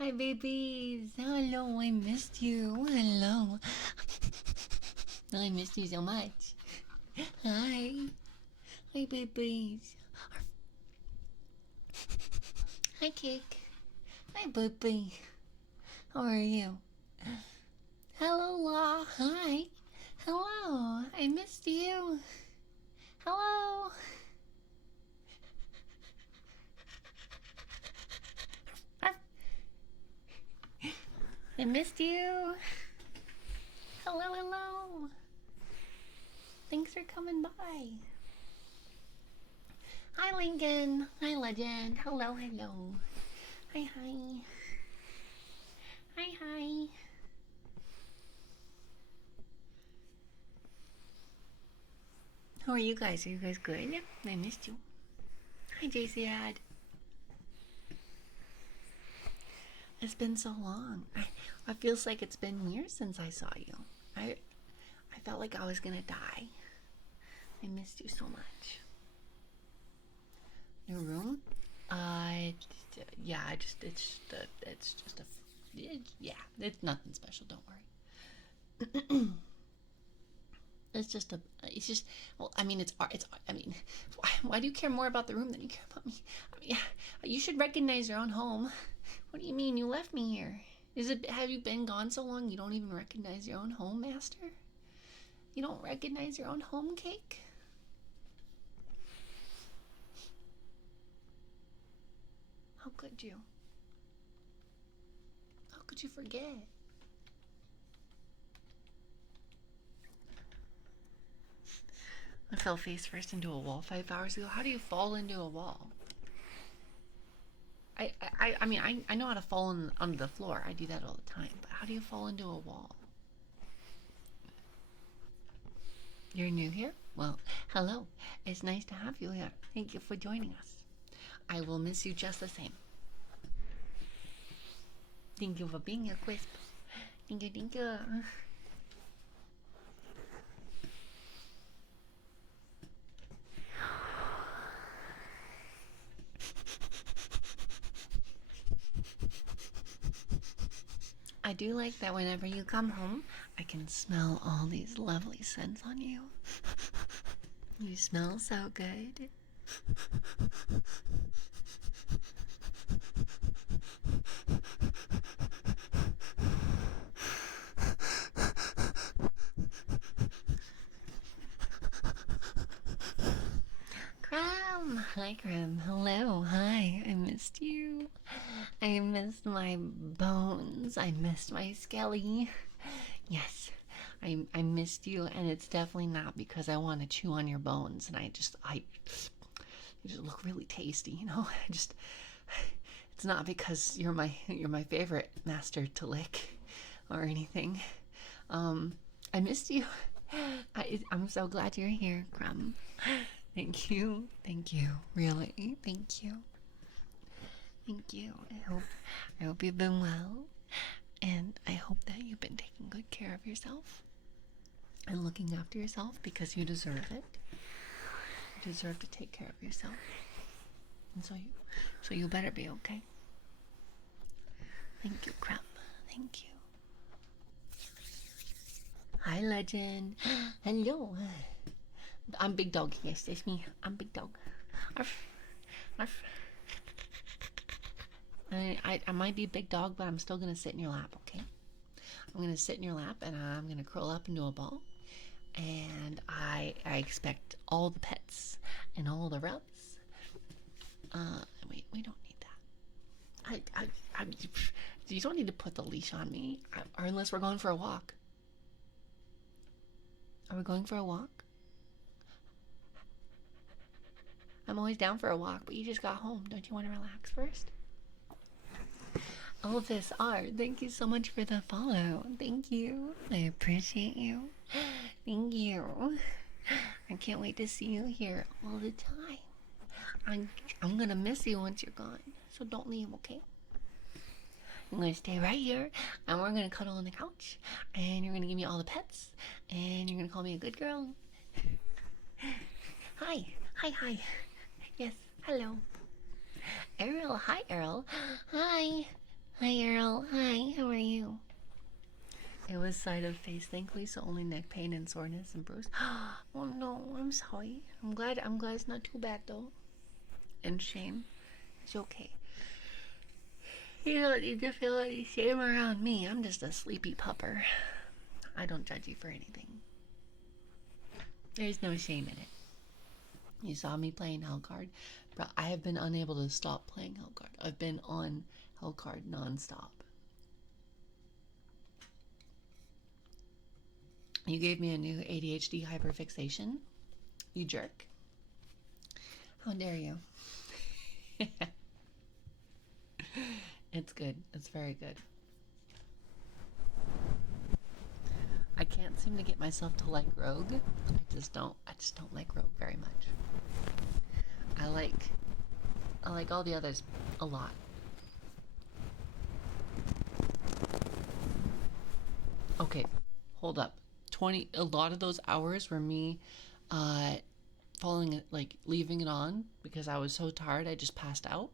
Hi, babies. Hello, I missed you. Hello. I missed you so much. Hi. Hi, babies. Hi, Cake. Hi, baby. How are you? Hello, Law. Hi. Hello. I missed you. Hello. I missed you. Hello, hello. Thanks for coming by. Hi, Lincoln. Hi, Legend. Hello, hello. Hi, hi. Hi, hi. How are you guys? Are you guys good? I missed you. Hi, JC Ad. It's been so long. It feels like it's been years since I saw you. I felt like I was gonna die. I missed you so much. Your room? Yeah. Yeah. It's nothing special. Don't worry. It's just. Well, I mean, I mean, why do you care more about the room than you care about me? I mean, you should recognize your own home. What do you mean you left me here? Have you been gone so long you don't even recognize your own home, Master? You don't recognize your own home, Cake? How could you? How could you forget? I fell face first into a wall 5 hours ago. How do you fall into a wall? I mean, I know how to fall onto the floor. I do that all the time. But how do you fall into a wall? You're new here? Well, hello. It's nice to have you here. Thank you for joining us. I will miss you just the same. Thank you for being here, Quisp. Thank you, thank you. I do like that whenever you come home, I can smell all these lovely scents on you. You smell so good. Cram! Hi, Cram. Hello. Hi. I missed you. I missed my bones. I missed my skelly. Yes. I missed you, and it's definitely not because I want to chew on your bones, and you just look really tasty, you know. It's not because you're my favorite master to lick, or anything. I missed you. I'm so glad you're here, Crumb. Thank you, really, thank you. Thank you. I hope you've been well, and I hope that you've been taking good care of yourself and looking after yourself because you deserve it. You deserve to take care of yourself, and so you better be okay. Thank you, Crumb. Thank you. Hi, Legend. Hello. I'm Big Dog. Yes, that's me. I'm Big Dog. Arf. Arf. I might be a big dog, but I'm still gonna sit in your lap, okay? I'm gonna sit in your lap and I'm gonna curl up into a ball. And I expect all the pets and all the rubs. We don't need that. You don't need to put the leash on me, or unless we're going for a walk. Are we going for a walk? I'm always down for a walk, but you just got home. Don't you want to relax first? Elvis R, thank you so much for the follow. Thank you. I appreciate you. Thank you. I can't wait to see you here all the time. I'm gonna miss you once you're gone, so don't leave, okay? I'm gonna stay right here, and we're gonna cuddle on the couch, and you're gonna give me all the pets, and you're gonna call me a good girl. Hi. Yes, hello. Errol, hi Errol. Hi. Hi Errol. Hi, how are you? It was side of face, thankfully, so only neck pain and soreness and bruise. Oh no, I'm sorry. I'm glad it's not too bad though. And shame. It's okay. You don't need to feel any shame around me. I'm just a sleepy pupper. I don't judge you for anything. There's no shame in it. You saw me playing Hellcard, but I have been unable to stop playing Hellcard. I've been on Hellcard nonstop. You gave me a new ADHD hyperfixation. You jerk. How dare you? It's good. It's very good. I can't seem to get myself to like Rogue. I just don't like Rogue very much. I like all the others a lot. Okay, hold up. A lot of those hours were me leaving it on because I was so tired I just passed out.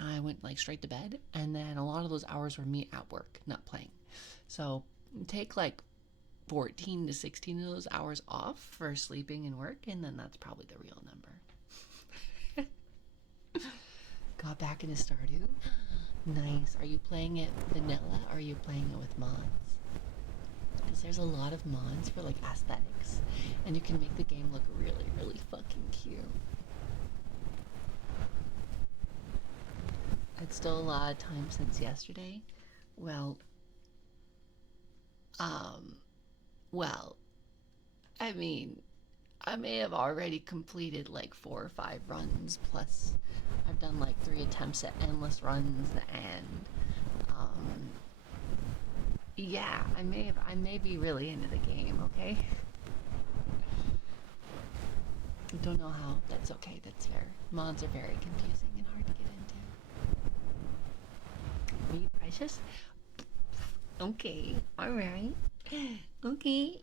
I went like straight to bed, and then a lot of those hours were me at work, not playing. So take like 14 to 16 of those hours off for sleeping and work, and then that's probably the real number. Got back into Stardew. Nice. Are you playing it vanilla or are you playing it with mods? Because there's a lot of mods for like aesthetics, and you can make the game look really, really fucking cute. It's still a lot of time since yesterday. Well, well, I mean, I may have already completed like 4 or 5 runs, plus I've done like 3 attempts at endless runs, and yeah, I may be really into the game, okay? I don't know how. That's okay, that's fair. Mods are very confusing and hard to get into. Me, precious? Okay, alright. Okay.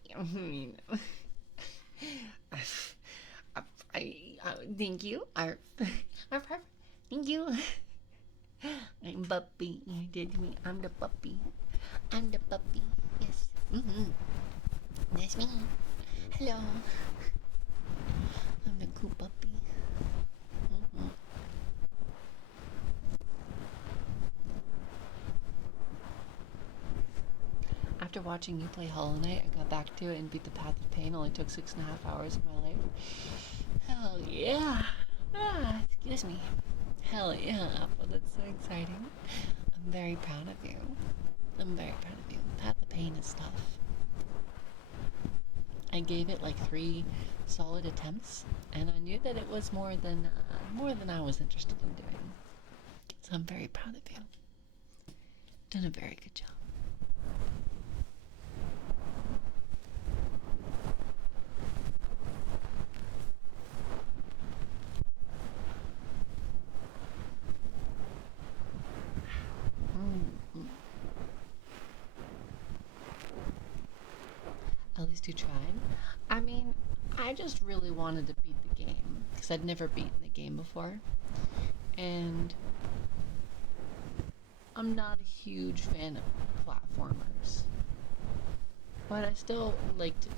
Thank you. Thank you. I'm puppy. You did me. I'm the puppy. I'm the puppy. Yes. That's me. Hello. I'm the cool puppy. After watching you play Hollow Knight, I got back to it and beat the Path of Pain. Only took 6.5 hours of my life. Hell yeah. Excuse me. Hell yeah, Apple. That's so exciting. I'm very proud of you. I'm very proud of you. Path of Pain is tough. I gave it like 3 solid attempts, and I knew that it was more than I was interested in doing. So I'm very proud of you. Done a very good job. At least you tried. I mean, I just really wanted to beat the game because I'd never beaten the game before, and I'm not a huge fan of platformers, but I still liked it.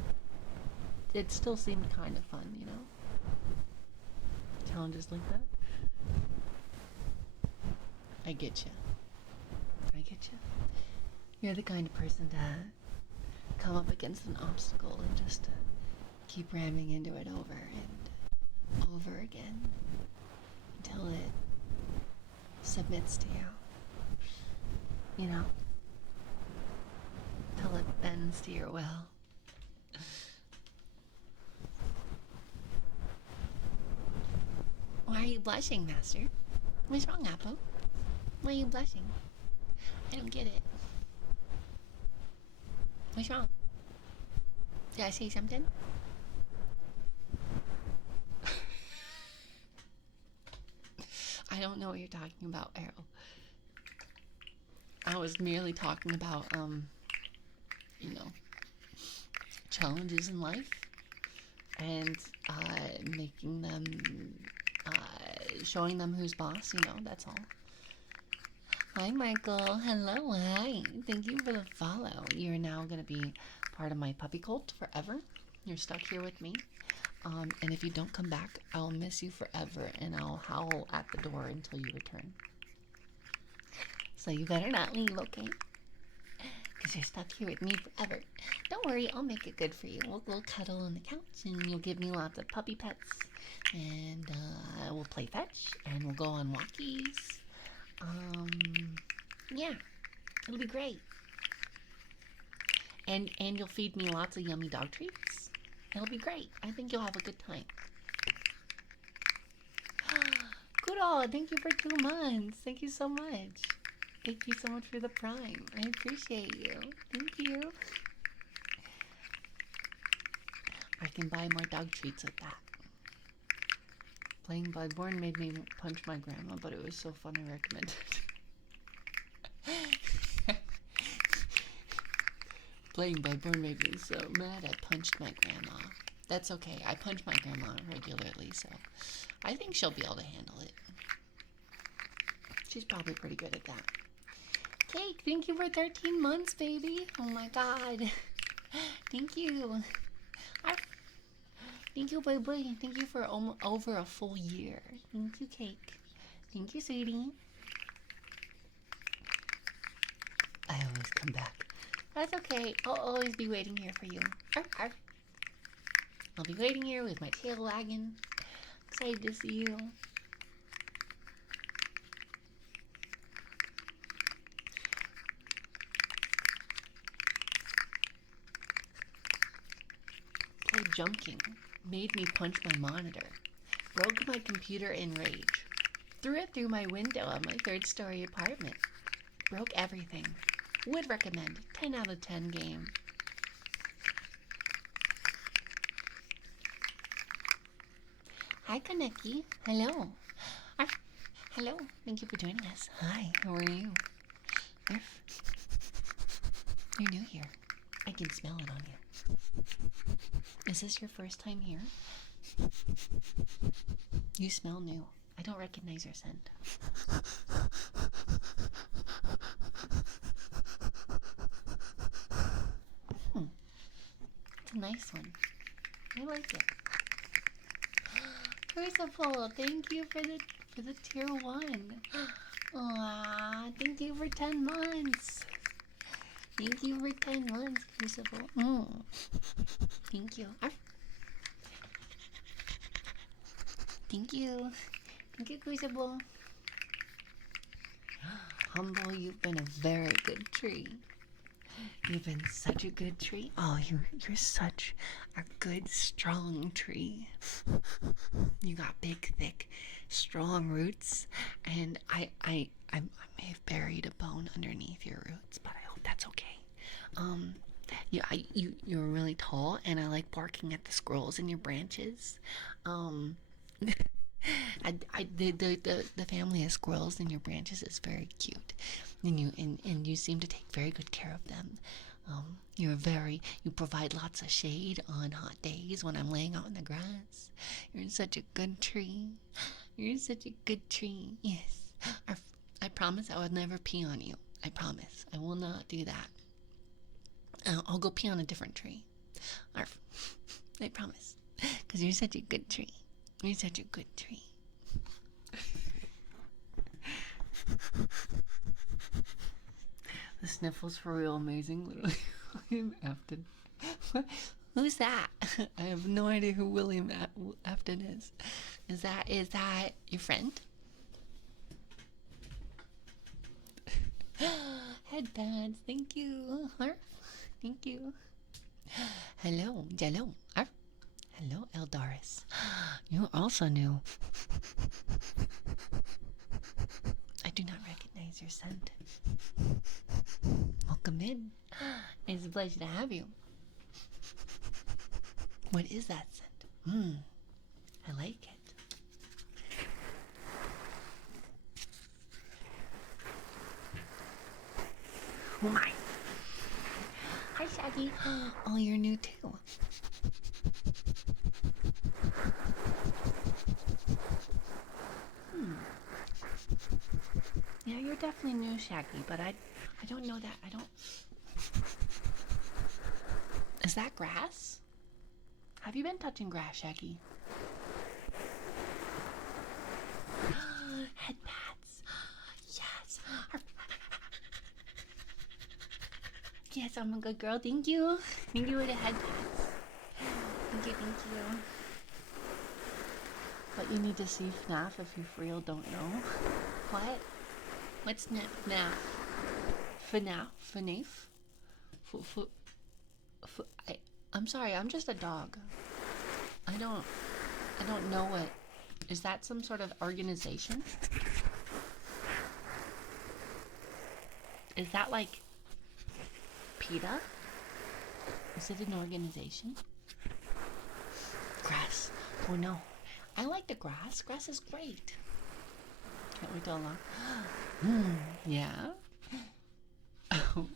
It still seemed kind of fun, you know? Challenges like that. I get you. I get you. You're the kind of person to come up against an obstacle and just keep ramming into it over and over again until it submits to you. You know? Till it bends to your will. Why are you blushing, Master? What's wrong, Apple? Why are you blushing? I don't get it. What's wrong? Did I say something? I don't know what you're talking about, Errol. I was merely talking about, you know, challenges in life and making them showing them who's boss, you know, that's all. Hi, Michael. Hello, hi. Thank you for the follow. You're now going to be part of my puppy cult forever. You're stuck here with me. And if you don't come back, I'll miss you forever, and I'll howl at the door until you return. So you better not leave, okay? Because you're stuck here with me forever. Don't worry, I'll make it good for you. We'll cuddle on the couch, and you'll give me lots of puppy pets. And we'll play fetch, and we'll go on walkies. Yeah, it'll be great. And you'll feed me lots of yummy dog treats. It'll be great. I think you'll have a good time. Good. Thank you for 2 months. Thank you so much. Thank you so much for the prime. I appreciate you. Thank you. I can buy more dog treats with that. Playing Bloodborne made me punch my grandma, but it was so fun I recommend it. Playing Bloodborne made me so mad I punched my grandma. That's okay. I punch my grandma regularly, so I think she'll be able to handle it. She's probably pretty good at that. Cake, thank you for 13 months, baby. Oh my god. Thank you. Thank you, baby. Thank you for over a full year. Thank you, Cake. Thank you, sweetie. I always come back. That's okay. I'll always be waiting here for you. Arf, arf. I'll be waiting here with my tail wagging. Excited to see you. Play Jump King. Made me punch my monitor. Broke my computer in rage. Threw it through my window of my 3rd-story apartment. Broke everything. Would recommend. 10 out of 10 game. Hi, Kaneki. Hello. Arf. Hello. Thank you for joining us. Hi. How are you? Arf. You're new here. I can smell it on you. Is this your first time here? You smell new. I don't recognize your scent. It's a nice one. I like it. Crucible, thank you for the tier 1. Aww, thank you for 10 months. Thank you for 10 months, Crucible. Thank you. Thank you. Thank you, Crucible. Humble, you've been a very good tree. You've been such a good tree. Oh, you're such a good, strong tree. You got big, thick, strong roots, and I may have buried a bone underneath your roots, but I hope that's okay. You're really tall, and I like barking at the squirrels in your branches. The family of squirrels in your branches is very cute, and you seem to take very good care of them. You provide lots of shade on hot days when I'm laying out in the grass. You're such a good tree. You're such a good tree. Yes. I promise I would never pee on you. I promise. I will not do that. I'll go pee on a different tree. Arf. I promise. Because you're such a good tree. You're such a good tree. The sniffles for real amazing. Literally, William Afton. Who's that? I have no idea who William Afton is. Is that your friend? Headbands, thank you. Thank you. Hello, Jello. Hello, Eldoris. You're also new. I do not recognize your scent. Welcome in. It's a pleasure to have you. What is that scent? I like it. Oh my. Hi, Shaggy. Oh, you're new too. Yeah, you're definitely new, Shaggy, but I don't know that. I don't. Is that grass? Have you been touching grass, Shaggy? Headpats. Yes. Yes, I'm a good girl. Thank you. Thank you for the headpats. Thank you, thank you. But you need to see FNAF if you for real don't know. What? What's FNAF? FNAF? FNAF? I'm sorry, I'm just a dog. I don't know what. Is that some sort of organization? Is that like PETA? Is it an organization? Grass. Oh no. I like the grass. Grass is great. Can't wait to unlock. Yeah? Oh,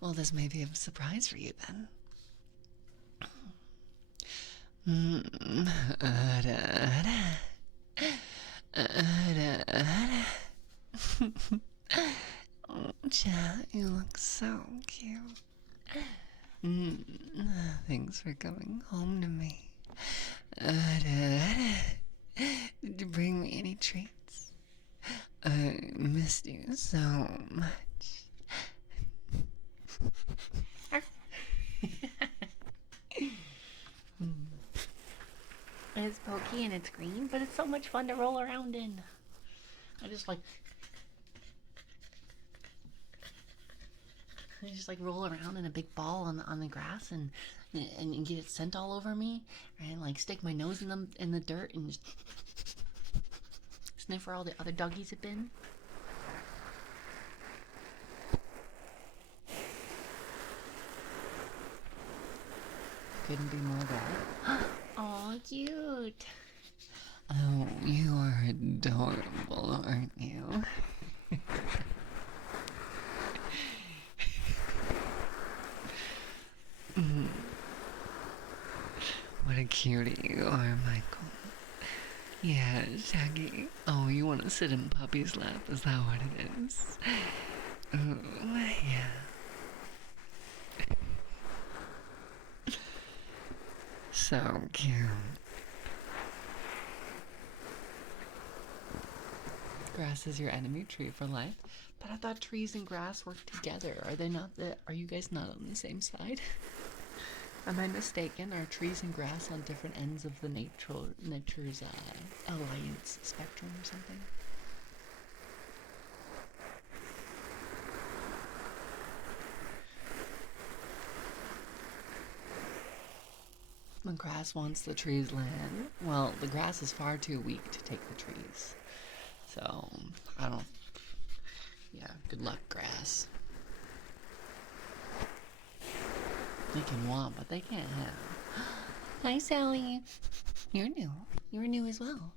well, this may be a surprise for you then. Oh, chat, you look so cute. Thanks for coming home to me. Did you bring me any treats? I missed you so much. It's pokey and it's green, but it's so much fun to roll around in. I just like roll around in a big ball on the grass and get it scent all over me, and like stick my nose in the dirt and just sniff where all the other doggies have been. Couldn't be more bad. Oh, cute. Oh, you are adorable, aren't you? What a cutie you are, Michael. Yeah, Shaggy. Oh, you want to sit in Puppy's lap? Is that what it is? Oh, yeah. So cute. Grass is your enemy, tree for life. But I thought trees and grass work together. Are they not? Are you guys not on the same side? Am I mistaken? Are trees and grass on different ends of the nature's alliance spectrum or something? The grass wants the trees' land. Well, the grass is far too weak to take the trees. So, I don't... Yeah, good luck, grass. They can want, but they can't have. Hi, Sally. You're new. You're new as well.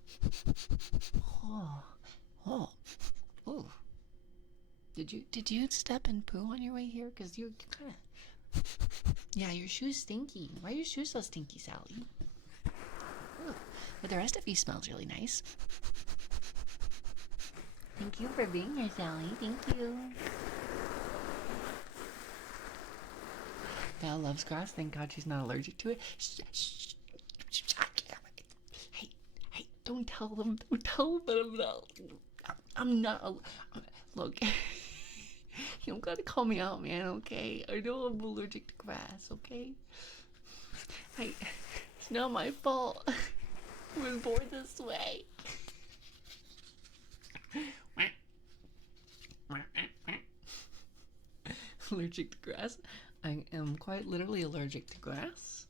Oh. Did you step and poo on your way here? Because you're kind of... Yeah, your shoes stinky. Why are your shoes so stinky, Sally? Ooh. But the rest of you smells really nice. Thank you for being here, Sally. Thank you. Val loves grass. Thank God she's not allergic to it. Hey, don't tell them. Don't tell them that I'm not. Look, you don't gotta call me out, man, okay? I know I'm allergic to grass, okay? It's not my fault. I was born this way. Allergic to grass? I am quite literally allergic to grass.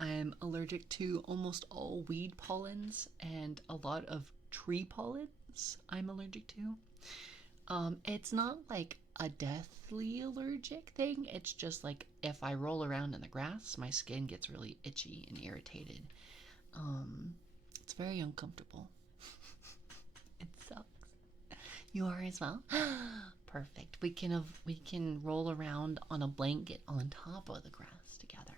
I'm allergic to almost all weed pollens and a lot of tree pollens I'm allergic to. It's not like a deathly allergic thing. It's just like if I roll around in the grass, my skin gets really itchy and irritated. It's very uncomfortable. It sucks. You are as well? Perfect. We can roll around on a blanket on top of the grass together.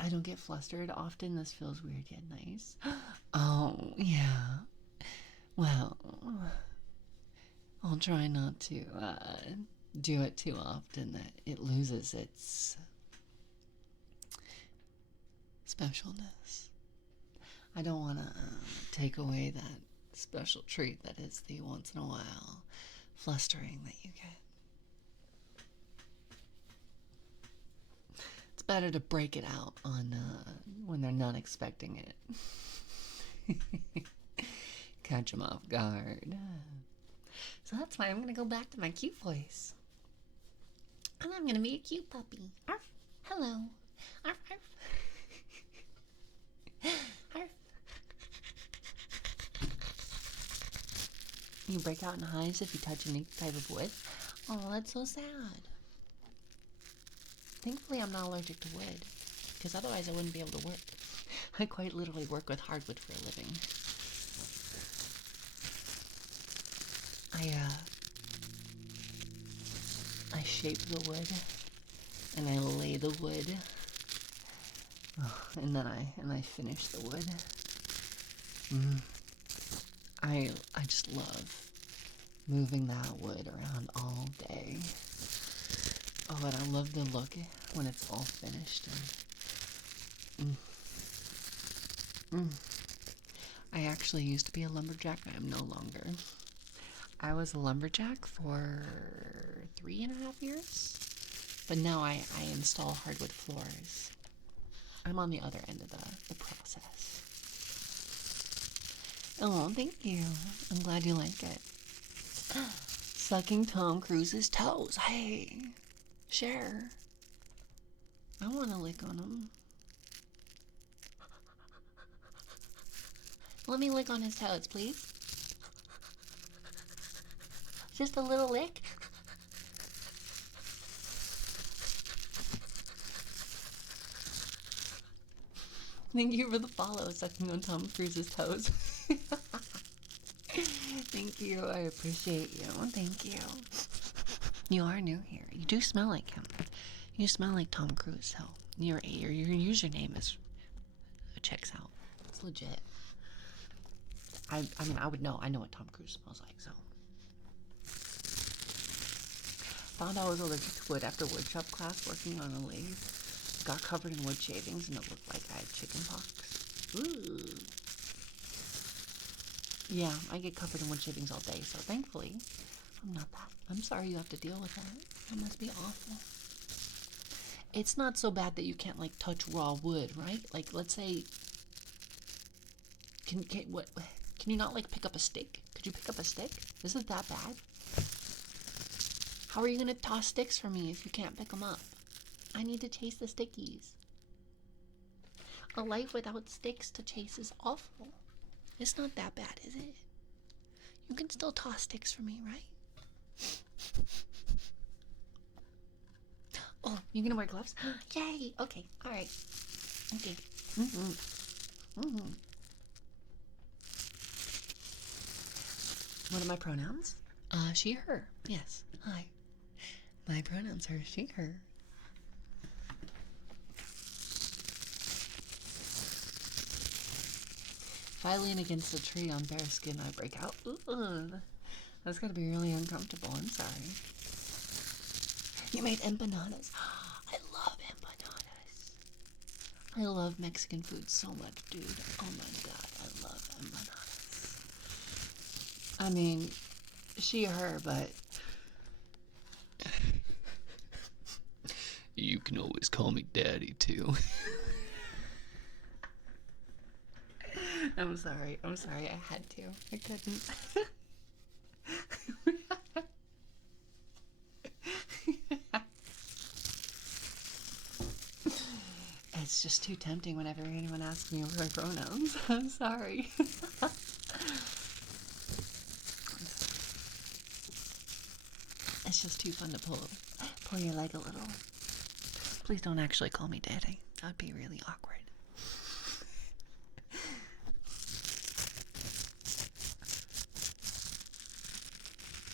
I don't get flustered often. This feels weird yet nice. Oh, yeah. Well, I'll try not to do it too often that it loses its specialness. I don't want to take away that special treat that is the once in a while flustering that you get. It's better to break it out on when they're not expecting it. Catch them off guard. So that's why I'm going to go back to my cute voice. And I'm going to be a cute puppy. Arf. Hello. Arf, arf. Arf. You break out in hives if you touch any type of wood. Oh, that's so sad. Thankfully, I'm not allergic to wood, because otherwise I wouldn't be able to work. I quite literally work with hardwood for a living. I shape the wood, and I lay the wood, and then I finish the wood. I just love moving that wood around all day. Oh, and I love the look when it's all finished. And, I actually used to be a lumberjack. I am no longer. I was a lumberjack for 3.5 years, but now I install hardwood floors. I'm on the other end of the process. Oh, thank you. I'm glad you like it. Sucking Tom Cruise's toes. Hey, share. I want to lick on him. Let me lick on his toes, please. Just a little lick. Thank you for the follow, sucking on Tom Cruise's toes. Thank you. I appreciate you. Thank you. You are new here. You do smell like him. You smell like Tom Cruise, so your username is checks out. It's legit. I mean, I would know. I know what Tom Cruise smells like, so. Found I was allergic to wood after woodshop class working on a lathe. Got covered in wood shavings and it looked like I had chicken pox. Ooh. Yeah, I get covered in wood shavings all day, so thankfully I'm not that. I'm sorry you have to deal with that. That must be awful. It's not so bad that you can't like touch raw wood, right? Like, let's say, can you not like pick up a stick? Could you pick up a stick? Is it that bad? How are you gonna toss sticks for me if you can't pick them up? I need to chase the stickies. A life without sticks to chase is awful. It's not that bad, is it? You can still toss sticks for me, right? Oh, you gonna wear gloves? Yay! Okay, alright. Okay. What are my pronouns? She, her. Yes. Hi. My pronouns are she, her. If I lean against a tree on bare skin, I break out. Ooh, that's gotta be really uncomfortable. I'm sorry. You made empanadas. I love empanadas. I love Mexican food so much, dude. Oh my god, I love empanadas. I mean, she, her, but you can always call me daddy, too. I'm sorry, I had to. I couldn't. It's just too tempting whenever anyone asks me what my pronouns. I'm sorry. It's just too fun to pull your leg a little. Please don't actually call me daddy. That would be really awkward.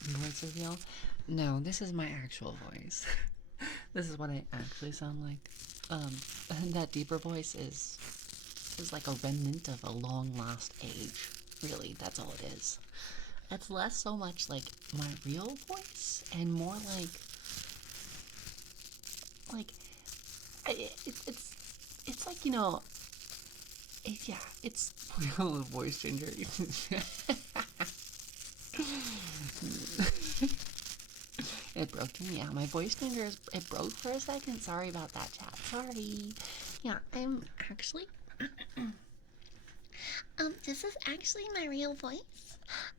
Voice reveal? No, this is my actual voice. This is what I actually sound like. That deeper voice is like a remnant of a long lost age. Really, that's all it is. It's less so much like my real voice and more like it's like, you know, yeah, it's real voice changer. It broke. Yeah, my voice changer it broke for a second. Sorry about that, chat. Sorry. Yeah, I'm actually this is actually my real voice.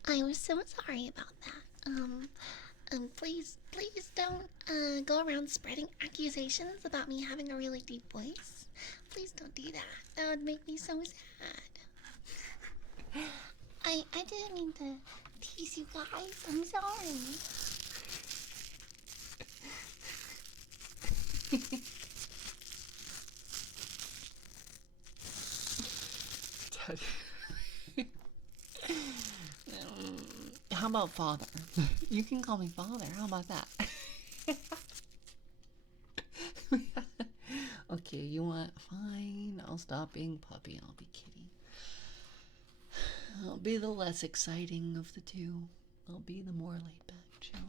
I was so sorry about that. Please, don't, go around spreading accusations about me having a really deep voice. Please don't do that. That would make me so sad. I didn't mean to tease you guys. I'm sorry. How about father? You can call me father. How about that? Okay, you want? Fine. I'll stop being puppy. I'll be kitty. I'll be the less exciting of the two. I'll be the more laid back chill.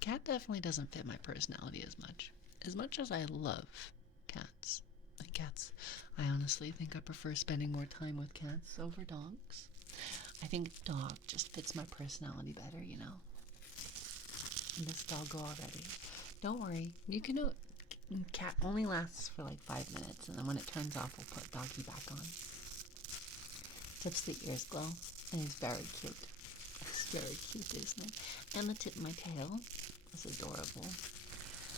Cat definitely doesn't fit my personality as much. As much as I love cats. Cats, I honestly think I prefer spending more time with cats over dogs. I think dog just fits my personality better, you know. And this doggo already. Don't worry, you can do. Cat only lasts for like 5 minutes, and then when it turns off, we'll put doggy back on. Tips the ears glow, and he's very cute. It's very cute, isn't it? And the tip of my tail is adorable.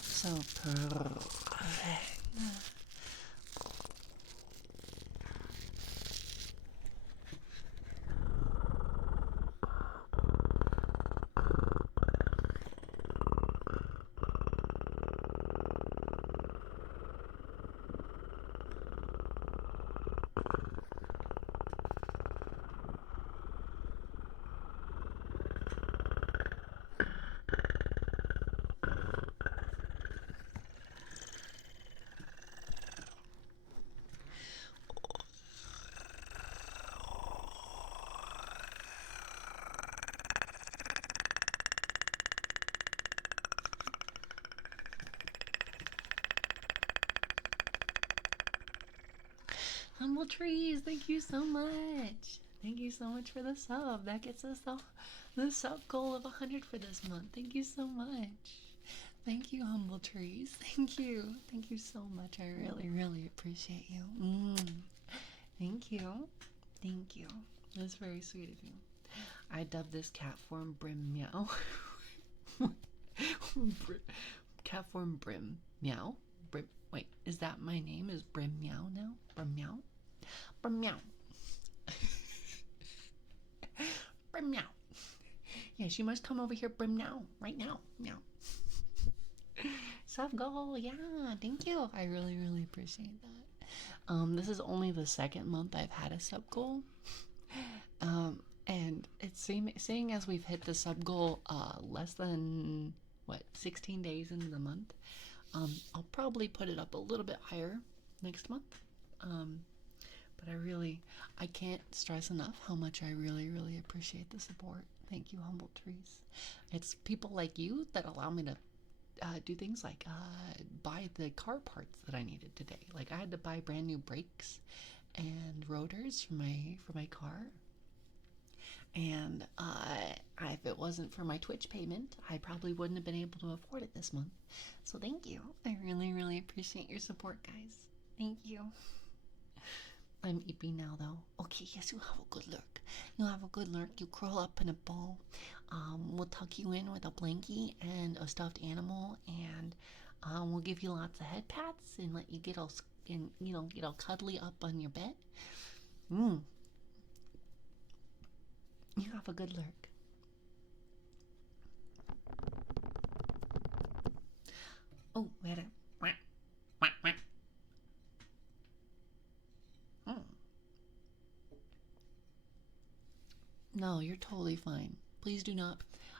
So perfect. Humble Trees, thank you so much. Thank you so much for the sub. That gets us the sub goal of 100 for this month. Thank you so much. Thank you, Humble Trees. Thank you. Thank you so much. I really, really appreciate you. Thank you. Thank you. That's very sweet of you. I dubbed this cat form Brim Meow. Cat form Brim Meow. Brim. Wait, is that my name? Is Brim Meow now? Brim Meow? Brim Meow. Brim Meow. Yes, you must come over here, Brim now. Right now. Meow. Sub goal, yeah, thank you. I really, really appreciate that. This is only the second month I've had a sub goal. And it's seeing as we've hit the sub goal less than 16 days into the month. I'll probably put it up a little bit higher next month. But I can't stress enough how much I really, really appreciate the support. Thank you, Humble Trees. It's people like you that allow me to do things like buy the car parts that I needed today. Like I had to buy brand new brakes and rotors for my car. And if it wasn't for my Twitch payment, I probably wouldn't have been able to afford it this month. So thank you. I really, really appreciate your support, guys. Thank you. I'm eeping now, though. Okay, yes, you have a good lurk. You have a good lurk. You curl up in a ball. We'll tuck you in with a blankie and a stuffed animal, and we'll give you lots of head pats and let you get all get all cuddly up on your bed. You have a good lurk. Oh, wait a No, you're totally fine. Please do not.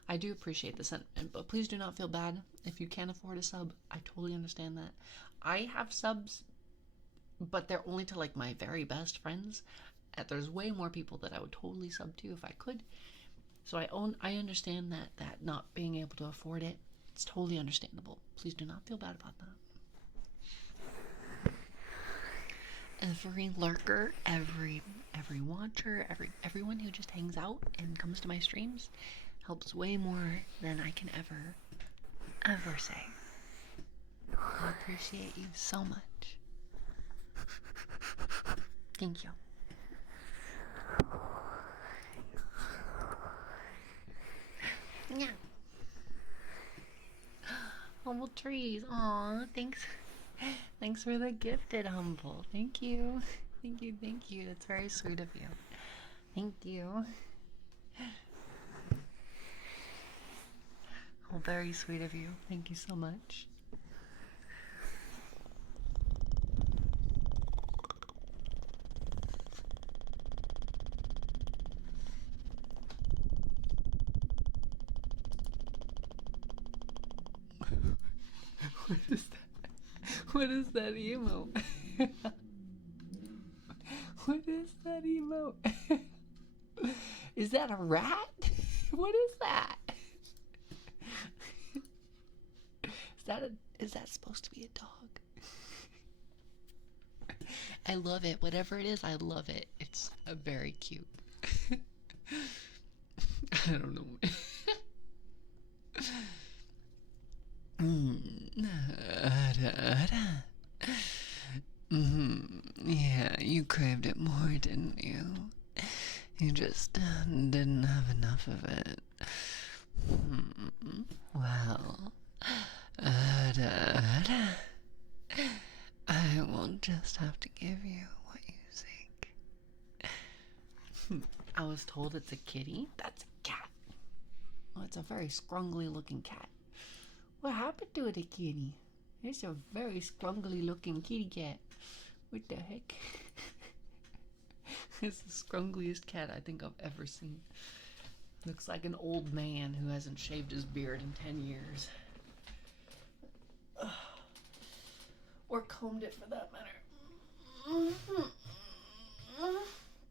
I do appreciate the sentiment, but please do not feel bad if you can't afford a sub. I totally understand that. I have subs, but they're only to like my very best friends, There's way more people that I would totally sub to if I could. So I understand that not being able to afford it, it's totally understandable. Please do not feel bad about that. Every lurker, every watcher, everyone who just hangs out and comes to my streams helps way more than I can ever say. I appreciate you so much. Thank you. Yeah. Humble trees. Aw, thanks. Thanks for the gifted humble. Thank you. Thank you, thank you. That's very sweet of you. Thank you. Oh, very sweet of you. Thank you so much. What is that? What is that emote? What is that emote? Is that a rat? What is that? Is that supposed to be a dog? I love it. Whatever it is, I love it. It's very cute. I don't know. Yeah, you craved it more, didn't you? You just didn't have enough of it. Well, I will just have to give you what you seek. I was told it's a kitty. That's a cat. Oh, it's a very scrungly looking cat. What happened to it, a kitty? It's a very scrungly looking kitty cat. What the heck? It's the scrungliest cat I think I've ever seen. Looks like an old man who hasn't shaved his beard in 10 years. Or combed it for that matter.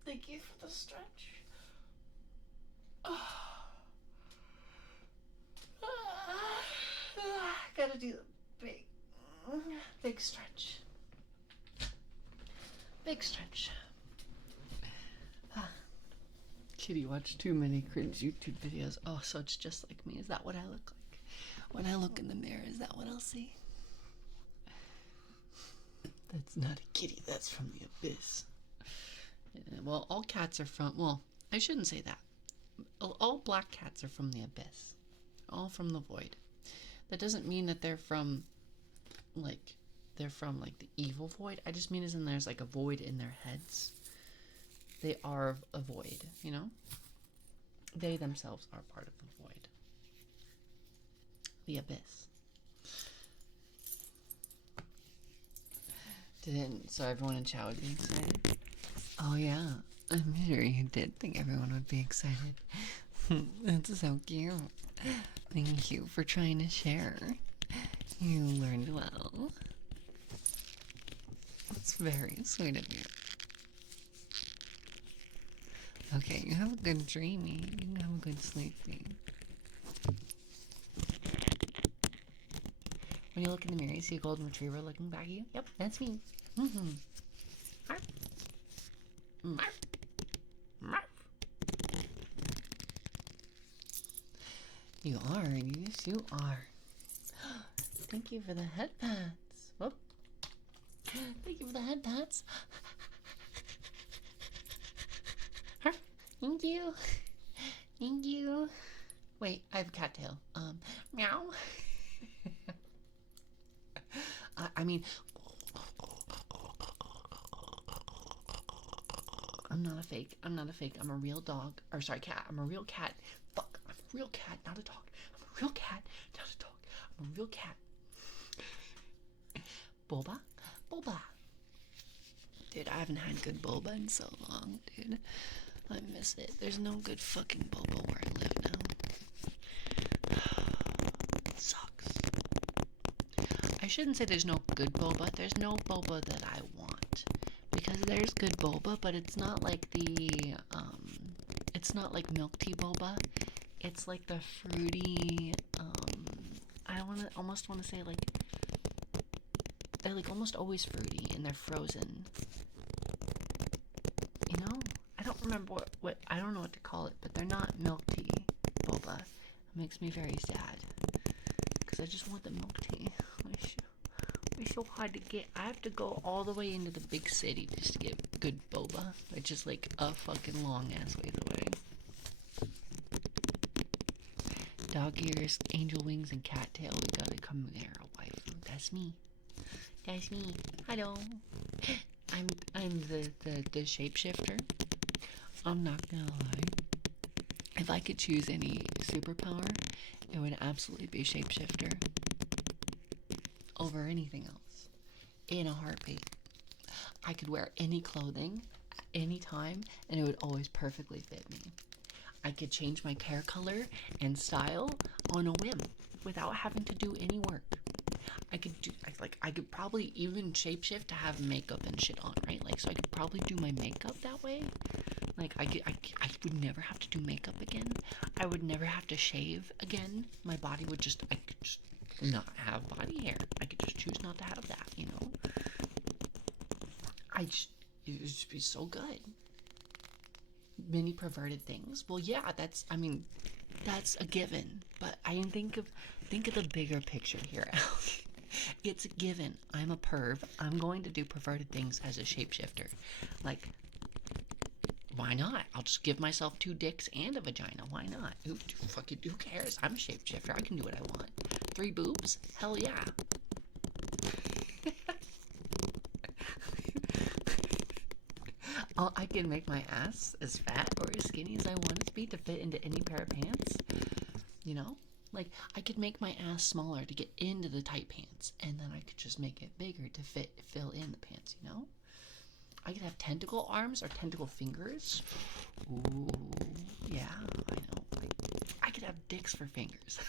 Thank you for the stretch. Gotta do the big stretch. Big stretch. Kitty watched too many cringe YouTube videos. Oh, so it's just like me. Is that what I look like? When I look in the mirror, is that what I'll see? That's not a kitty. That's from the abyss. Yeah, well, all cats are from... Well, I shouldn't say that. All black cats are from the abyss. All from the void. That doesn't mean that they're from the evil void. I just mean as in there's like a void in their heads. They are a void, you know? They themselves are part of the void. The abyss. So everyone in chat would be excited? Oh yeah, I'm sure you did think everyone would be excited. That's so cute. Thank you for trying to share. You learned well. That's very sweet of you. Okay, you have a good dreaming. You have a good sleeping. When you look in the mirror, you see a golden retriever looking back at you? Yep, that's me. Marf. Marf. Marf. You are. Yes, you are. Thank you for the head pats. Whoop. Thank you for the head pats. Thank you. Thank you. Wait, I have a cat tail. Meow. I mean, I'm not a fake. I'm not a fake. I'm a real dog. Or sorry, cat. I'm a real cat. Fuck. I'm a real cat, not a dog. I'm a real cat, not a dog. I'm a real cat. Boba? Boba. Dude, I haven't had good boba in so long, dude. I miss it. There's no good fucking boba where I live now. It sucks. I shouldn't say there's no good boba. There's no boba that I want. Because because there's good boba, but it's not like the it's not like milk tea boba. It's like the fruity, I almost want to say like they're like almost always fruity and they're frozen. You know, I don't remember what I don't know what to call it, but they're not milk tea boba. It makes me very sad because I just want the milk tea. It's so hard to get. I have to go all the way into the big city just to get good boba, which is like a fucking long ass ways away. Dog ears, angel wings, and cattail. We gotta come there, waifu. That's me. That's me. Hello. I'm the shapeshifter. I'm not gonna lie. If I could choose any superpower, it would absolutely be shapeshifter over anything else. In a heartbeat. I could wear any clothing at any time and it would always perfectly fit me. I could change my hair color and style on a whim without having to do any work. I could probably even shapeshift to have makeup and shit on, right? Like, so I could probably do my makeup that way. Like, I would never have to do makeup again. I would never have to shave again. My body would just, I could just not have body hair. I could just choose not to have that, you know? It would just be so good. Many perverted things. Well, yeah, that's a given. But I think of the bigger picture here. It's a given. I'm a perv. I'm going to do perverted things as a shapeshifter. Like, why not? I'll just give myself 2 dicks and a vagina. Why not? Who cares? I'm a shapeshifter. I can do what I want. 3 boobs? Hell yeah. I can make my ass as fat or as skinny as I want it to be to fit into any pair of pants. You know? Like, I could make my ass smaller to get into the tight pants, and then I could just make it bigger to fill in the pants, you know? I could have tentacle arms or tentacle fingers. Ooh, yeah, I know. I could have dicks for fingers.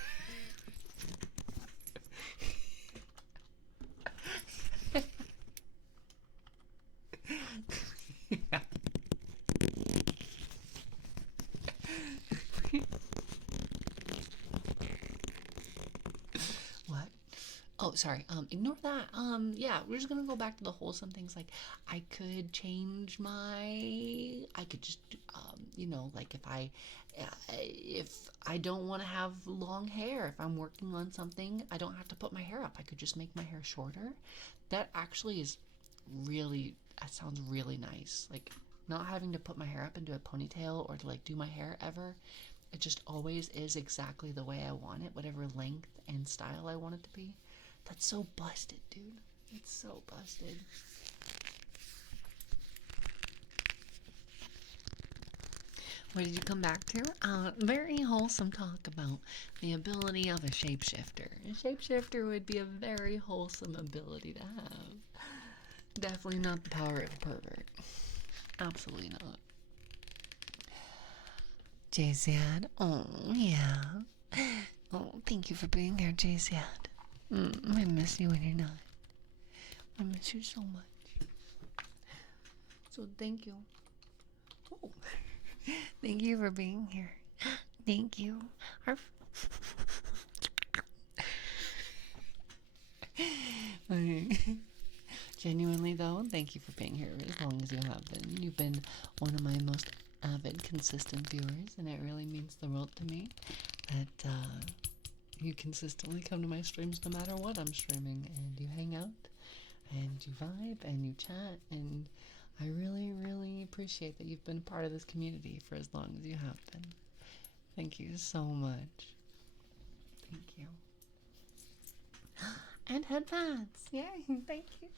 Yeah. What? Oh, sorry. Ignore that. Yeah, we're just gonna go back to the wholesome things. Like, I could change I could just, you know, like if I don't want to have long hair, if I'm working on something, I don't have to put my hair up. I could just make my hair shorter. That actually that sounds really nice. Like, not having to put my hair up into a ponytail or to like do my hair ever. It just always is exactly the way I want it, whatever length and style I want it to be. That's so busted, dude. It's so busted. What did you come back to? Very wholesome talk about the ability of a shapeshifter. A shapeshifter would be a very wholesome ability to have. Definitely not the power of a pervert. Absolutely not. JZad. Oh, yeah. Oh, thank you for being here, JZad. I miss you when you're not. I miss you so much. So thank you. Oh. Thank you for being here. Thank you. Genuinely though, thank you for being here as long as you have been. You've been one of my most avid, consistent viewers, and it really means the world to me that you consistently come to my streams no matter what I'm streaming, and you hang out, and you vibe, and you chat, and I really, really appreciate that you've been a part of this community for as long as you have been. Thank you so much. Thank you. And headbands. Yay, thank you.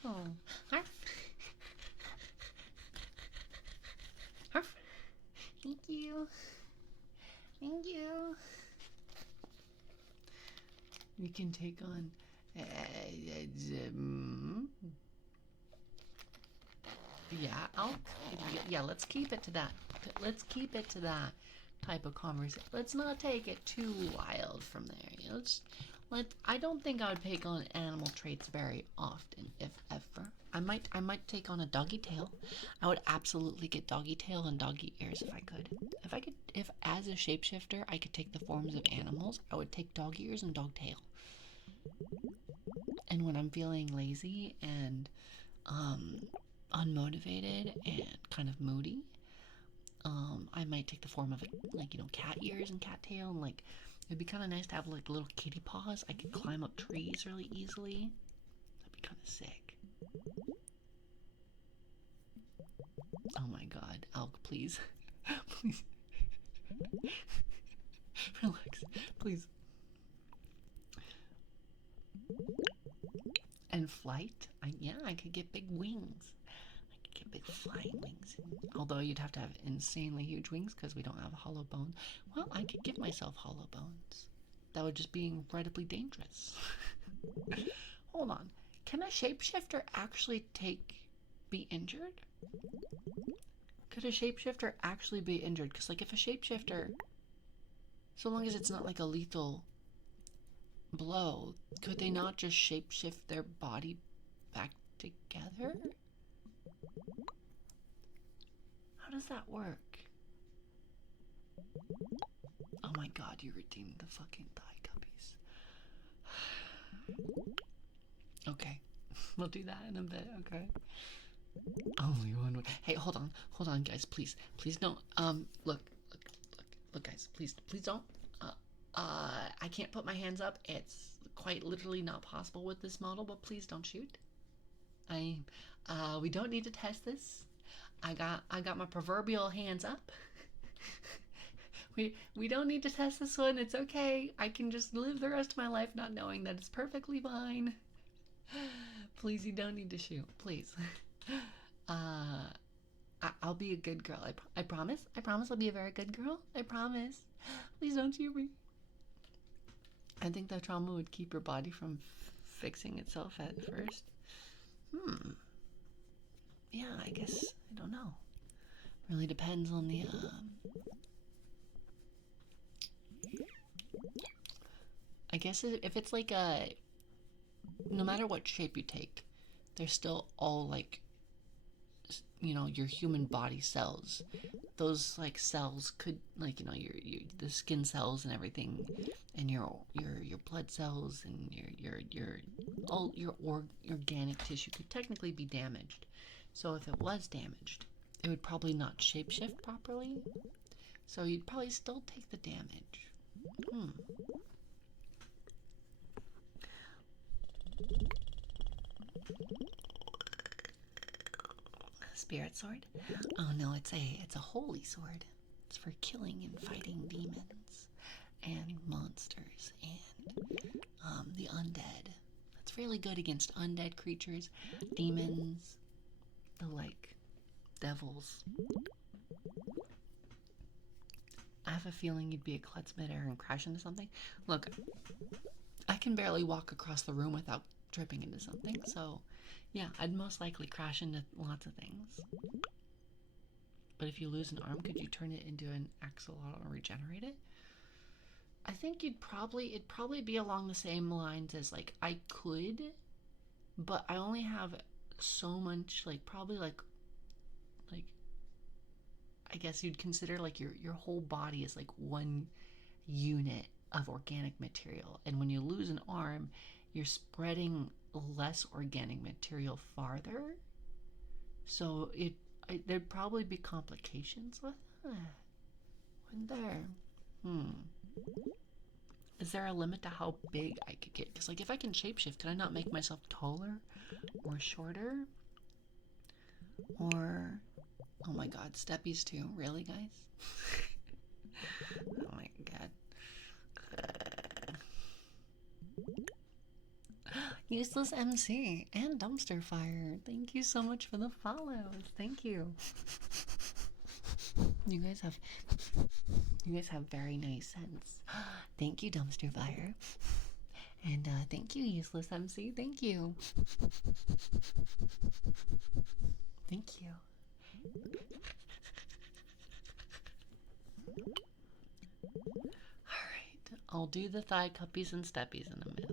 Harf. Harf. Thank you. Thank you. You can take on yeah, let's keep it to that. Let's keep it to that type of conversation. Let's not take it too wild from there. You know, I don't think I would take on animal traits very often, if ever. I might take on a doggy tail. I would absolutely get doggy tail and doggy ears if I could. If as a shapeshifter I could take the forms of animals, I would take dog ears and dog tail. And when I'm feeling lazy and unmotivated and kind of moody, I might take the form of like cat ears and cat tail, and like it'd be kind of nice to have like little kitty paws. I could climb up trees really easily. That'd be kind of sick. Oh my god, Alk, please, please, relax, please. And flight, yeah, I could get big wings. Get big flying wings. Although you'd have to have insanely huge wings because we don't have hollow bone. Well, I could give myself hollow bones. That would just be incredibly dangerous. Hold on. Can a shapeshifter actually be injured? Could a shapeshifter actually be injured? Because like if a shapeshifter, so long as it's not like a lethal blow, could they not just shapeshift their body back together? How does that work? Oh my god, you redeemed the fucking thigh cuppies. Okay, we'll do that in a bit, okay? Only one way. Hey, hold on, guys, please don't, look, guys, please don't, I can't put my hands up. It's quite literally not possible with this model, but please don't shoot. We don't need to test this. I got my proverbial hands up. we don't need to test this one. It's okay. I can just live the rest of my life not knowing that it's perfectly fine. Please, you don't need to shoot. Please. I'll be a good girl. I promise. I promise I'll be a very good girl. I promise. Please don't shoot me. I think the trauma would keep your body from fixing itself at first. Yeah, I guess, I don't know. Really depends on the, I guess if it's like no matter what shape you take, they're still all like, your human body cells. Those like cells could, like, your the skin cells and everything, and your blood cells and all your organic tissue could technically be damaged. So if it was damaged, it would probably not shapeshift properly. So you'd probably still take the damage. Spirit sword? Oh no, it's a holy sword. It's for killing and fighting demons and monsters and the undead. It's really good against undead creatures, demons, the like devils. I have a feeling you'd be a klutz midair and crash into something. Look, I can barely walk across the room without tripping into something, so yeah, I'd most likely crash into lots of things. But if you lose an arm, could you turn it into an axolotl or regenerate it? I think it'd probably be along the same lines as like I could, but I only have so much, like probably like I guess you'd consider like your whole body is like one unit of organic material, and when you lose an arm, you're spreading less organic material farther. So there'd probably be complications with that. Wouldn't there? Is there a limit to how big I could get? Because like if I can shapeshift, can I not make myself taller or shorter? Or oh my god, steppies too. Really, guys? Oh my god. Useless MC and Dumpster Fire. Thank you so much for the follows. Thank you. You guys have very nice sense. Thank you, Dumpster Fire. And thank you, Useless MC. Thank you. Thank you. Alright, I'll do the thigh cuppies and steppies in a minute.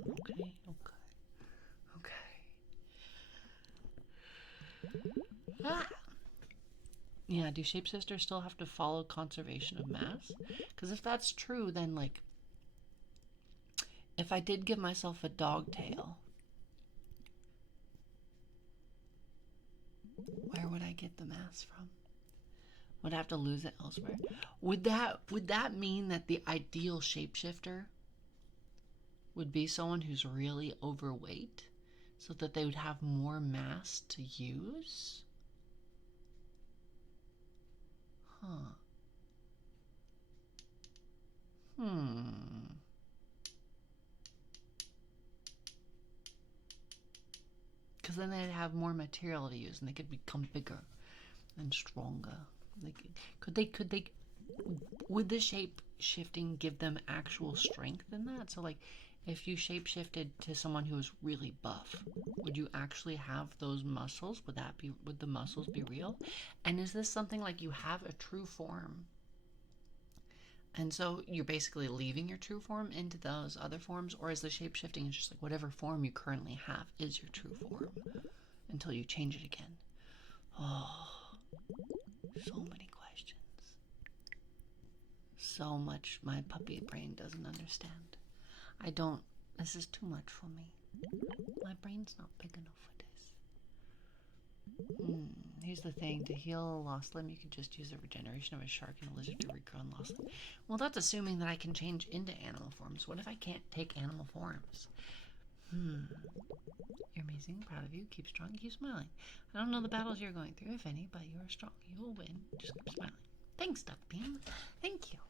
Yeah, do shapeshifters still have to follow conservation of mass? Because if that's true, then, like, if I did give myself a dog tail, where would I get the mass from? Would I have to lose it elsewhere? Would that mean that the ideal shapeshifter would be someone who's really overweight so that they would have more mass to use? Huh. Because then they'd have more material to use and they could become bigger and stronger. Could they would the shape shifting give them actual strength in that? So, like, if you shape shifted to someone who was really buff, would you actually have those muscles? Would the muscles be real? And is this something like you have a true form, and so you're basically leaving your true form into those other forms, or is the shape shifting just like whatever form you currently have is your true form until you change it again? Oh, so many questions. So much my puppy brain doesn't understand. This is too much for me. My brain's not big enough for this. Here's the thing. To heal a lost limb, you could just use the regeneration of a shark and a lizard to regrow a lost limb. Well, that's assuming that I can change into animal forms. What if I can't take animal forms? You're amazing. Proud of you. Keep strong. Keep smiling. I don't know the battles you're going through, if any, but you are strong. You will win. Just keep smiling. Thanks, Duckbeam. Thank you.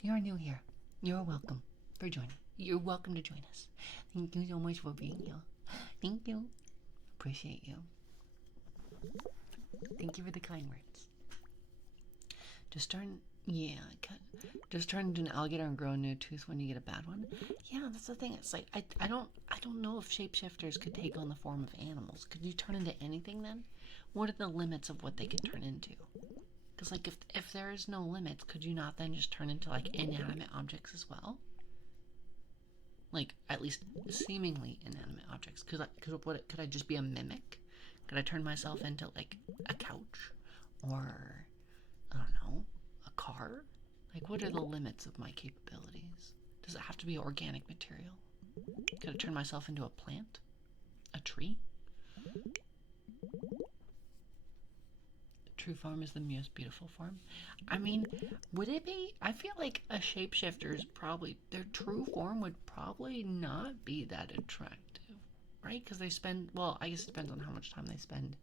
You're new here. You're welcome for joining. You're welcome to join us. Thank you so much for being here. Thank you. Appreciate you. Thank you for the kind words. Just turn into an alligator and grow a new tooth when you get a bad one. Yeah, that's the thing. It's like I don't know if shapeshifters could take on the form of animals. Could you turn into anything then? What are the limits of what they could turn into? Because, like, if there is no limits, could you not then just turn into, like, inanimate objects as well? Like, at least seemingly inanimate objects. Could I just be a mimic? Could I turn myself into, like, a couch? Or, I don't know, a car? Like, what are the limits of my capabilities? Does it have to be organic material? Could I turn myself into a plant? A tree? True form is the most beautiful form. I mean, would it be? I feel like a shapeshifter's probably, their true form would probably not be that attractive, right? Because they spend, well, I guess it depends on how much time they spend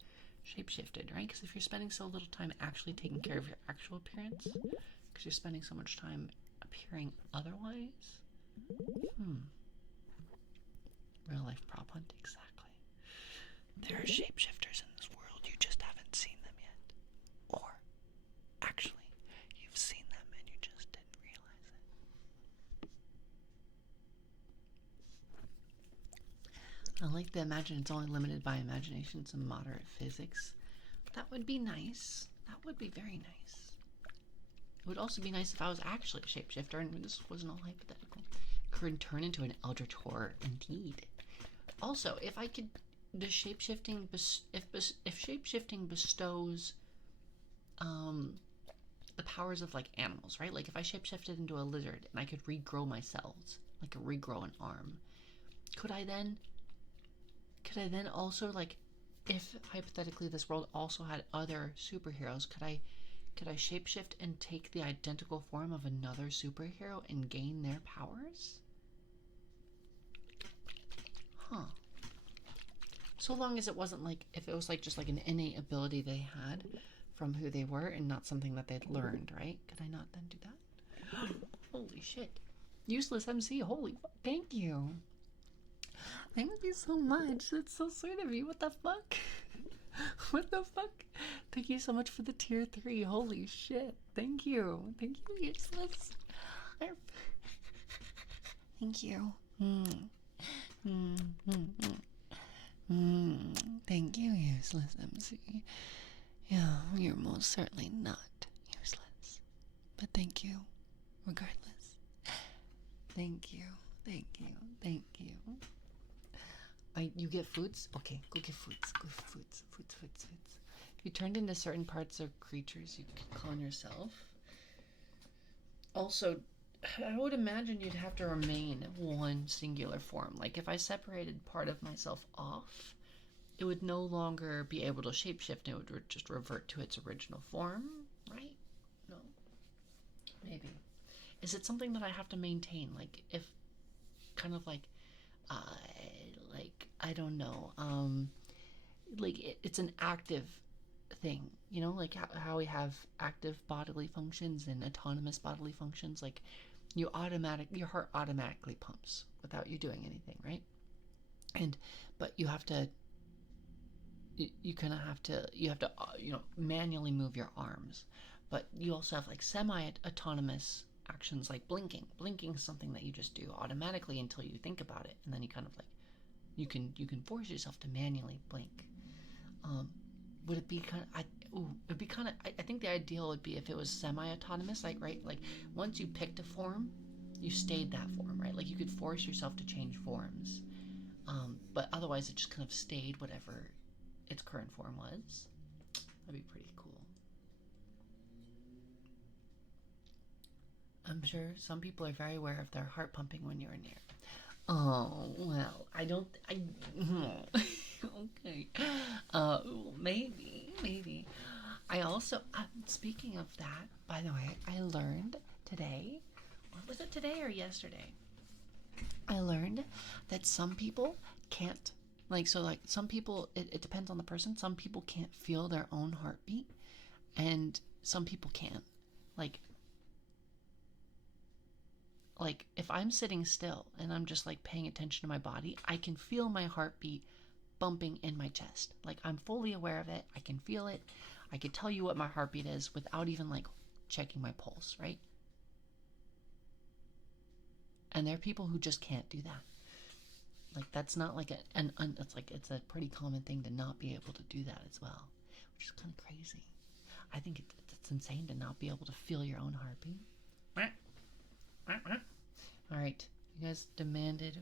shapeshifted, right? Because if you're spending so little time actually taking care of your actual appearance, because you're spending so much time appearing otherwise, real life prop hunt, exactly. There are shapeshifters in this world, you just haven't seen them yet. Or, actually, you've seen them and you just didn't realize it. I like to imagine it's only limited by imagination, some moderate physics. That would be nice. That would be very nice. It would also be nice if I was actually a shapeshifter and this wasn't all hypothetical. Could turn into an eldritch horror, indeed. Also, if I could, does shapeshifting, if shapeshifting bestows the powers of, like, animals, right? Like, if I shapeshifted into a lizard and I could regrow my cells, like regrow an arm, could I then also, like, if hypothetically this world also had other superheroes, could I shapeshift and take the identical form of another superhero and gain their powers? Huh. So long as it wasn't like, if it was like just like an innate ability they had from who they were and not something that they'd learned, right? Could I not then do that? Holy shit. Useless MC, holy fuck. Thank you. Thank you so much. That's so sweet of you. What the fuck? What the fuck? Thank you so much for the tier 3. Holy shit. Thank you. Thank you, Useless. Thank you. Thank you, Useless MC. Yeah, you're most certainly not useless. But thank you, regardless. Thank you. Thank you. Thank you. You get foods? Okay, go get foods. Go for foods. Foods. If you turned into certain parts of creatures, you could clone yourself. Also, I would imagine you'd have to remain one singular form. Like if I separated part of myself off, it would no longer be able to shapeshift. It would just revert to its original form, right? No, maybe. Is it something that I have to maintain? Like if, kind of uh, like I don't know, it's an active thing, you know, like how we have active bodily functions and autonomous bodily functions. Like your heart automatically pumps without you doing anything, right? And but you have to you kind of have to manually move your arms, but you also have like semi-autonomous actions like blinking is something that you just do automatically until you think about it, and then you kind of like you can force yourself to manually blink. Would it be kind of it'd be kind of I think the ideal would be if it was semi-autonomous, like right, like once you picked a form you stayed that form, right? Like you could force yourself to change forms, but otherwise it just kind of stayed whatever its current form was. That'd be pretty cool. I'm sure some people are very aware of their heart pumping when you're near. Oh, well, I don't. Okay. Maybe. I also, speaking of that, by the way, I learned today, or was it today or yesterday? I learned that some people can't, like some people, it depends on the person. Some people can't feel their own heartbeat, and some people can. Like, if I'm sitting still and I'm just like paying attention to my body, I can feel my heartbeat bumping in my chest. Like I'm fully aware of it. I can feel it. I can tell you what my heartbeat is without even like checking my pulse, right? And there are people who just can't do that. Like that's not like it's a pretty common thing to not be able to do that as well, which is kind of crazy. I think it's insane to not be able to feel your own heartbeat. All right, you guys demanded,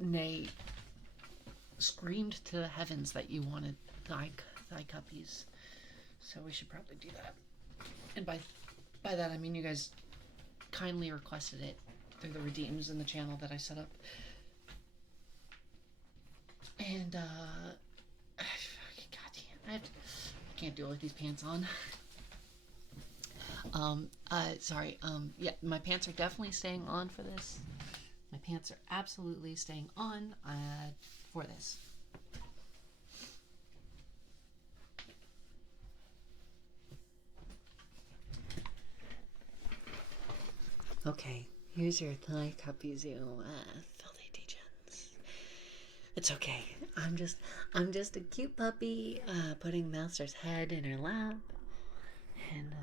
nay, screamed to the heavens that you wanted thigh cuppies, so we should probably do that. And by that I mean you guys kindly requested it through the redeems in the channel that I set up. And God damn, I can't deal with these pants on. Sorry. Yeah, my pants are definitely staying on for this. My pants are absolutely staying on for this. Okay, here's your thigh cuppies, you filthy degens. It's okay. I'm just a cute puppy, putting Master's head in her lap, and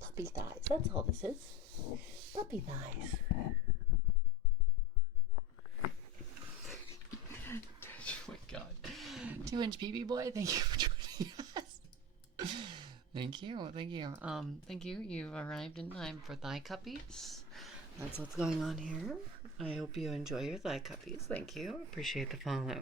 puppy thighs. That's all this is. Puppy thighs. Oh my god. 2-inch BB boy, thank you for joining us. Thank you. Thank you. You've arrived in time for thigh cuppies. That's what's going on here. I hope you enjoy your thigh cuppies. Thank you. Appreciate the follow.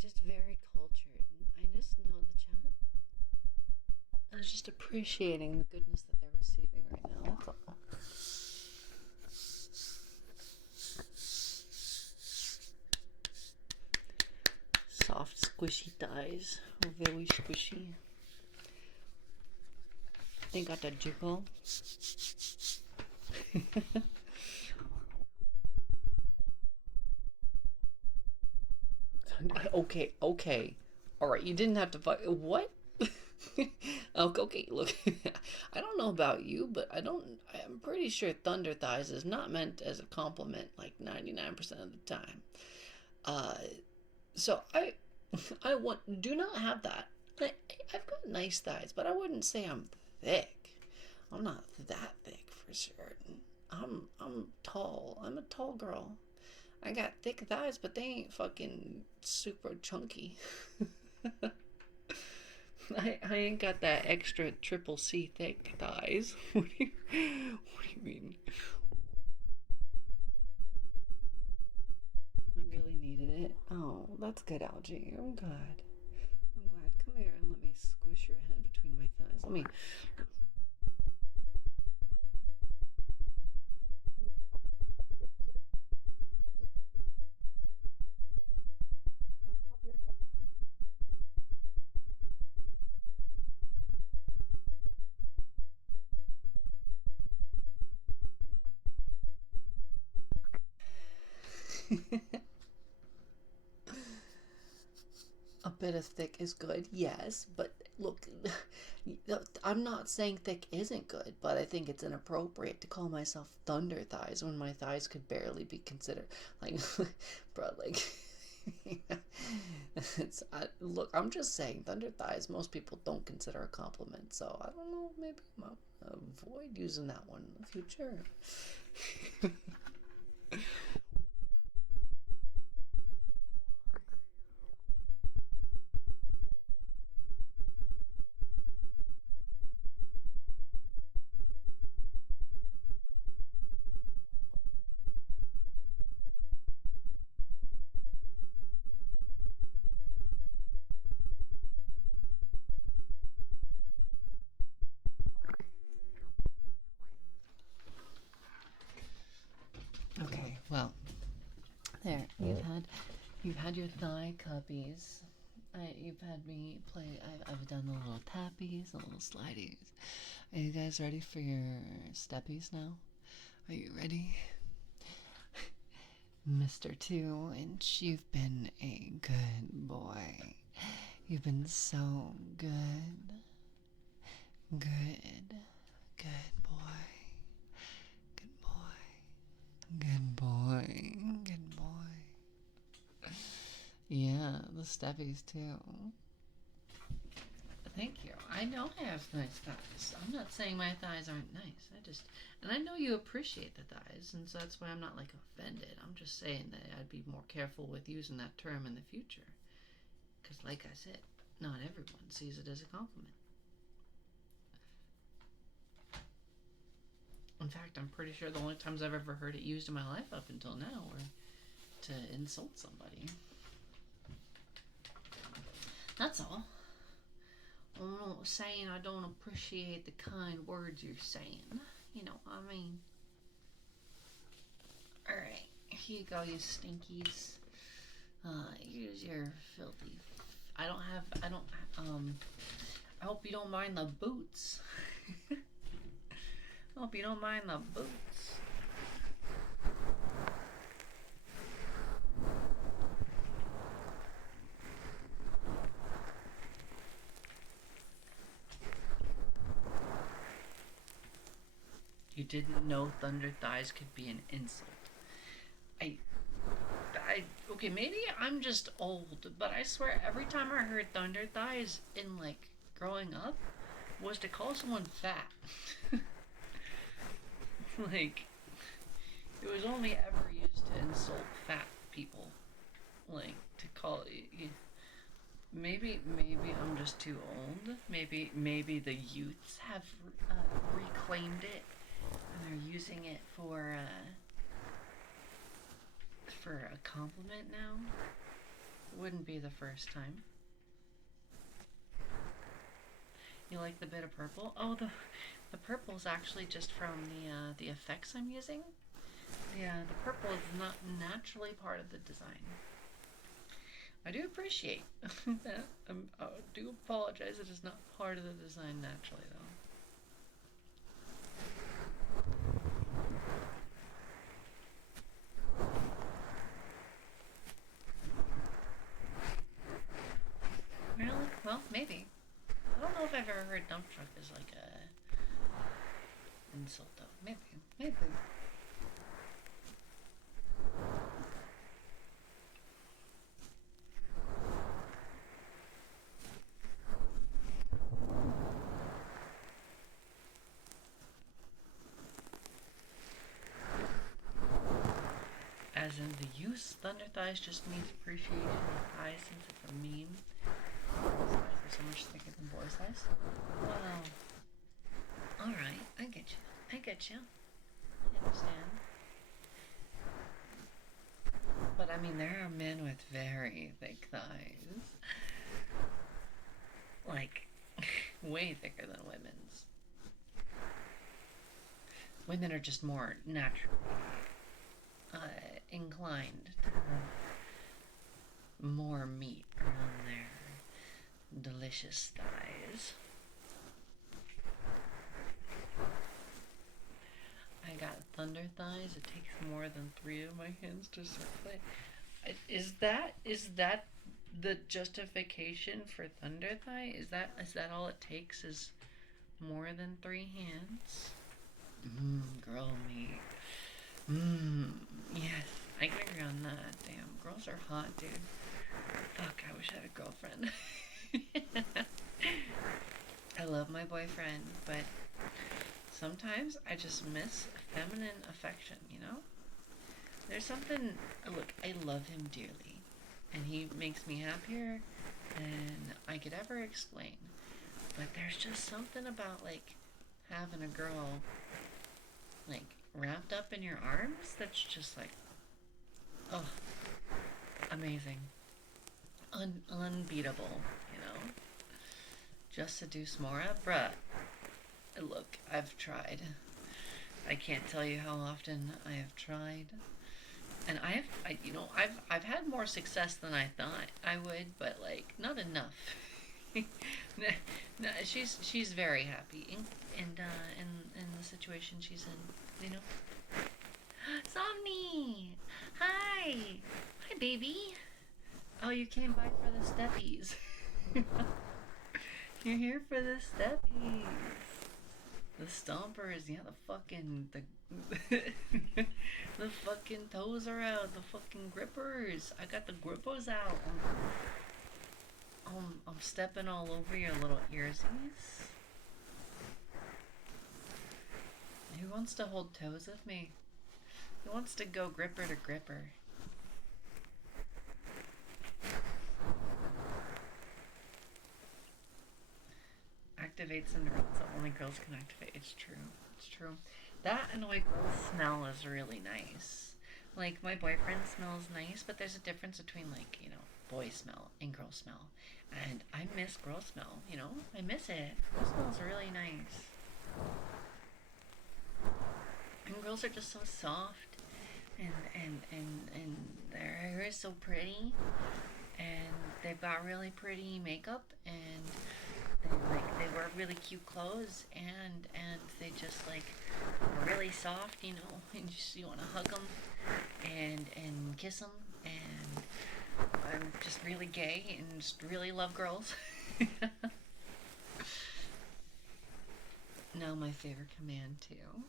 just very cultured. I just know the chat. I was just appreciating the goodness that they're receiving right now. That's all. Soft, squishy thighs. Very squishy. They got that jiggle. Okay. All right, you didn't have to fight. What? Okay, look. I don't know about you, but I'm pretty sure thunder thighs is not meant as a compliment like 99% of the time. So do not have that. I've got nice thighs, but I wouldn't say I'm thick. I'm not that thick for certain. I'm tall. I'm a tall girl. I got thick thighs, but they ain't fucking super chunky. I ain't got that extra triple C thick thighs. What do you mean? I really needed it. Oh, that's good, Algie. I'm glad. I'm glad. Come here and let me squish your head between my thighs. Let me. A bit of thick is good, yes, but look, I'm not saying thick isn't good, but I think it's inappropriate to call myself thunder thighs when my thighs could barely be considered like, bro, like, look, I'm just saying thunder thighs most people don't consider a compliment, so I don't know, maybe I'll avoid using that one in the future. Okay, well, there you've had your thigh cubbies. You've had me play. I've done the little tappies, the little slideys. Are you guys ready for your steppies now? Are you ready? Mr. 2-inch, you've been a good boy. You've been so good. Good. Good boy. Good boy. Good boy. Good boy. Yeah, the steppies too. Thank you. I know I have nice thighs. I'm not saying my thighs aren't nice. And I know you appreciate the thighs, and so that's why I'm not like offended. I'm just saying that I'd be more careful with using that term in the future. Because, like I said, not everyone sees it as a compliment. In fact, I'm pretty sure the only times I've ever heard it used in my life up until now were to insult somebody. That's all. I'm not saying I don't appreciate the kind words you're saying. You know, I mean. Alright, here you go, you stinkies. Here's your filthy. I hope you don't mind the boots. I hope you don't mind the boots. You didn't know thunder thighs could be an insult. Okay, maybe I'm just old, but I swear every time I heard thunder thighs in like growing up was to call someone fat. Like, it was only ever used to insult fat people. Like, to call it. Maybe I'm just too old. Maybe the youths have reclaimed it and they're using it for a compliment now. wouldn't be the first time. You like the bit of purple? Oh, the purple is actually just from the effects I'm using. Yeah, the purple is not naturally part of the design. I do appreciate that. I do apologize. It is not part of the design naturally, though. Really? Well, maybe. I don't know if I've ever heard dump truck as like a insult, though. Maybe. Maybe. As in the use, thunder thighs just means appreciation of thighs since it's a meme. Girls' thighs are so much thicker than boys' thighs. Wow. Alright, I get you. I get you. I understand. But I mean, there are men with very thick thighs. Like, way thicker than women's. Women are just more naturally inclined to have more meat around their delicious thighs. I got thunder thighs. It takes more than 3 of my hands to circulate. Is that the justification for thunder thigh? Is that all it takes? Is more than 3 hands? Girl meat. Yes, I can agree on that. Damn, girls are hot, dude. Fuck, I wish I had a girlfriend. I love my boyfriend, but sometimes I just miss feminine affection, you know? There's something, look, I love him dearly, and he makes me happier than I could ever explain. But there's just something about, like, having a girl, like, wrapped up in your arms that's just like, oh, amazing. Unbeatable, you know? Just seduce Mora? Bruh, look, I've tried. I can't tell you how often I have tried. And I've had more success than I thought I would, but like, not enough. No, she's very happy in the situation she's in, you know. Somni! Hi! Hi, baby! Oh, you came by for the steppies. You're here for the steppies. The stompers, yeah, the fucking toes are out, the fucking grippers. I got the grippers out. I'm stepping all over your little earsies. Who wants to hold toes with me? Who wants to go gripper to gripper? Activate some neurons that only girls can activate. It's true. It's true. That and a girl smell is really nice. Like, my boyfriend smells nice, but there's a difference between, like, you know, boy smell and girl smell. And I miss girl smell, you know? I miss it. Girl smells really nice. And girls are just so soft. And their hair is so pretty. And they've got really pretty makeup. And they wear really cute clothes. And they just, like, are really soft, you know? And you want to hug them. And kiss them. And I'm just really gay and just really love girls. Now my favorite command too.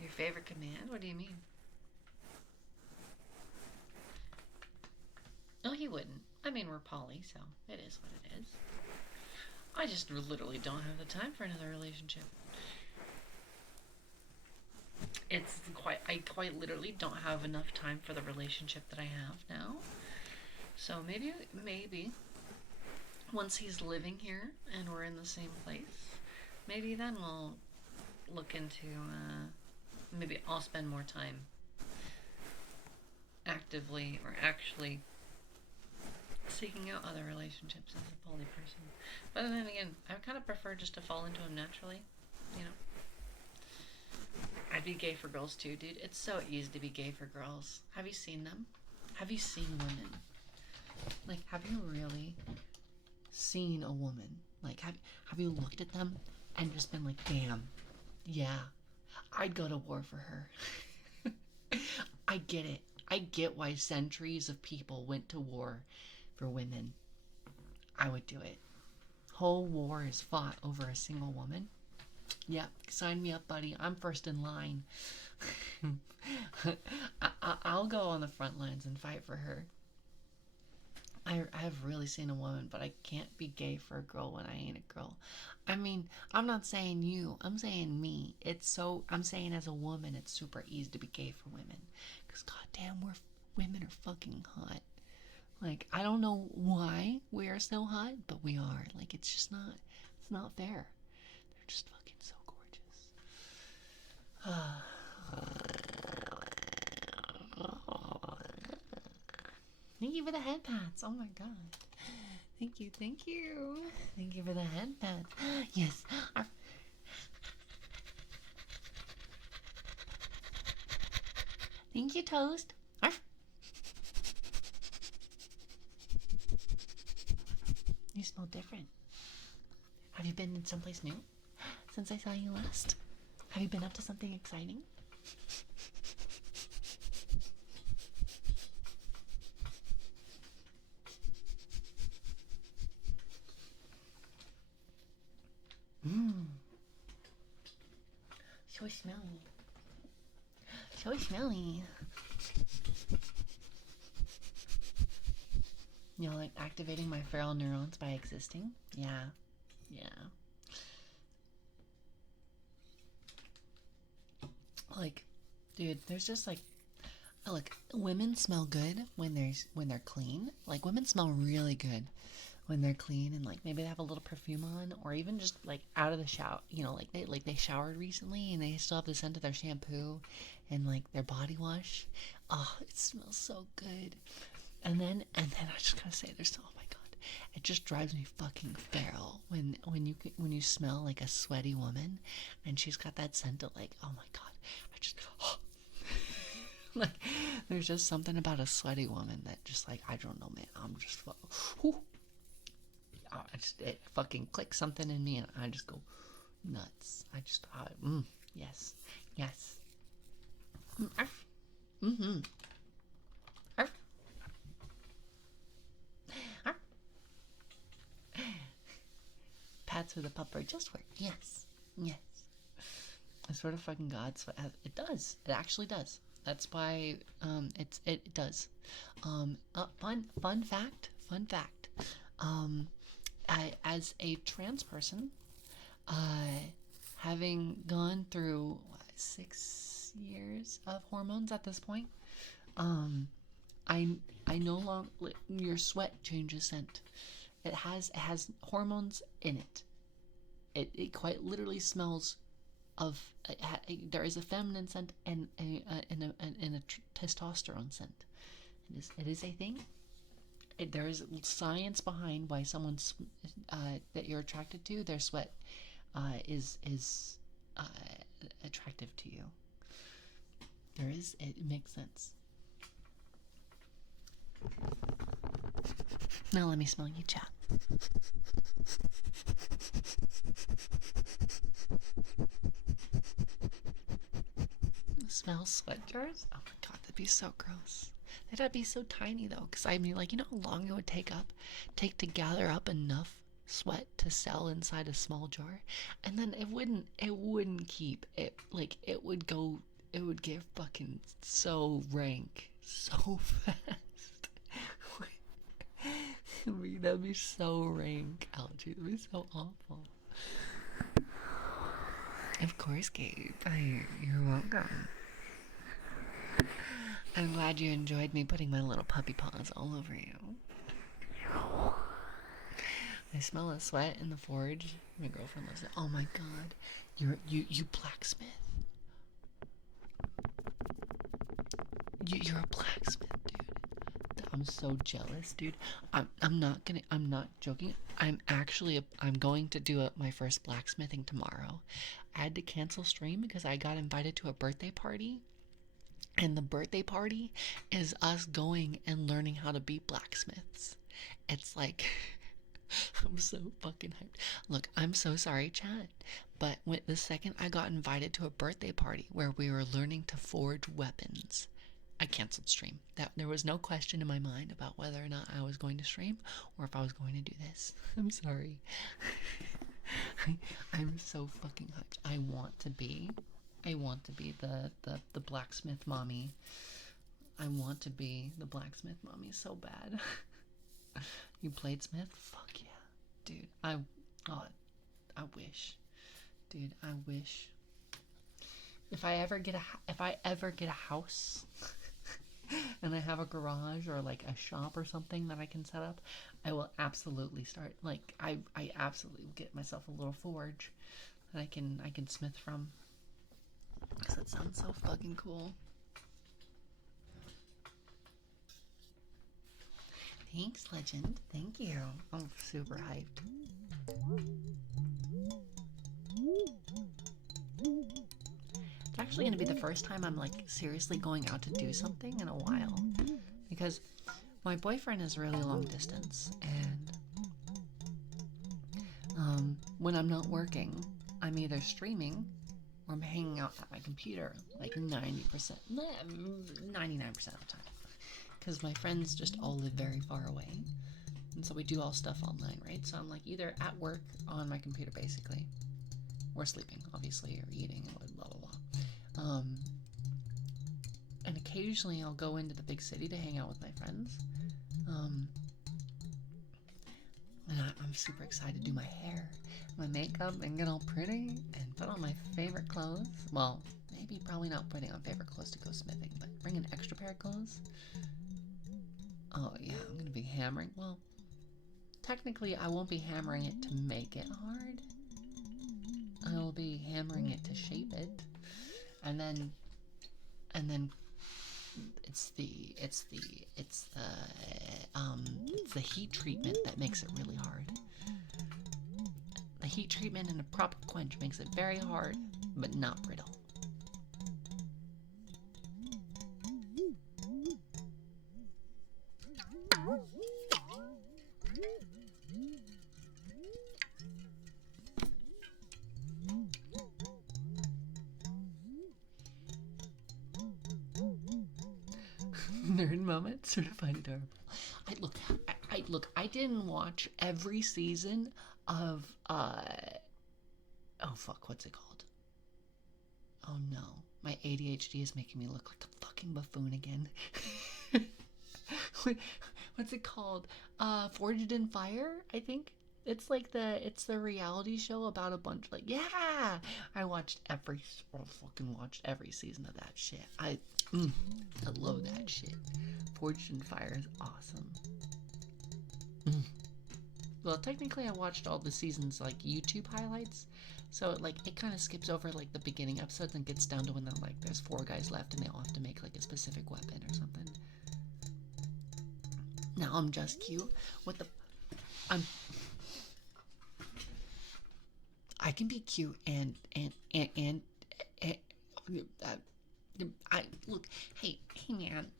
Your favorite command? What do you mean? No, he wouldn't. I mean, we're poly, so it is what it is. I just literally don't have the time for another relationship. I quite literally don't have enough time for the relationship that I have now. So maybe once he's living here and we're in the same place, maybe then we'll look into, maybe I'll spend more time actively or actually seeking out other relationships as a poly person. But then again, I kind of prefer just to fall into them naturally, you know. I'd be gay for girls too, dude. It's so easy to be gay for girls. Have you seen them? Have you seen women? Like, have you really seen a woman? Like, have you looked at them and just been like, damn, yeah, I'd go to war for her. I get it. I get why centuries of people went to war for women. I would do it. Whole war is fought over a single woman. Yep, sign me up, buddy. I'm first in line. I'll go on the front lines and fight for her. I have really seen a woman, but I can't be gay for a girl when I ain't a girl. I mean, I'm not saying you. I'm saying me. I'm saying as a woman, it's super easy to be gay for women. Because goddamn, women are fucking hot. Like, I don't know why we are so hot, but we are. Like, it's not fair. They're just fucking so gorgeous. Thank you for the head pats. Oh my god. Thank you, thank you. Thank you for the head pats. Yes. Thank you, Toast. You smell different. Have you been someplace new since I saw you last? Have you been up to something exciting? So smelly. So smelly. You know, like activating my feral neurons by existing? Yeah. Yeah. Like, dude, there's just like, look, women smell good when they're clean. Like, women smell really good when they're clean and like maybe they have a little perfume on, or even just like out of the shower, you know, like they showered recently and they still have the scent of their shampoo and like their body wash. Oh, it smells so good. And then I just gotta say, oh my god, it just drives me fucking feral when you smell like a sweaty woman and she's got that scent of like, oh my god, I just like, there's just something about a sweaty woman that just like, I don't know, man, I'm just whew. It fucking clicks something in me and I just go nuts. Yes. Mm-hmm. Pats with a pupper just work. Yes. I swear to fucking God, it does. It actually does. That's why it does. Fun fact. As a trans person, having gone through 6 years of hormones at this point, I no longer, your sweat changes scent. It has hormones in it. It quite literally smells of. There is a feminine scent and a testosterone scent. It is a thing. There is science behind why someone's that you're attracted to, their sweat is attractive to you. It makes sense. Now let me smell you, chat. Smell sweat jars? Oh my god, that'd be so gross. That'd be so tiny though, because I mean, like, you know how long it would take to gather up enough sweat to sell inside a small jar, and then it wouldn't keep it. Like, it would get fucking so rank so fast. That'd be so rank, algae. It'd be so awful. Of course, Gabe. You're welcome. I'm glad you enjoyed me putting my little puppy paws all over you. I smell a sweat in the forge. My girlfriend loves it. Oh my god. You blacksmith. You're a blacksmith, dude. I'm so jealous, dude. I'm not joking. I'm going to do my first blacksmithing tomorrow. I had to cancel stream because I got invited to a birthday party. And the birthday party is us going and learning how to be blacksmiths. It's like, I'm so fucking hyped. Look, I'm so sorry, chat, but the second I got invited to a birthday party where we were learning to forge weapons, I canceled stream. That there was no question in my mind about whether or not I was going to stream or if I was going to do this. I'm sorry. I'm so fucking hyped. I want to be the blacksmith mommy. I want to be the blacksmith mommy so bad. You played Smith? Fuck yeah. Dude, I wish. Dude, I wish. If I ever get a house and I have a garage or like a shop or something that I can set up, I will absolutely start, like, I absolutely get myself a little forge that I can smith from. Because that sounds so fucking cool. Thanks, Legend. Thank you. I'm super hyped. It's actually going to be the first time I'm, like, seriously going out to do something in a while. Because my boyfriend is really long distance, and when I'm not working, I'm either streaming or I'm hanging out at my computer, like 99% of the time. Because my friends just all live very far away. And so we do all stuff online, right? So I'm like either at work on my computer, basically, or sleeping, obviously, or eating, and blah, blah, blah. And occasionally I'll go into the big city to hang out with my friends. And I'm super excited to do my hair, my makeup, and get all pretty, and put on my favorite clothes. Well, maybe probably not putting on favorite clothes to go smithing, but bring an extra pair of clothes. Oh yeah, I'm gonna be hammering. Well, technically I won't be hammering it to make it hard. I'll be hammering it to shape it, and then it's the heat treatment that makes it really hard. The heat treatment and a proper quench makes it very hard, but not brittle. Nerd moment, certified adorable. I didn't watch every season of oh fuck, what's it called? Oh no, my ADHD is making me look like a fucking buffoon again. What's it called? Forged in Fire, I think. It's the reality show about a bunch, like, yeah, I fucking watched every season of that shit. I love that shit. Forged in Fire is awesome. Well, technically I watched all the seasons, like, YouTube highlights, so it kind of skips over like the beginning episodes and gets down to when there's 4 guys left and they all have to make like a specific weapon or something. Now I'm just cute. I can be cute and I look. Hey man.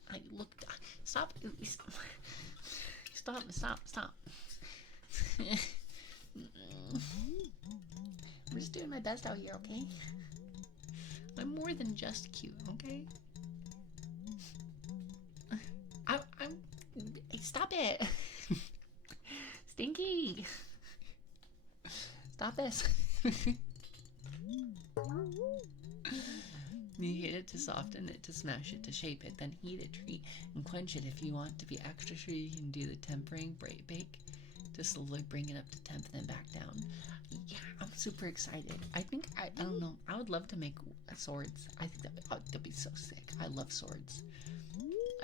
Stop. I'm just doing my best out here, okay? I'm more than just cute, okay? Stop it! Stinky! Stop this! You heat it to soften it, to smash it, to shape it, then heat it, treat, and quench it. If you want to be extra sure, you can do the tempering, bake, to slowly bring it up to temp, then back down. Yeah, I'm super excited. I don't know, I would love to make swords. I think that'd be so sick. I love swords.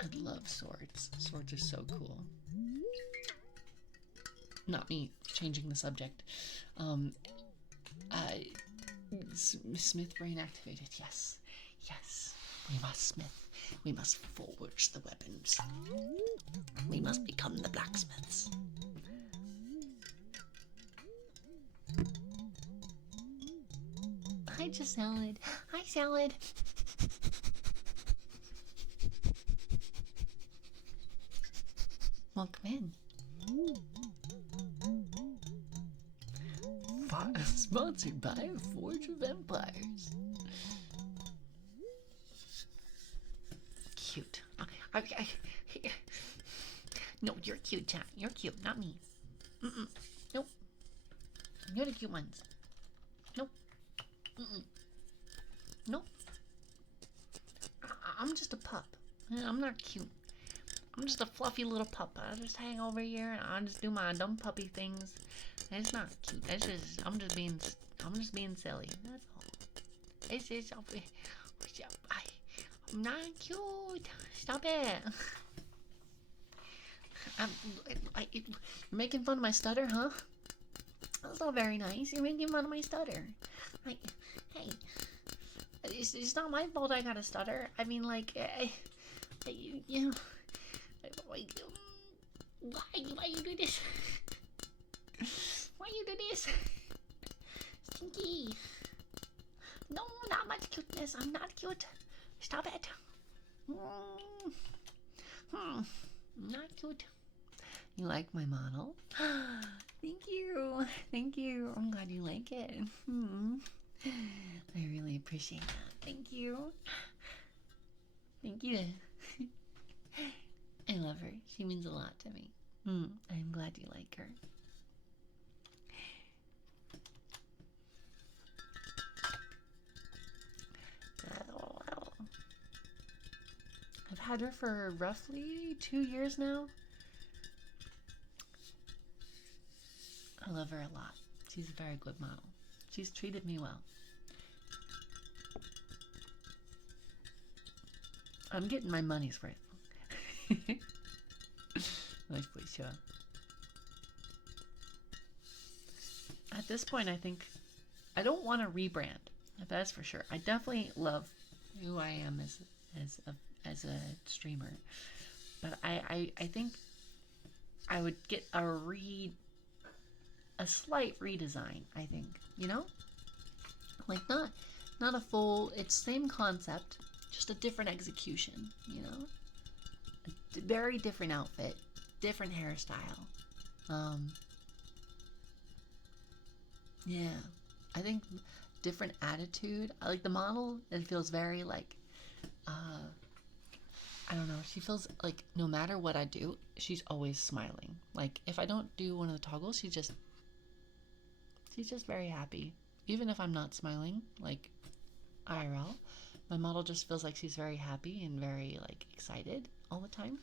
I love swords. Swords are so cool. Not me changing the subject. Smith brain activated. Yes, we must smith. We must forge the weapons. We must become the blacksmiths. Hi, just Salad. Hi, Salad. Welcome in. Sponsored by Forge of Empires. Cute. No, you're cute, chat. You're cute, not me. Nope. You're the cute ones. Nope. Nope. I'm just a pup. I'm not cute. I'm just a fluffy little pup. I just hang over here and I just do my dumb puppy things. It's not cute. That's just I'm just being silly. That's all. I'm not cute. Stop it. You're making fun of my stutter, huh? That's not very nice. You're making fun of my stutter. Hey, it's not my fault I got a stutter. I mean, like, you know, why you do this? Why you do this? Stinky. No, not much cuteness. I'm not cute. Stop it. Not cute. You like my model? Thank you. Thank you. I'm glad you like it. I really appreciate that. Thank you. Thank you. I love her. She means a lot to me. I'm glad you like her. I've had her for roughly 2 years now. I love her a lot. She's a very good model. She's treated me well. I'm getting my money's worth. That's for sure. At this point, I think I don't want to rebrand. That's for sure. I definitely love who I am as a streamer, but I think I would get a slight redesign. I think, you know, like not a full. It's same concept, just a different execution. You know, a very different outfit, different hairstyle. Yeah, I think different attitude. I like the model. It feels very like, I don't know. She feels like no matter what I do, she's always smiling. Like if I don't do one of the toggles, she's just very happy. Even if I'm not smiling, like IRL, my model just feels like she's very happy and very like excited all the time.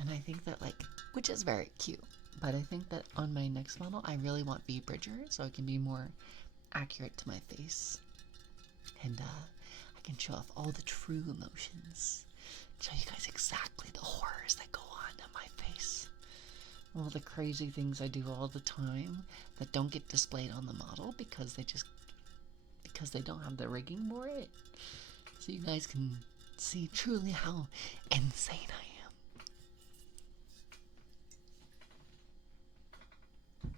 And I think that like, which is very cute. But I think that on my next model, I really want V Bridger so it can be more accurate to my face. And I can show off all the true emotions. Show you guys exactly the horrors that go on my face. All the crazy things I do all the time that don't get displayed on the model because they don't have the rigging for it. So you guys can see truly how insane I am.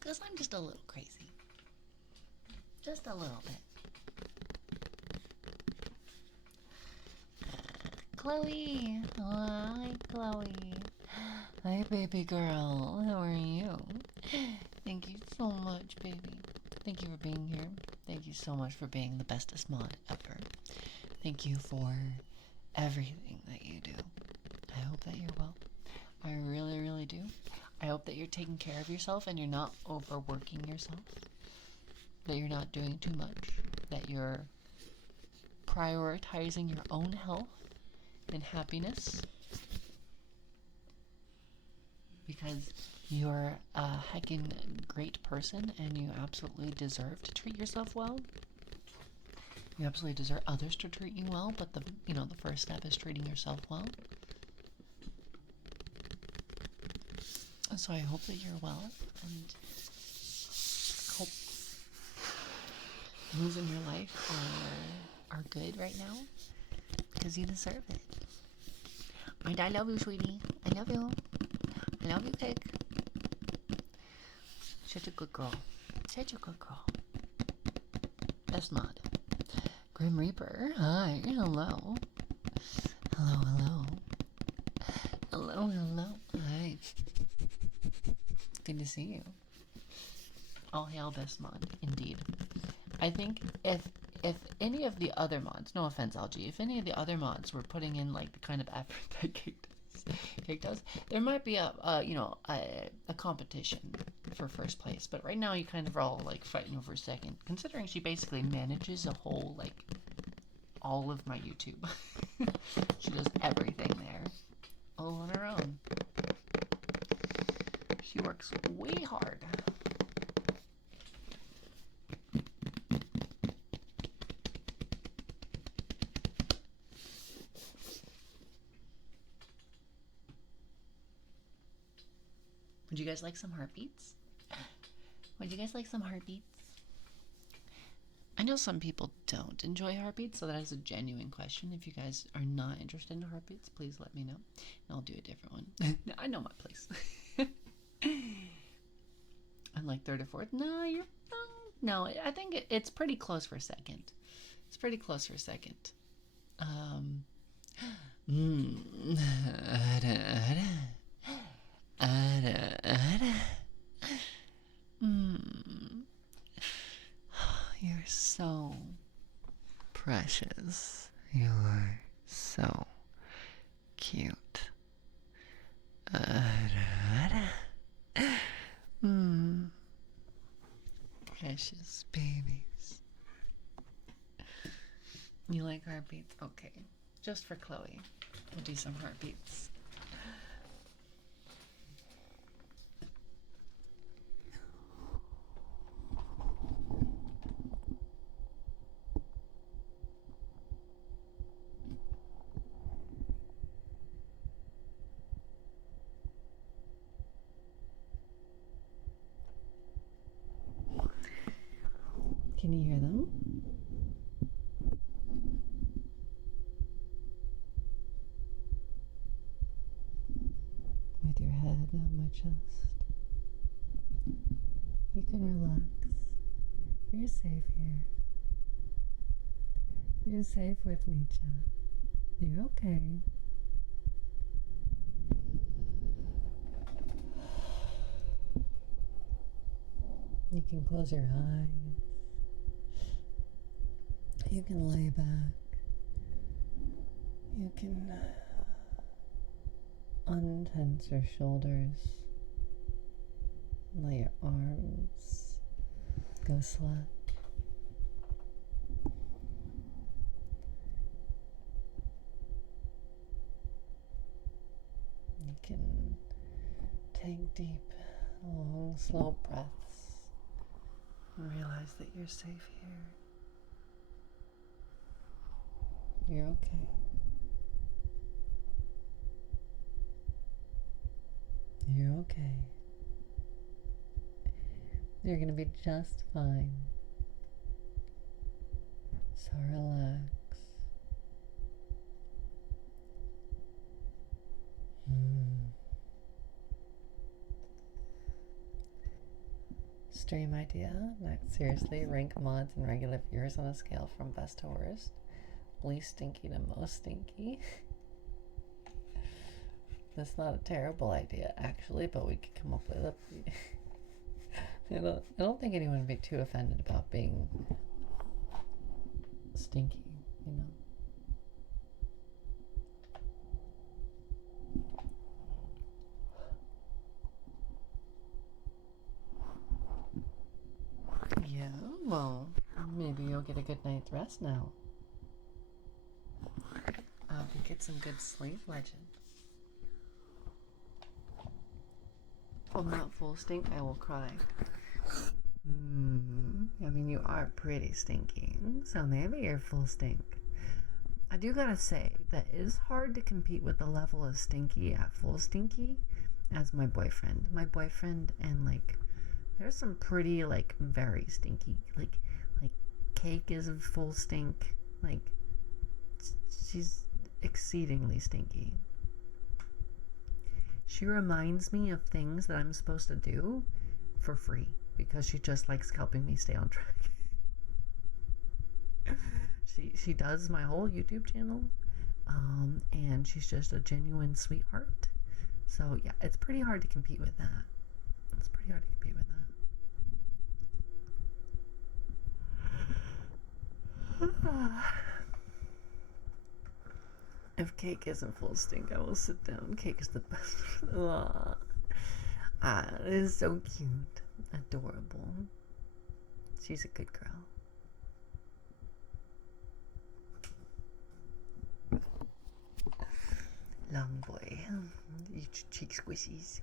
Because I'm just a little crazy. Just a little bit. Chloe! Hi, Chloe. Hi, baby girl. How are you? Thank you so much, baby. Thank you for being here. Thank you so much for being the bestest mod ever. Thank you for everything that you do. I hope that you're well. I really, really do. I hope that you're taking care of yourself and you're not overworking yourself. That you're not doing too much. That you're prioritizing your own health and happiness. Because you're a heckin' great person and you absolutely deserve to treat yourself well. You absolutely deserve others to treat you well, but the first step is treating yourself well. So I hope that you're well and hope things in your life are good right now. because you deserve it. And I love you, sweetie. I love you. I love you, Cake. Such a good girl. Such a good girl. Best mod. Grim Reaper. Hi. Hello. Hello, hello. Hello, hello. Hi. Good to see you. All hail best mod, indeed. I think if any of the other mods, no offense, LG, if any of the other mods were putting in like the kind of effort that Cake does, there might be a competition for first place. But right now, you kind of are all like fighting over second, considering she basically manages a whole like all of my YouTube. She does everything there, all on her own. She works way hard. Would you guys like some heartbeats? Would you guys like some heartbeats? I know some people don't enjoy heartbeats, so that is a genuine question. If you guys are not interested in heartbeats, please let me know, and I'll do a different one. I know my place. I'm like third or fourth. No, you're no. I think it's pretty close for second. It's pretty close for second. You're so precious. You're so cute. Precious babies. You like heartbeats? Okay. Just for Chloe. We'll do some heartbeats. Can you hear them? With your head on my chest. You can relax. You're safe here. You're safe with me, Chat. You're okay. You can close your eyes. You can lay back. You can untense your shoulders. Let your arms go slack. You can take deep, long, slow breaths and realize that you're safe here. You're okay. You're okay. You're gonna be just fine. So relax. Stream idea? Not seriously. Rank mods and regular viewers on a scale from best to worst. Least stinky to most stinky. That's not a terrible idea, actually, but we could come up with a. I don't think anyone would be too offended about being stinky, you know. Yeah, well, maybe you'll get a good night's rest now. You get some good sleep, Legend. If I'm not full stink, I will cry. I mean, you are pretty stinky, so maybe you're full stink. I do gotta say, that is hard to compete with the level of stinky at full stinky as my boyfriend. My boyfriend and, like, there's some pretty, like, very stinky. Like Cake is a full stink. Like, she's exceedingly stinky. She reminds me of things that I'm supposed to do for free because she just likes helping me stay on track. She does my whole YouTube channel, and she's just a genuine sweetheart. So yeah, it's pretty hard to compete with that. It's pretty hard to compete with that. If Cake isn't full stink, I will sit down. Cake is the best. It is so cute. Adorable. She's a good girl. Long boy. Cheek squishies.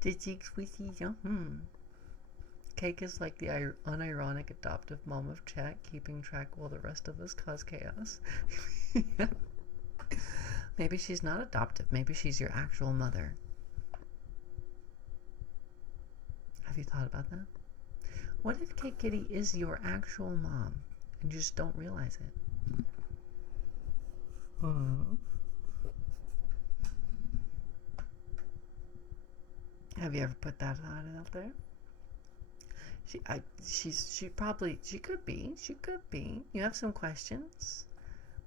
The cheek squishies, Cake is like the unironic adoptive mom of chat, keeping track while the rest of us cause chaos. Maybe she's not adoptive. Maybe she's your actual mother. Have you thought about that? What if Cake Kitty is your actual mom and you just don't realize it? Have you ever put that thought out there? She could be. She could be. You have some questions?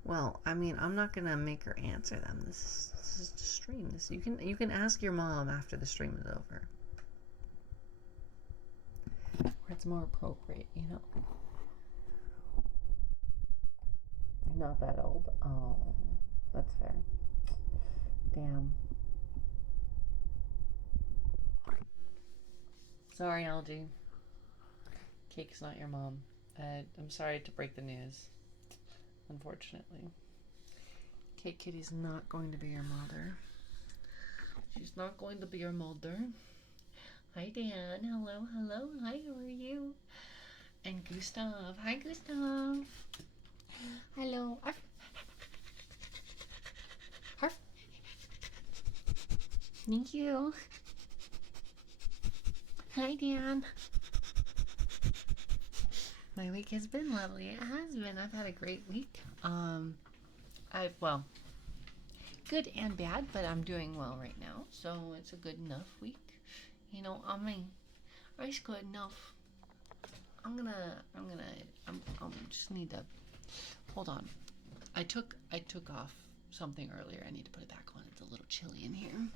Well, I mean, I'm not gonna make her answer them. This is the stream. You can ask your mom after the stream is over. Where it's more appropriate, you know. You're not that old. Oh, that's fair. Damn. Sorry, Algie. Cake's not your mom. I'm sorry to break the news. Unfortunately. Cake Kitty's not going to be your mother. She's not going to be your mother. Hi, Dan. Hello, hello. Hi, how are you? And Gustav. Hi, Gustav. Hello. Arf. Arf. Thank you. Hi, Dan. My week has been lovely. It has been. I've had a great week. Well, good and bad, but I'm doing well right now, so it's a good enough week. You know, I mean, it's good enough. I'm just need to hold on. I took off something earlier. I need to put it back on. It's a little chilly in here.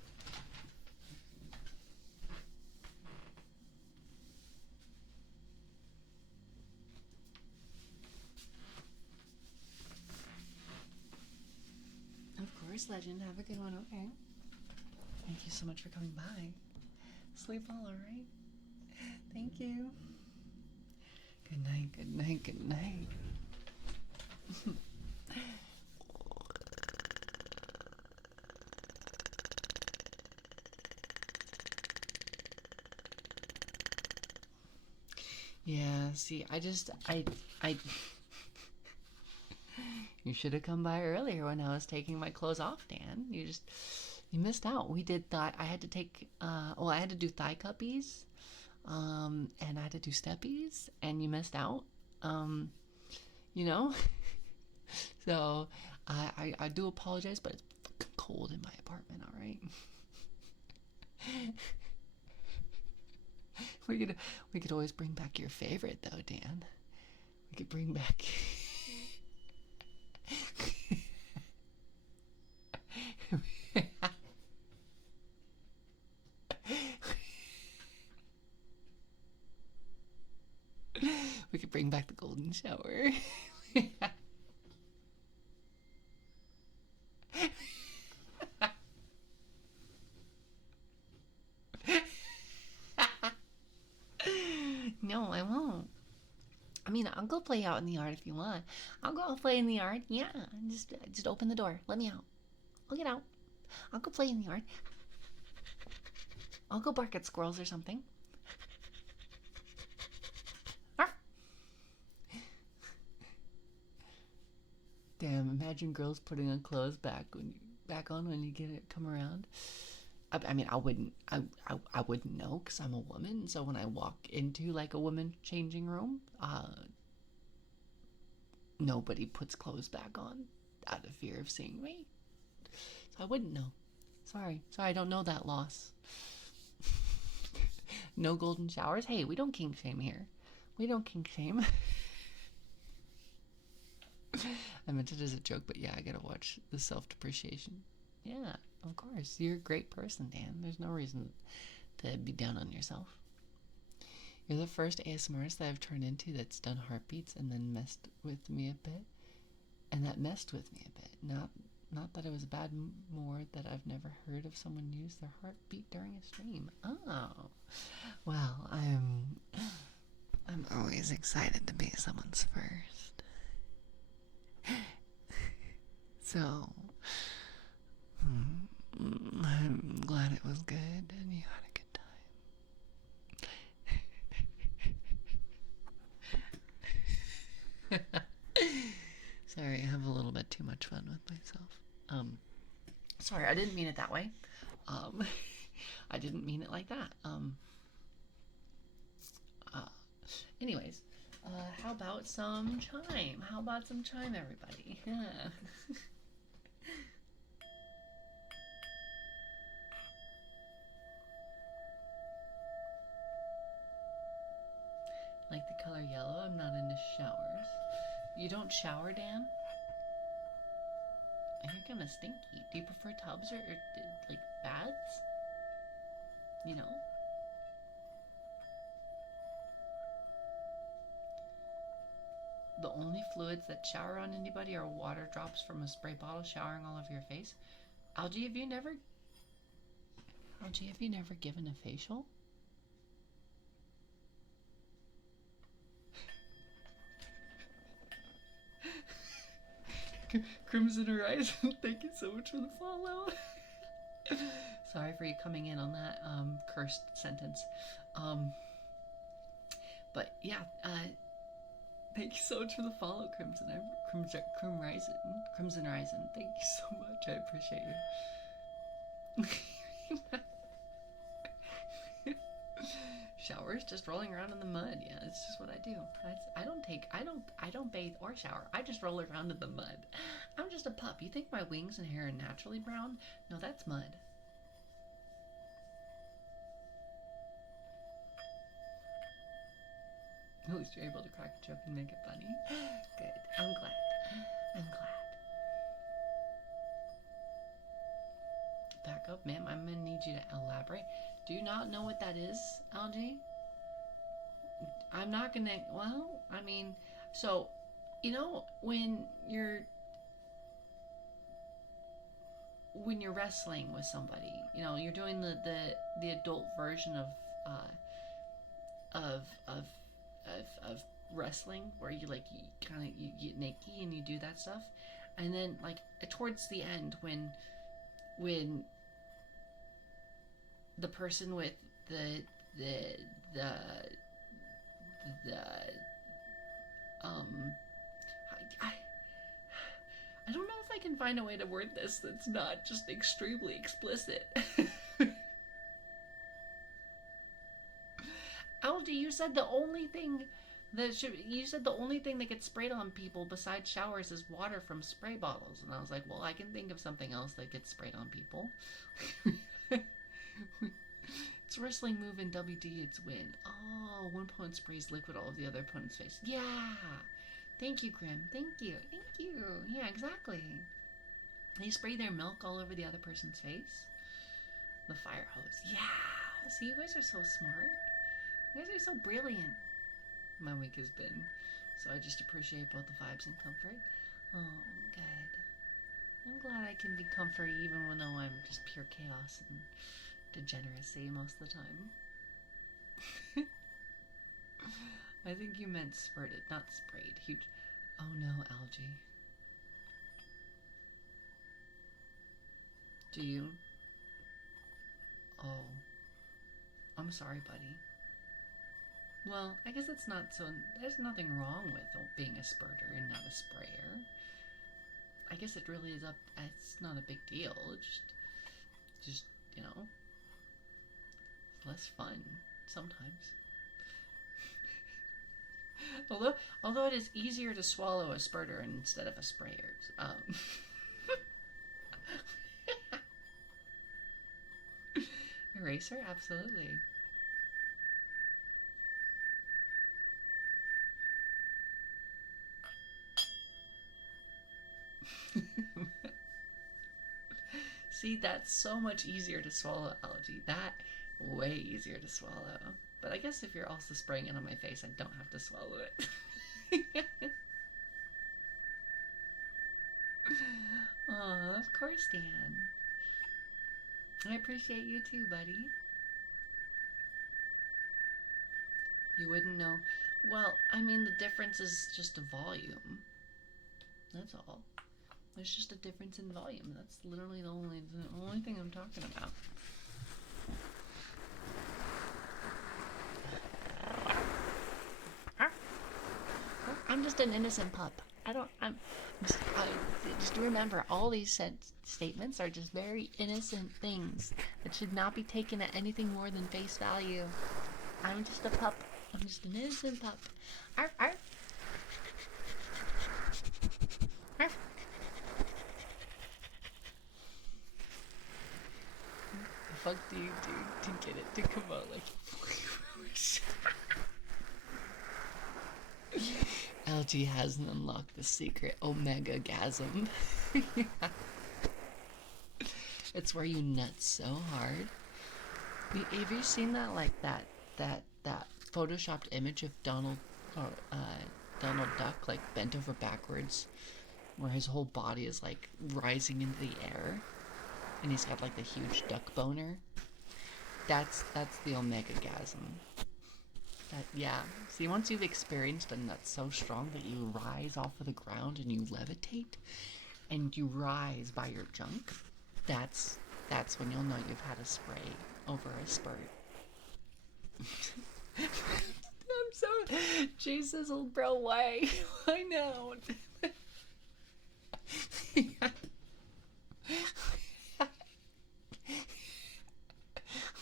Of course, Legend. Have a good one, okay? Thank you so much for coming by. Sleep well, alright? Thank you. Good night, good night, good night. Yeah, see, I you should have come by earlier when I was taking my clothes off, Dan. You missed out. We did that. I had to take, I had to do thigh cuppies, and I had to do steppies, and you missed out. You know? So, I do apologize, but it's fucking cold in my apartment, alright? We could always bring back your favorite, though, Dan. We could bring back... We could bring back the golden shower. No, I won't. I mean, I'll go play out in the yard if you want. I'll go play in the yard. Yeah, just open the door. Let me out. I'll get out. I'll go play in the yard. I'll go bark at squirrels or something. Arf. Damn, imagine girls putting on clothes back on when you come around. I mean, I wouldn't know because I'm a woman. So when I walk into like a woman changing room, nobody puts clothes back on out of fear of seeing me. So I wouldn't know. Sorry, I don't know that loss. No golden showers. Hey, we don't kink shame here. We don't kink shame. I meant it as a joke, but yeah, I gotta watch the self-depreciation. Yeah, of course. You're a great person, Dan. There's no reason to be down on yourself. You're the first ASMRist that I've turned into that's done heartbeats and then messed with me a bit. And that messed with me a bit. Not that it was bad, more that I've never heard of someone use their heartbeat during a stream. Oh. Well, I'm always excited to be someone's first. So, I'm glad it was good and you had a good time. Sorry, I have a little bit too much fun with myself. Sorry, I didn't mean it that way. I didn't mean it like that. Anyways, how about some chime? How about some chime, everybody? Yeah. Like the color yellow? I'm not into showers. You don't shower, Dan? You're kind of stinky. Do you prefer tubs or like baths? You know? The only fluids that shower on anybody are water drops from a spray bottle showering all over your face. Algie, have you never given a facial? Crimson Horizon, thank you so much for the follow. Sorry for you coming in on that cursed sentence. But yeah, thank you so much for the follow, Crimson Horizon. Thank you so much. I appreciate you. Showers, just rolling around in the mud. Yeah, it's just what I do. I don't bathe or shower. I just roll around in the mud. I'm just a pup. You think my wings and hair are naturally brown? No, that's mud. At least you're able to crack a joke and make it funny. Good. I'm glad. Back up, ma'am. I'm gonna need you to elaborate. Do you not know what that is, Algie? I'm not gonna. Well, I mean, so, you know, when you're wrestling with somebody, you know, you're doing the adult version of of of of wrestling, where you like you get naked and you do that stuff, and then like towards the end when the person with the I don't know if I can find a way to word this that's not just extremely explicit. Algie, you said the only thing that gets sprayed on people besides showers is water from spray bottles, and I was like, well, I can think of something else that gets sprayed on people. It's a wrestling move in WD, it's win. Oh, one opponent sprays liquid all over the other opponent's face. Yeah! Thank you, Grim. Thank you. Yeah, exactly. They spray their milk all over the other person's face. The fire hose. Yeah! See, you guys are so smart. You guys are so brilliant. My week has been. So I just appreciate both the vibes and comfort. Oh, good. I'm glad I can be comfy even though I'm just pure chaos and degeneracy most of the time. I think you meant spurted, not sprayed. Huge. Oh no, Algie. Do you? Oh. I'm sorry, buddy. Well, I guess it's not so. There's nothing wrong with being a spurter and not a sprayer. I guess it really is up. It's not a big deal. It's just you know, it's less fun sometimes. Although it is easier to swallow a spurter instead of a sprayer. Eraser? Absolutely. See, that's so much easier to swallow, Algae. That way easier to swallow. But I guess if you're also spraying it on my face, I don't have to swallow it. Oh, of course, Dan. I appreciate you too, buddy. You wouldn't know. Well, I mean, the difference is just a volume. That's all. There's just a difference in volume. That's literally the only thing I'm talking about. I'm just an innocent pup. Just remember, all these statements are just very innocent things that should not be taken at anything more than face value. I'm just a pup. I'm just an innocent pup. Arf, arf. Arf. The fuck do you do to get it to come out like Algae hasn't unlocked the secret Omega-gasm. It's where you nut so hard. Have you seen that, like that photoshopped image of Donald Duck, like bent over backwards, where his whole body is like rising into the air, and he's got like the huge duck boner? That's the Omega-gasm. Yeah. See, once you've experienced a nut so strong that you rise off of the ground and you levitate, and you rise by your junk, that's when you'll know you've had a spray over a spurt. I'm so... Jesus, little bro, why? Why now?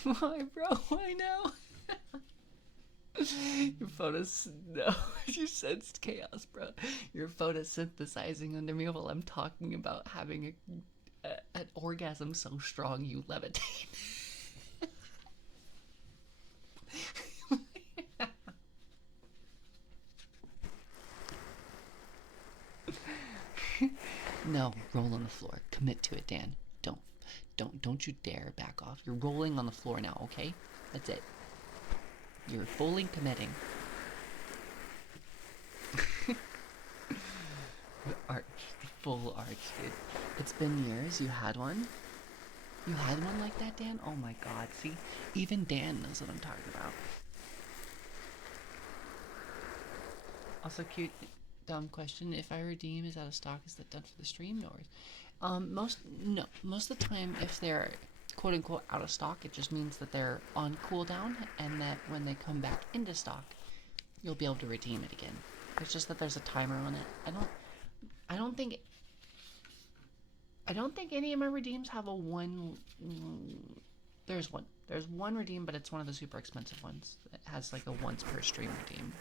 Why, bro? Why now? Your photos... No, you sensed chaos, bro. You're photosynthesizing under me while I'm talking about having an orgasm so strong you levitate. No, roll on the floor. Commit to it, Dan. Don't you dare back off. You're rolling on the floor now, okay? That's it. You're fully committing. The arch. The full arch, dude. It's been years. You had one? You had one like that, Dan? Oh my god, see? Even Dan knows what I'm talking about. Also, cute, dumb question. If I redeem is out of stock, is that done for the stream? No worries. Most of the time, if they're quote-unquote out of stock, it just means that they're on cooldown, and that when they come back into stock, you'll be able to redeem it again. It's just that there's a timer on it. I don't think any of my redeems have a one. There's one redeem, but it's one of the super expensive ones. It has like a once per stream redeem.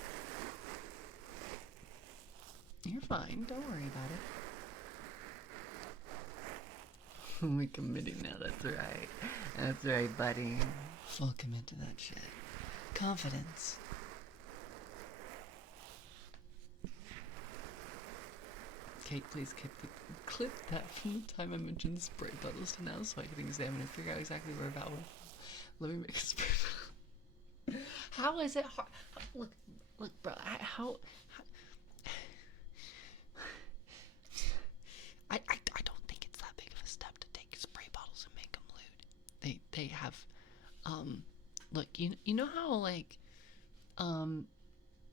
You're fine. Don't worry about it. We're committing now. That's right. That's right, buddy. Full commit to that shit. Confidence. Kate, please clip that from the time I mentioned spray bottles to now, so I can examine and figure out exactly where about went. Let me make a spray bottle. How is it hard? Look, bro. I don't think it's that big of a step to take spray bottles and make them lewd. They have, look, you know how like,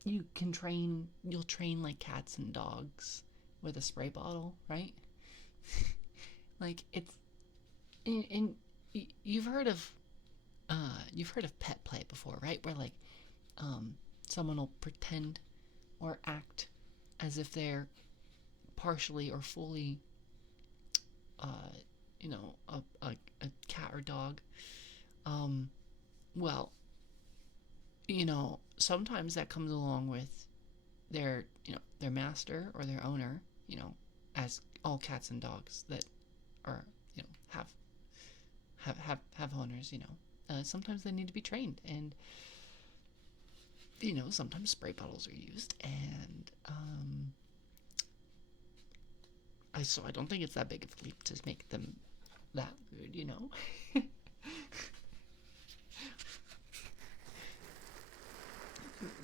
you'll train like cats and dogs with a spray bottle, right? Like it's, and you've heard of pet play before, right? Where like, someone will pretend or act as if they're partially or fully, a cat or dog. Well, sometimes that comes along with their master or their owner, as all cats and dogs that are, have owners, sometimes they need to be trained, and sometimes spray bottles are used, and so I don't think it's that big of a leap to make them that good.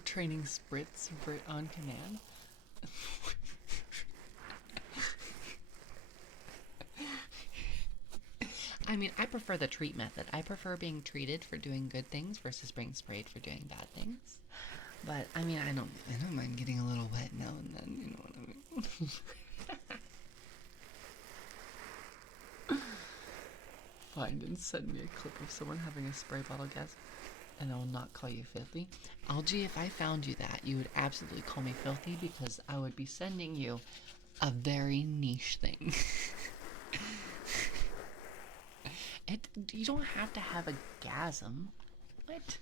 Training spritz on command. I mean, I prefer the treat method. I prefer being treated for doing good things versus being sprayed for doing bad things. But I mean, I don't mind getting a little wet now and then. You know what I mean? Find and send me a clip of someone having a spray bottle gas, and I will not call you filthy. Algie, if I found you that, you would absolutely call me filthy because I would be sending you a very niche thing. You don't have to have a gasm. What?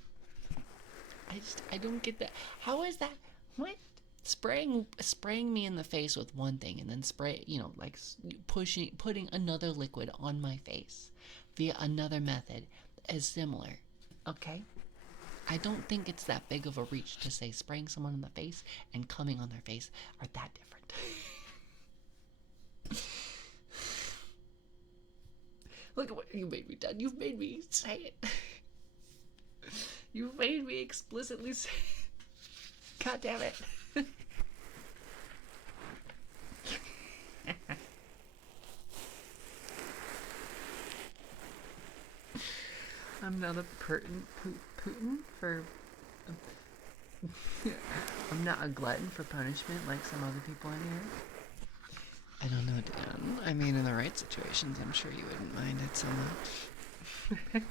I don't get that. How is that? What? Spraying me in the face with one thing and then putting another liquid on my face via another method is similar. Okay? I don't think it's that big of a reach to say spraying someone in the face and coming on their face are that different. Look at what you made me do. You've made me say it. You've made me explicitly say it. God damn it. I'm not a Putin for... I'm not a glutton for punishment like some other people in here. I don't know, Dan. I mean, in the right situations, I'm sure you wouldn't mind it so much.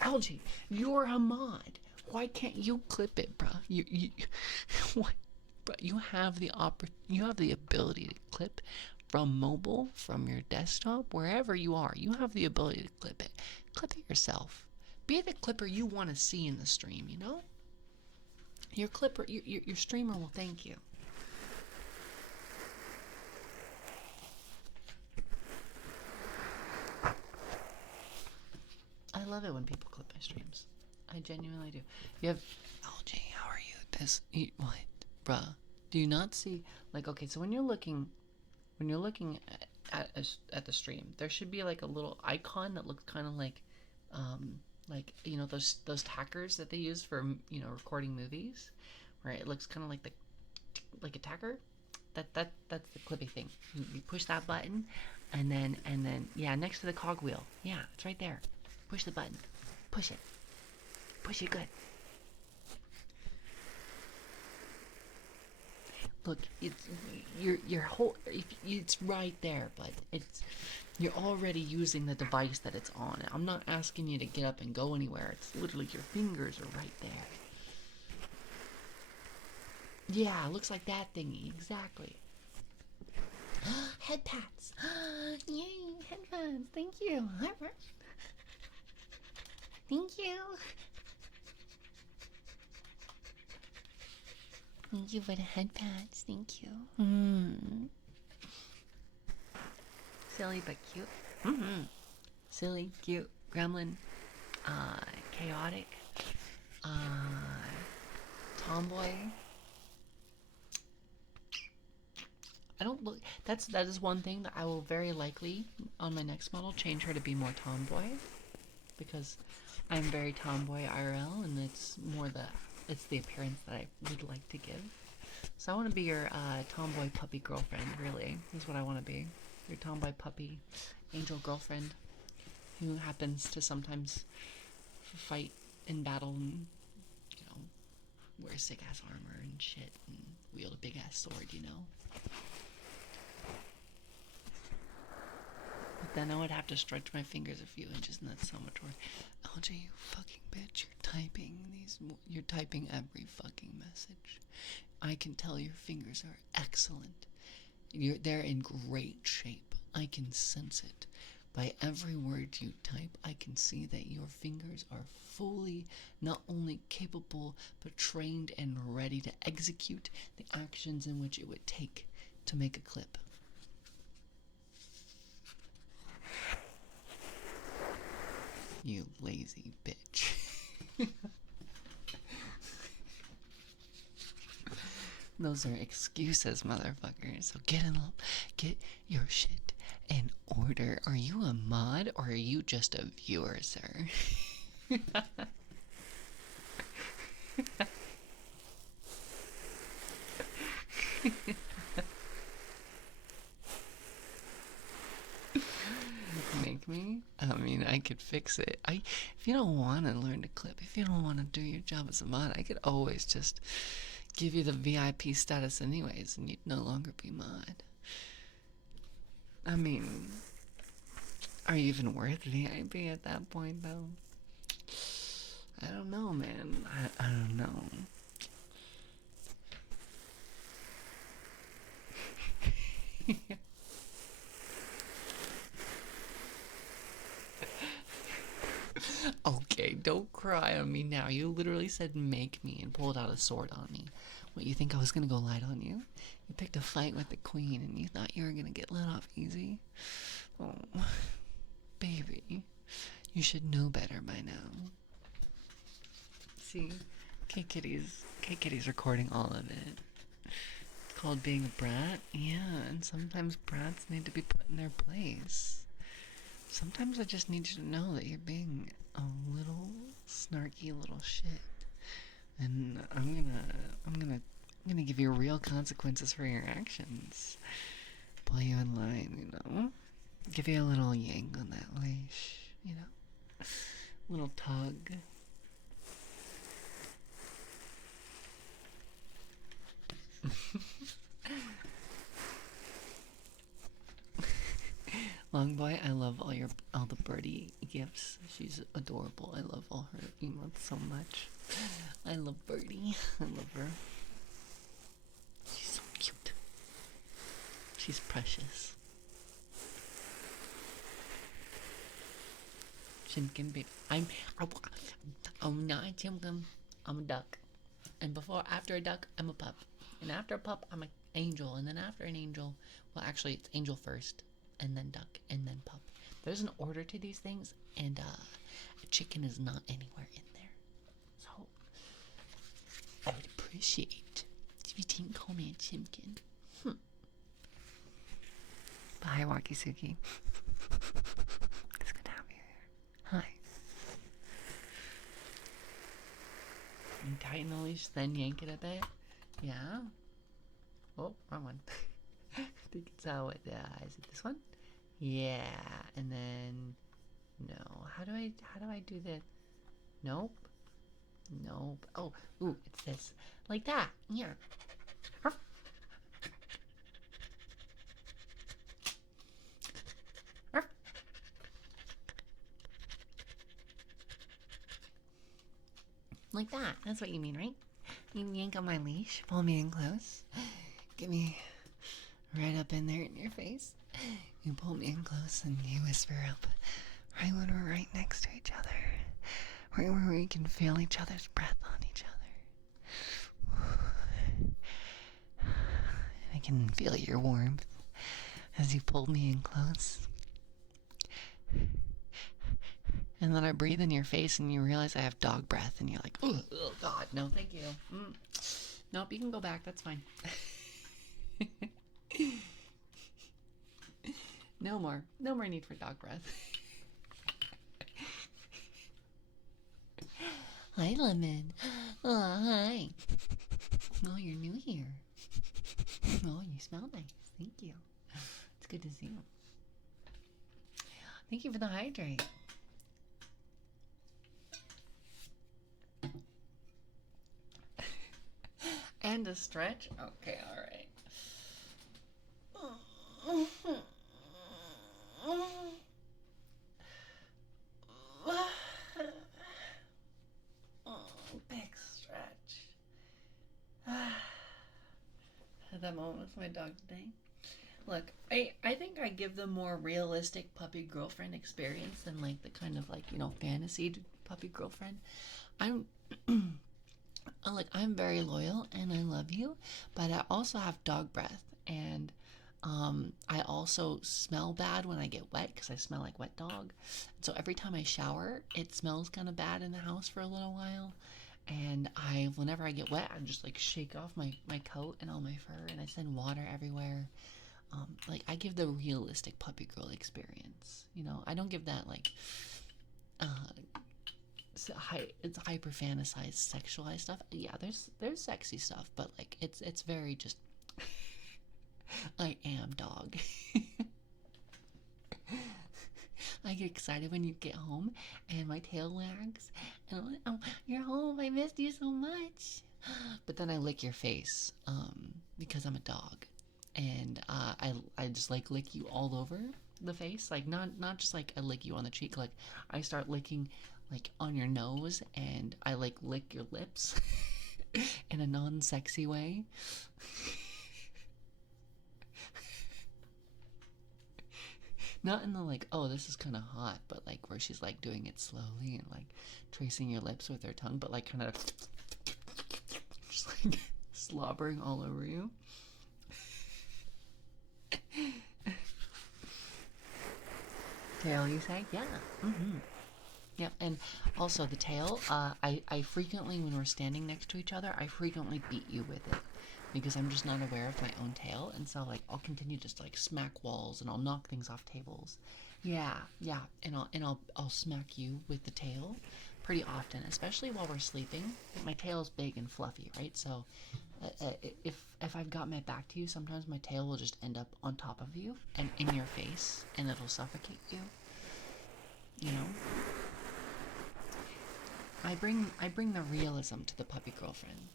Algie, you're a mod. Why can't you clip it, bruh? What? But you have the ability to clip from mobile, from your desktop, wherever you are. You have the ability to clip it. Clip it yourself. Be the clipper you want to see in the stream, you know? Your clipper, your streamer will thank you. I love it when people clip my streams. I genuinely do. You have... LG, how are you? What? Bruh. Do you not see... Like, okay, so when you're looking at the stream, there should be like a little icon that looks kind of like those tackers that they use for recording movies, where it looks kind of like a tacker. That's the clippy thing. You push that button, and then yeah, next to the cogwheel. Yeah, it's right there. Push the button. Push it. Push it good. Look, it's right there, but you're already using the device that it's on. I'm not asking you to get up and go anywhere. It's literally your fingers are right there. Yeah, looks like that thingy, exactly. Head pats. Yay, head pats. Thank you. Thank you. Thank you for the head pats. Thank you. Silly but cute. Silly, cute, gremlin, chaotic, tomboy. I don't look. That is one thing that I will very likely on my next model change her to be more tomboy, because I'm very tomboy IRL, and it's the appearance that I would like to give. So I want to be your tomboy puppy girlfriend. Really, is what I want to be. Your tomboy puppy angel girlfriend, who happens to sometimes fight in battle and wear sick ass armor and shit and wield a big ass sword. But then I would have to stretch my fingers a few inches, and that's so much work. LJ, you fucking bitch, you're typing every fucking message. I can tell your fingers are excellent. They're in great shape. I can sense it. By every word you type, I can see that your fingers are fully not only capable, but trained and ready to execute the actions in which it would take to make a clip. You lazy bitch. Those are excuses, motherfucker. So get your shit in order. Are you a mod or are you just a viewer, sir? Make me? I mean, I could fix it. If you don't want to learn to clip, if you don't want to do your job as a mod, I could always just give you the VIP status anyways, and you'd no longer be mod. I mean, are you even worth VIP at that point, though? I don't know, man. I don't know. Okay, don't cry on me now. You literally said make me and pulled out a sword on me. What, you think I was gonna go light on you? You picked a fight with the queen and you thought you were gonna get let off easy? Oh, baby. You should know better by now. See? K-Kitty's recording all of it. It's called being a brat. Yeah, and sometimes brats need to be put in their place. Sometimes I just need you to know that you're being a little snarky little shit. And I'm gonna give you real consequences for your actions. Pull you in line, you know? Give you a little yank on that leash, you know? A little tug. Longboy, I love all the birdie gifts. She's adorable. I love all her emotes so much. I love Birdie. I love her. She's so cute. She's precious. Chimkin baby. I'm not a chimkin. I'm a duck. And after a duck, I'm a pup. And after a pup, I'm an angel. And then after an angel, well, actually, it's angel first, and then duck, and then pup. There's an order to these things, and a chicken is not anywhere in there. So, I would appreciate if you didn't call me a chimkin. Hi, Wakisuki. It's good to have you here. Hi. And tighten the leash, then yank it a bit. Yeah. Oh, wrong one. I think it's is it this one? Yeah, and then no. How do I do this? Nope. Nope. Oh, ooh, it's this. Like that. Yeah. Like that. That's what you mean, right? You yank on my leash, pull me in close, get me right up in there in your face. You pull me in close and you whisper up right when we're right next to each other. Right where we can feel each other's breath on each other. I can feel your warmth as you pull me in close. And then I breathe in your face and you realize I have dog breath and you're like, oh God, no, thank you. Nope, you can go back, that's fine. No more need for dog breath. Hi, Lemon. Oh, hi. Oh, you're new here. Oh, you smell nice. Thank you. It's good to see you. Thank you for the hydrate. And a stretch? Okay, alright. Big stretch. Had that moment with my dog today. Look, I think I give them more realistic puppy girlfriend experience than like the kind of like, you know, fantasy puppy girlfriend. I'm I'm very loyal and I love you, but I also have dog breath, and I also smell bad when I get wet because I smell like wet dog. So every time I shower, it smells kind of bad in the house for a little while. And whenever I get wet, I just like shake off my coat and all my fur, and I send water everywhere. Like I give the realistic puppy girl experience. You know, I don't give that like uh, it's hyper fantasized, sexualized stuff. Yeah, there's sexy stuff, but like it's very just I am dog. I get excited when you get home and my tail wags and I'm like, oh, you're home, I missed you so much. But then I lick your face because I'm a dog, and I just like lick you all over the face, like not just like I lick you on the cheek, like I start licking like on your nose, and I like lick your lips in a non-sexy way. Not in the like, oh, this is kind of hot, but like where she's like doing it slowly and like tracing your lips with her tongue, but like kind of just like slobbering all over you. Tail, you say? Yeah. Mm-hmm. Yep. And also the tail, I frequently, when we're standing next to each other, I frequently beat you with it because I'm just not aware of my own tail, and so like I'll continue just like smack walls and I'll knock things off tables. Yeah, yeah, and I'll smack you with the tail pretty often, especially while we're sleeping. My tail's big and fluffy, right? So if I've got my back to you, sometimes my tail will just end up on top of you and in your face, and it'll suffocate you. You know, I bring the realism to the puppy girlfriend.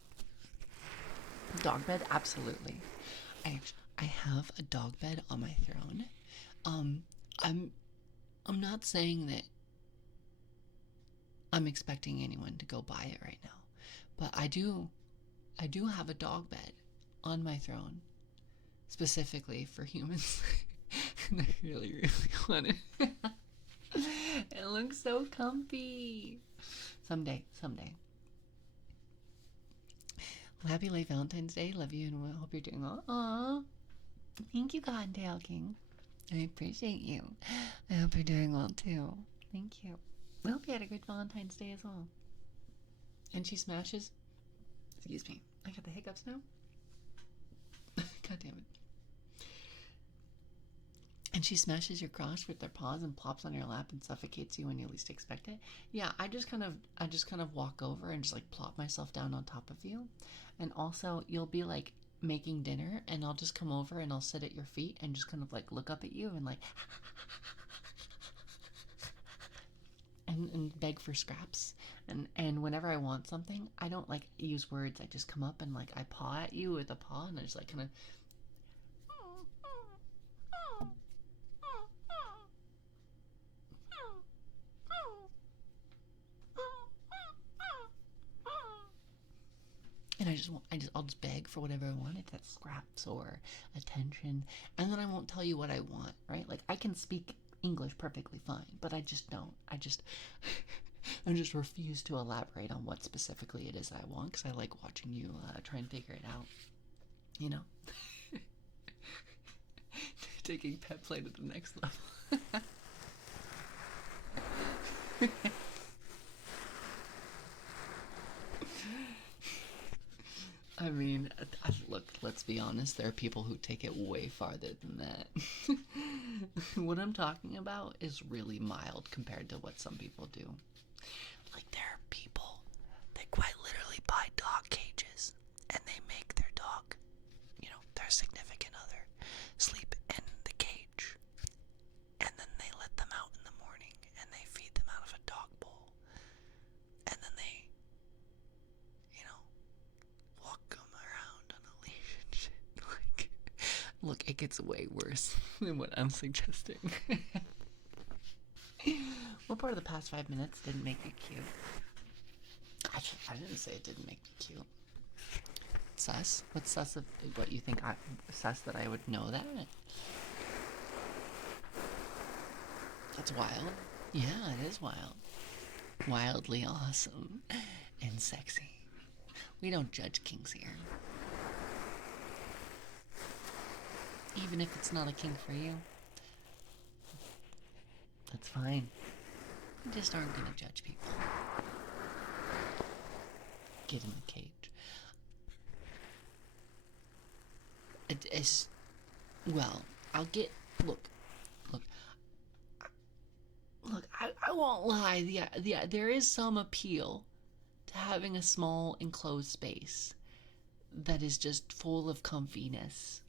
Dog bed, absolutely. I have a dog bed on my throne. Um, I'm I'm not saying that I'm expecting anyone to go buy it right now, but I do have a dog bed on my throne specifically for humans. And I really, really want it. It looks so comfy. Someday, someday. Well, happy late Valentine's Day. Love you, and I hope you're doing well. Aww. Thank you, Cottontail King. I appreciate you. I hope you're doing well, too. Thank you. I hope you had a good Valentine's Day as well. And she smashes... Excuse me. I got the hiccups now. God damn it. And she smashes your crotch with their paws and plops on your lap and suffocates you when you least expect it. Yeah, I just kind of walk over and just like plop myself down on top of you. And also, you'll be like making dinner, and I'll just come over and I'll sit at your feet and just kind of like look up at you and like and beg for scraps. And whenever I want something, I don't like use words. I just come up and like I paw at you with a paw, and I just like kind of and I'll just beg for whatever I want, if that's scraps or attention, and then I won't tell you what I want, right? Like I can speak English perfectly fine, but I just don't. I just refuse to elaborate on what specifically it is I want, because I like watching you try and figure it out. You know, taking pet play to the next level. I mean, look, let's be honest, there are people who take it way farther than that. What I'm talking about is really mild compared to what some people do. Like, there are people that quite literally buy dog cages, and they make their dog, their significant other, sleep in the cage, and then they let them out in the morning, and they feed them out of a dog bowl, and then they walk them around on a leash and shit. Like, look, it gets way worse than what I'm suggesting. What part of the past 5 minutes didn't make you cute? I didn't say it didn't make me cute. Sus? What's sus of what you think? Sus that I would know that? That's wild. Yeah, it is wild. Wildly awesome and sexy. We don't judge kinks here. even if it's not a kink for you. That's fine. We just aren't gonna judge people. Get in the cage. It's well, I'll get look. I won't lie. Yeah, there is some appeal to having a small enclosed space that is just full of comfiness.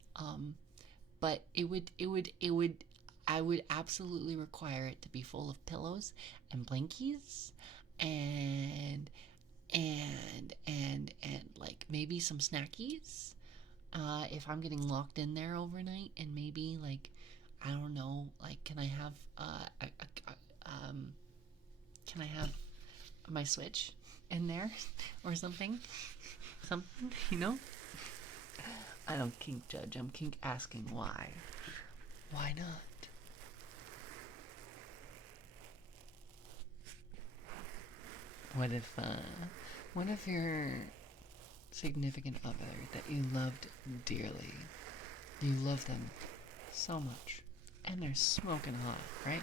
But I would absolutely require it to be full of pillows and blankies and like maybe some snackies. If I'm getting locked in there overnight, and maybe like I don't know, like can I have can I have my Switch in there or something? Something, you know? I don't kink judge. I'm kink asking why. Why not? What if your significant other that you loved dearly, you love them so much, and they're smoking hot, right?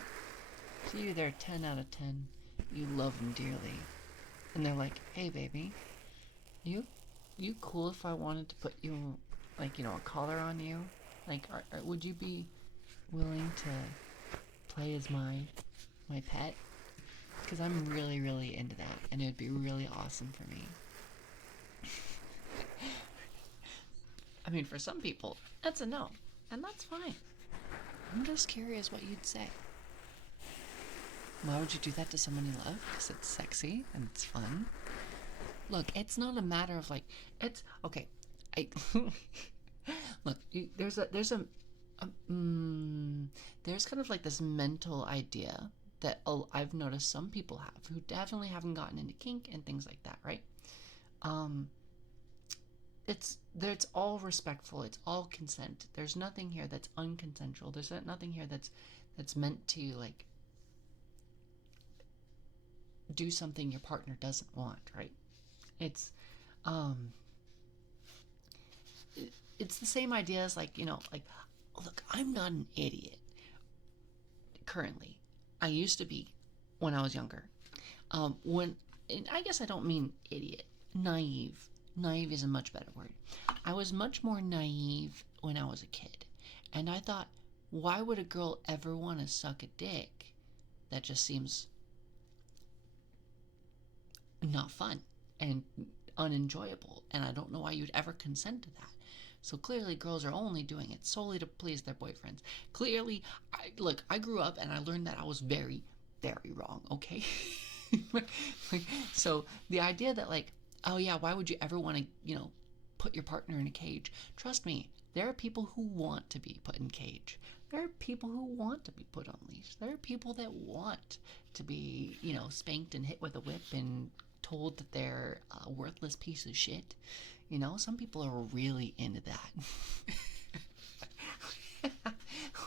So you're there 10 out of 10, you love them dearly, and they're like, hey baby, you cool if I wanted to put you, like, you know, a collar on you? Like, would you be willing to play as my pet? Because I'm really, really into that, and it would be really awesome for me. I mean, for some people, that's a no, and that's fine. I'm just curious what you'd say. Why would you do that to someone you love? Because it's sexy and it's fun. Look, it's not a matter of like, it's okay. Look, there's kind of like this mental idea that I've noticed some people have who definitely haven't gotten into kink and things like that, right? It's all respectful. It's all consent. There's nothing here that's unconsensual. There's nothing here that's meant to like do something your partner doesn't want, right? It's it's the same idea as like, you know, like, look, I'm not an idiot currently. I used to be when I was younger. When and I guess I don't mean idiot, naive. Naive is a much better word. I was much more naive when I was a kid, and I thought, why would a girl ever want to suck a dick? That just seems not fun and unenjoyable, and I don't know why you'd ever consent to that. So clearly girls are only doing it solely to please their boyfriends. Clearly, I grew up and I learned that I was very, very wrong, okay? So the idea that like, oh yeah, why would you ever want to, you know, put your partner in a cage? Trust me, there are people who want to be put in cage. There are people who want to be put on leash. There are people that want to be, you know, spanked and hit with a whip and told that they're a worthless piece of shit. You know, some people are really into that.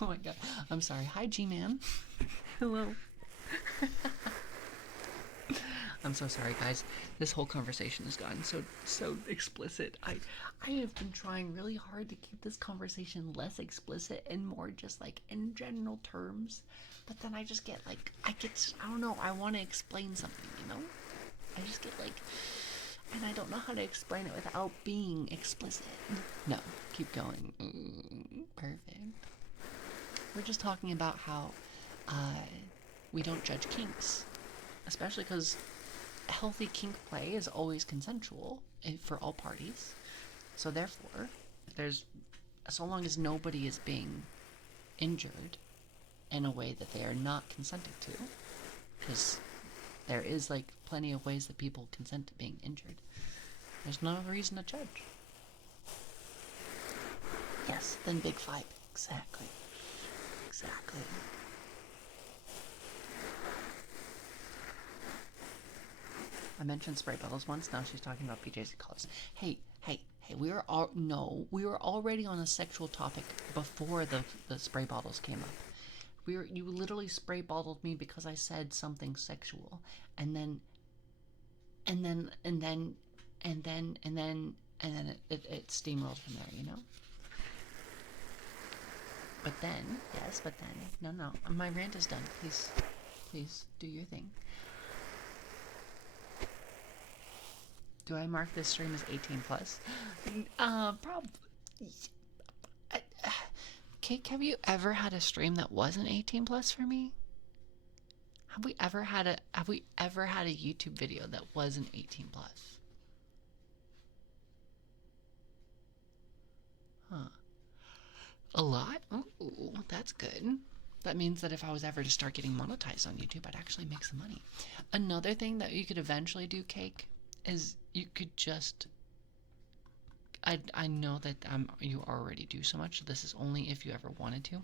Oh my god. I'm sorry. Hi, G-Man. Hello. I'm so sorry, guys. This whole conversation has gotten so explicit. I have been trying really hard to keep this conversation less explicit and more just like in general terms. But then I just get like, I don't know, I want to explain something, you know? I just get like, and I don't know how to explain it without being explicit. No, keep going. Perfect. We're just talking about how we don't judge kinks, especially because healthy kink play is always consensual for all parties. So therefore, so long as nobody is being injured in a way that they are not consenting to, because there is like plenty of ways that people consent to being injured, there's no reason to judge. Yes, then big fight. Exactly. I mentioned spray bottles once. Now she's talking about PJs and collars. Hey, we were already on a sexual topic before the spray bottles came up. You literally spray bottled me because I said something sexual, and then it steamrolled from there, you know? But then, yes, but then, no, my rant is done. Please do your thing. Do I mark this stream as 18 plus? Probably. Cake, have you ever had a stream that wasn't 18 plus for me? Have we ever had a YouTube video that wasn't 18 plus? Huh. A lot? Oh, that's good. That means that if I was ever to start getting monetized on YouTube, I'd actually make some money. Another thing that you could eventually do, Cake, is you could just... I know that you already do so much, so this is only if you ever wanted to.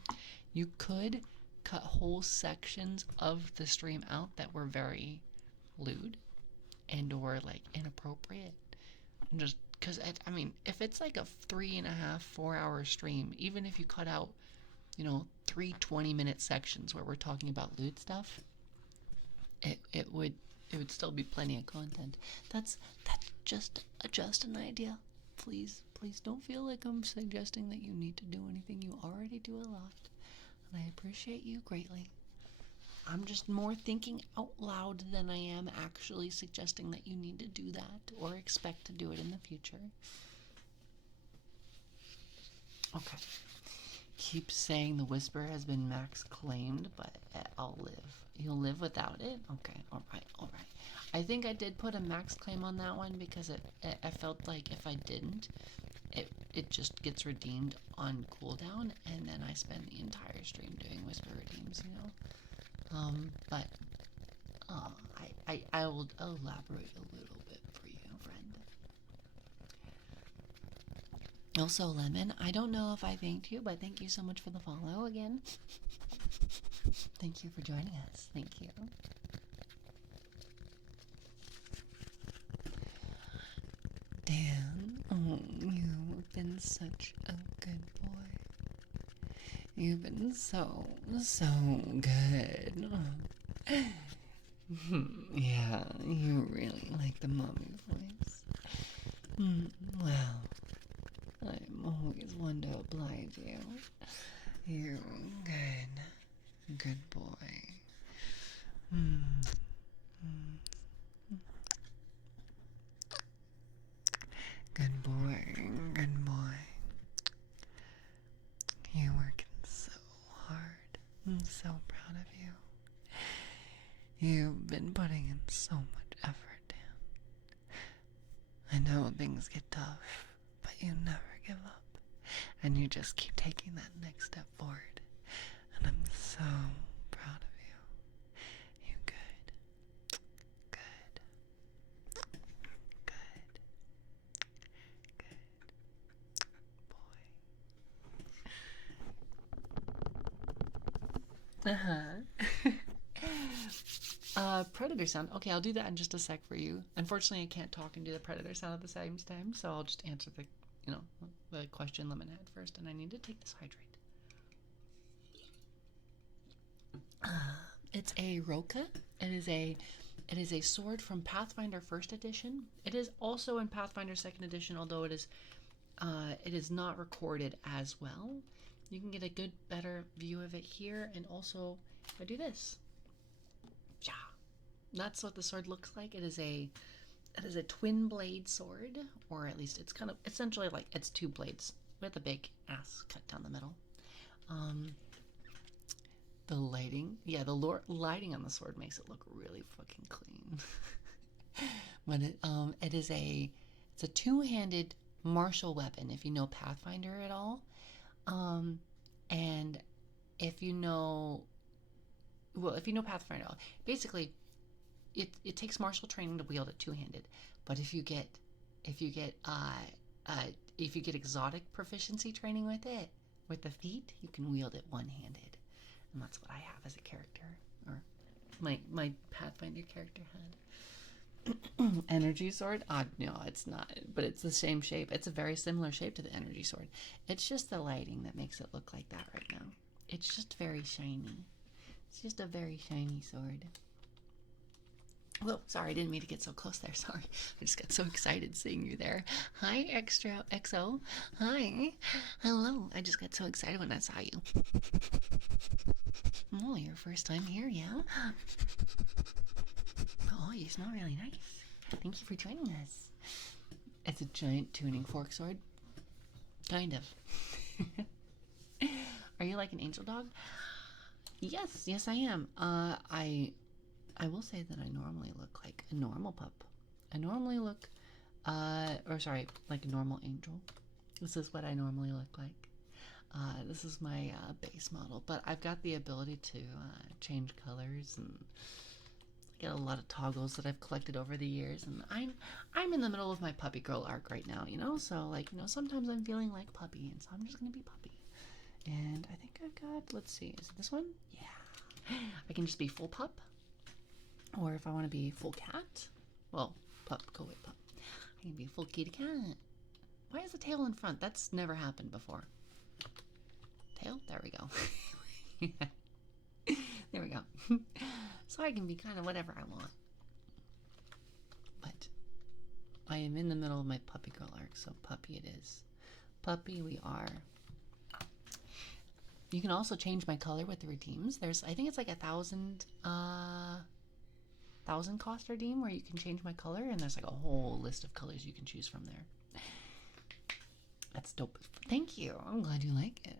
You could cut whole sections of the stream out that were very lewd and or like inappropriate. Just because, I mean, if it's like a 3.5, 4-hour stream, even if you cut out, you know, 3 20-minute sections where we're talking about lewd stuff, it would still be plenty of content. That's just an idea. Please don't feel like I'm suggesting that you need to do anything. You already do a lot, and I appreciate you greatly. I'm just more thinking out loud than I am actually suggesting that you need to do that or expect to do it in the future. Okay. Keep saying the whisper has been max claimed, but I'll live. You'll live without it? Okay, alright. I think I did put a max claim on that one because I felt like if I didn't, it just gets redeemed on cooldown, and then I spend the entire stream doing whisper redeems, you know? But I will elaborate a little bit for you, friend. Also, Lemon, I don't know if I thanked you, but thank you so much for the follow again. Thank you for joining us. Thank you. Dan, oh, you've been such a good boy. You've been so good. Oh. Yeah, you really like the mommy voice. Well, I'm always one to oblige you. You're good boy. Good boy. You're working so hard. I'm so proud of you. You've been putting in so much effort, Dan. I know things get tough, but you never give up. And you just keep taking that next step forward. And I'm so proud of you. You good. Boy. Predator sound. Okay, I'll do that in just a sec for you. Unfortunately, I can't talk and do the predator sound at the same time, so I'll just answer the question Lemon had first, and I need to take this hydrate. It's a Roka. It is a sword from Pathfinder First Edition. It is also in Pathfinder Second Edition, although it is not recorded as well. You can get a better view of it here, and also if I do this, yeah, that's what the sword looks like. It is a twin blade sword, or at least it's kind of essentially like it's 2 blades with a big ass cut down the middle. The lighting, yeah, the lighting on the sword makes it look really fucking clean. But it's a 2-handed martial weapon. If you know Pathfinder at all, and if you know Pathfinder at all, basically, it takes martial training to wield it 2-handed. But if you get exotic proficiency training with it, with the feet, you can wield it 1-handed. And that's what I have as a character, or my Pathfinder character had. Energy sword? No, it's not, but it's the same shape. It's a very similar shape to the energy sword. It's just the lighting that makes it look like that right now. It's just very shiny. It's just a very shiny sword. Whoa, sorry, I didn't mean to get so close there. Sorry. I just got so excited seeing you there. Hi, Extra XO. Hi. Hello. I just got so excited when I saw you. Oh, your first time here, yeah? Oh, you smell really nice. Thank you for joining us. It's a giant tuning fork sword. Kind of. Are you like an angel dog? Yes, I am. I will say that I normally look like a normal pup. I normally look, like a normal angel. This is what I normally look like. This is my base model, but I've got the ability to change colors and get a lot of toggles that I've collected over the years. And I'm in the middle of my puppy girl arc right now, So sometimes I'm feeling like puppy, and so I'm just gonna be puppy. And I think I've got. Let's see, is it this one? Yeah. I can just be full pup. Or if I want to be full cat, well, pup, go with pup. I can be full kitty cat. Why is the tail in front? That's never happened before. Tail? There we go. There we go. So I can be kind of whatever I want. But I am in the middle of my puppy girl arc, so puppy it is. Puppy we are. You can also change my color with the redeems. I think it's like 1,000 cost redeem where you can change my color, and there's like a whole list of colors you can choose from there. That's dope. Thank you. I'm glad you like it.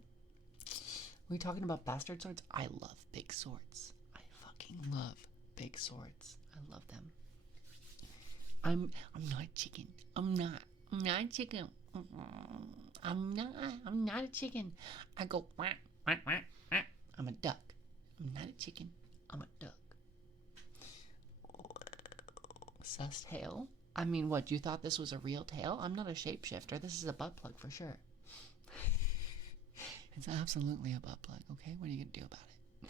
Were we talking about bastard swords? I love big swords. I fucking love big swords. I love them. I'm not a chicken. I'm not a chicken. I'm not a chicken. I go quack, quack, quack, quack. I'm a duck. I'm not a chicken. I'm a duck. Sus tail. I mean, what, you thought this was a real tail? I'm not a shapeshifter. This is a butt plug for sure. It's absolutely a butt plug, okay? What are you going to do about it?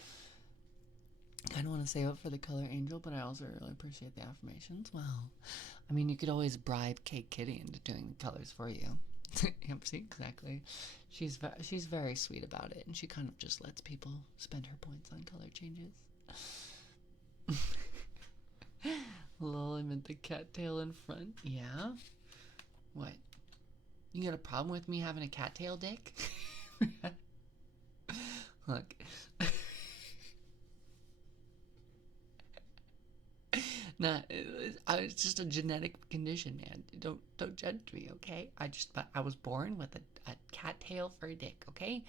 I kind of want to save it for the color angel, but I also really appreciate the affirmations. Well, I mean, you could always bribe Cake Kitty into doing the colors for you. Yep, see, exactly. She's very sweet about it, and she kind of just lets people spend her points on color changes. Lol, I meant the cattail in front. Yeah? What? You got a problem with me having a cattail dick? Look. It's just a genetic condition, man. Don't judge me, okay? I was born with a cattail for a dick, okay?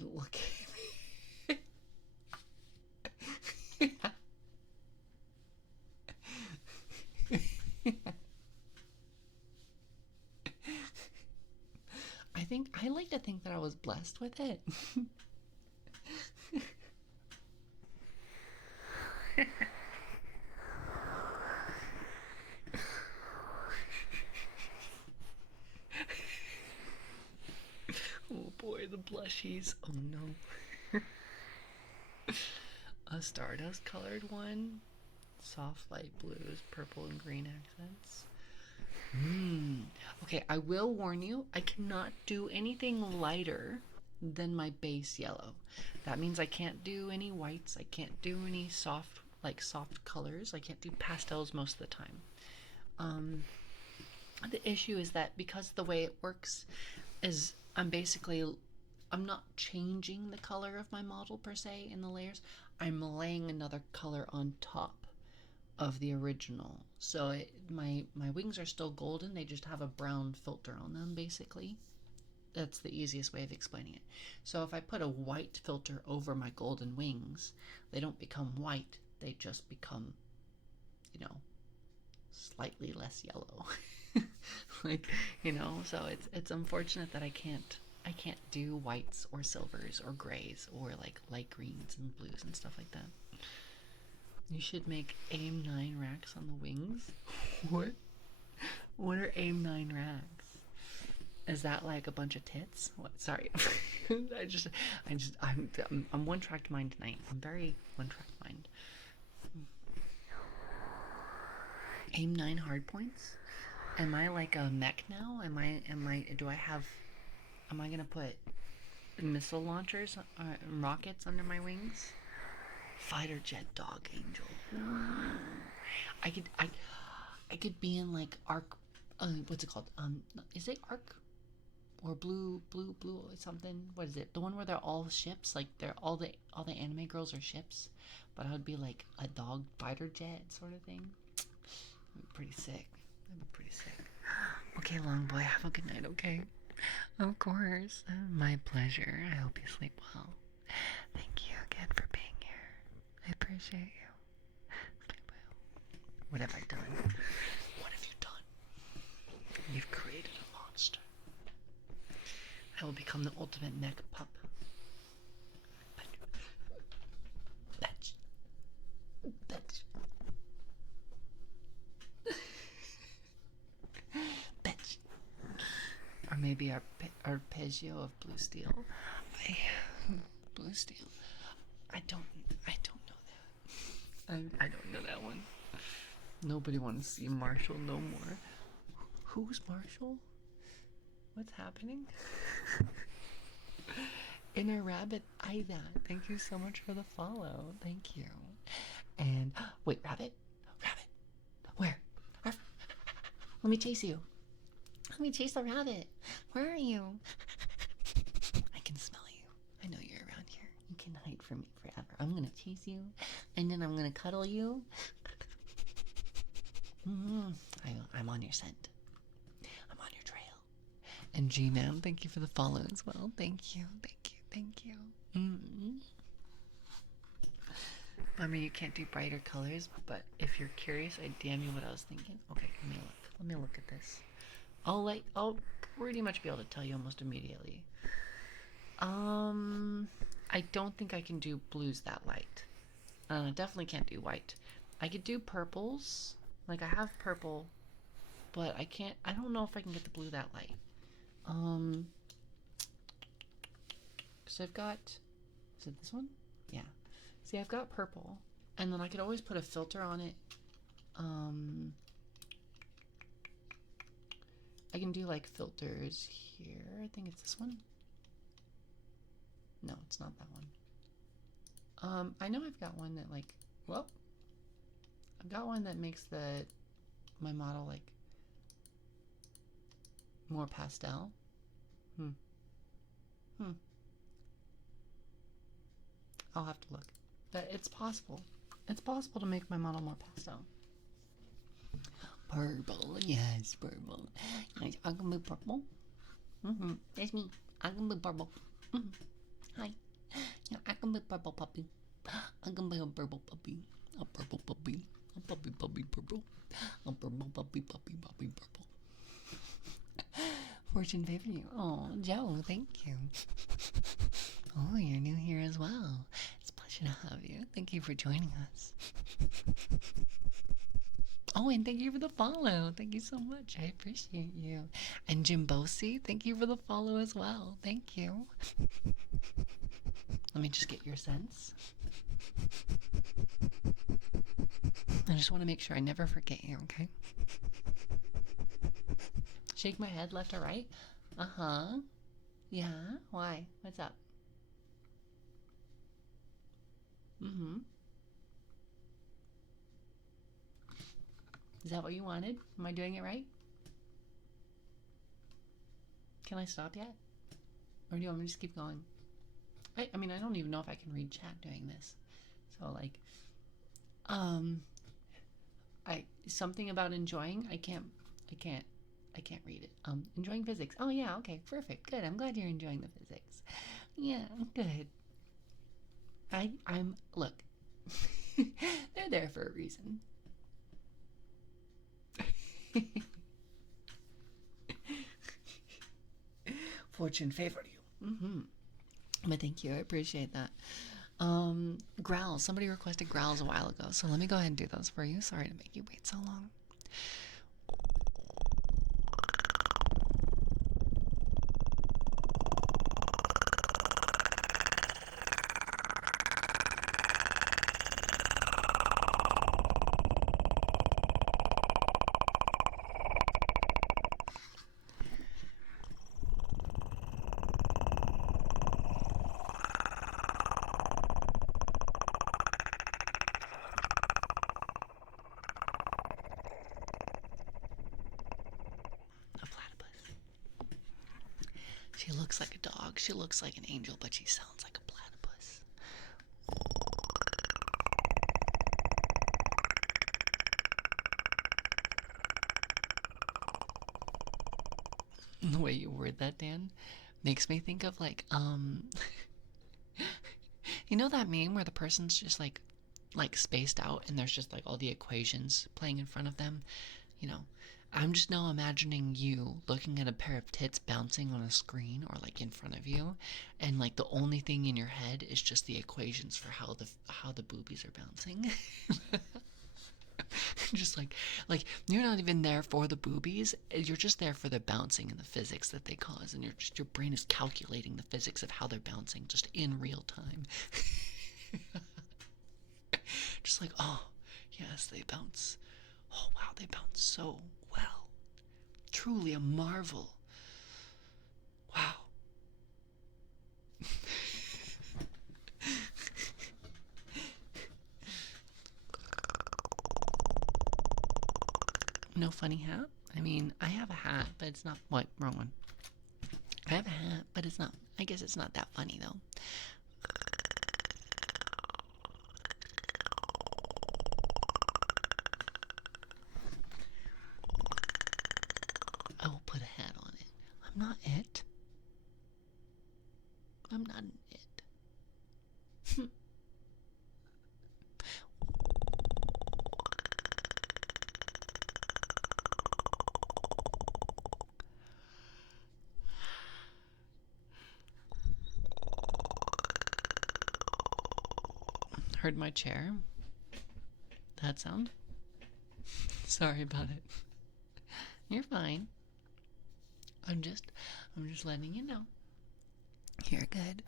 Look. I like to think that I was blessed with it. Oh boy, the blushies. Oh no. A stardust colored one. Soft light blues, purple and green accents. Okay, I will warn you, I cannot do anything lighter than my base yellow. That means I can't do any whites, I can't do any soft colors, I can't do pastels most of the time. The issue is that because the way it works is I'm not changing the color of my model per se in the layers, I'm laying another color on top of the original. So my wings are still golden, they just have a brown filter on them, basically. That's the easiest way of explaining it. So if I put a white filter over my golden wings, they don't become white, they just become, slightly less yellow. So it's unfortunate that I can't do whites or silvers or grays or like light greens and blues and stuff like that. You should make AIM 9 racks on the wings. What? What are AIM 9 racks? Is that like a bunch of tits? What? Sorry. I'm one-track mind tonight. I'm very one-track mind. AIM 9 hard points? Am I like a mech now? Am I gonna put missile launchers, rockets under my wings? Fighter jet dog angel. I could be in like Arc. What's it called? Is it Arc or Blue or something? What is it? The one where they're all ships, like they're all the anime girls are ships, but I would be like a dog fighter jet sort of thing. That'd be pretty sick. That'd be pretty sick. Okay, long boy, have a good night. Okay. Of course. My pleasure. I hope you sleep well. Thank you again for being here. I appreciate you. Sleep well. What have I done? What have you done? You've created a monster. I will become the ultimate neck pup. That's bitch. Or maybe arpeggio of blue steel. Blue steel. I don't know that. I don't know that one. Nobody wants to see Marshall no more. Who's Marshall? What's happening? Inner Rabbit Ida. Thank you so much for the follow. Thank you. And wait, Rabbit? Rabbit. Where? Arf. Let me chase you. Let me chase the rabbit. Where are you? I can smell you. I know you're around here. You can hide from me forever. I'm gonna chase you, and then I'm gonna cuddle you. I'm on your scent. I'm on your trail. And G-Man, thank you for the follow as well. Thank you, thank you, thank you. I mean, you can't do brighter colors, but if you're curious, I damn you what I was thinking. Okay, let me look. Let me look at this. I'll pretty much be able to tell you almost immediately. I don't think I can do blues that light. I definitely can't do white. I could do purples. Like, I have purple, but I don't know if I can get the blue that light. Because I've got, is it this one? Yeah. See, I've got purple, and then I could always put a filter on it. I can do like filters here. I think it's this one. No, it's not that one. I know I've got one that like, well, I've got one that makes my model like more pastel. I'll have to look. But it's possible. It's possible to make my model more pastel. Purple, yes, purple. Yes, I can be purple. That's me. I can be purple. Hi. Yeah, I can be purple puppy. I can be a purple puppy. A purple puppy. A puppy purple. A purple puppy purple. Fortune favored you. Oh, Joe, thank you. Oh, you're new here as well. It's a pleasure to have you. Thank you for joining us. Oh, and thank you for the follow. Thank you so much. I appreciate you. And Jimbosi, thank you for the follow as well. Thank you. Let me just get your sense. I just want to make sure I never forget you, okay? Shake my head left or right? Uh-huh. Yeah? Why? What's up? Is that what you wanted? Am I doing it right? Can I stop yet? Or do you want me to just keep going? I mean, I don't even know if I can read chat doing this. So, like, something about enjoying, I can't read it. Enjoying physics. Oh, yeah, okay, perfect, good. I'm glad you're enjoying the physics. Yeah, good. Look, they're there for a reason. Fortune favored you. But thank you, I appreciate that. Growls. Somebody requested growls a while ago, so let me go ahead and do those for you. Sorry to make you wait so long. She looks like a dog. She looks like an angel, but she sounds like a platypus. The way you word that, Dan, makes me think of like, you know that meme where the person's just like spaced out and there's just like all the equations playing in front of them? You know, I'm just now imagining you looking at a pair of tits bouncing on a screen or like in front of you, and like the only thing in your head is just the equations for how the boobies are bouncing. Just like you're not even there for the boobies, you're just there for the bouncing and the physics that they cause, and your brain is calculating the physics of how they're bouncing just in real time. Just like, oh yes, they bounce. Oh wow, they bounce so well. Truly a marvel. Wow. No funny hat? I mean, I have a hat, but it's not. What? Wrong one. I have a hat, but it's not. I guess it's not that funny, though. I will put a hat on it. I'm not it. I'm not an it. Heard my chair? That sound? Sorry about it. You're fine. I'm just letting you know. You're good.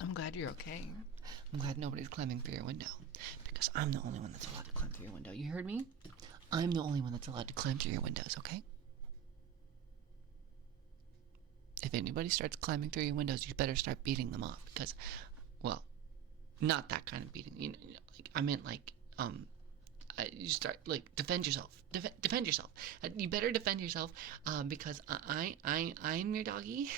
I'm glad you're okay. I'm glad nobody's climbing through your window, because I'm the only one that's allowed to climb through your window. You heard me? I'm the only one that's allowed to climb through your windows, okay? If anybody starts climbing through your windows, you better start beating them off, because, well, not that kind of beating. You know, like, I meant like, you start, like, defend yourself. Defend yourself. You better defend yourself, because I'm your doggy,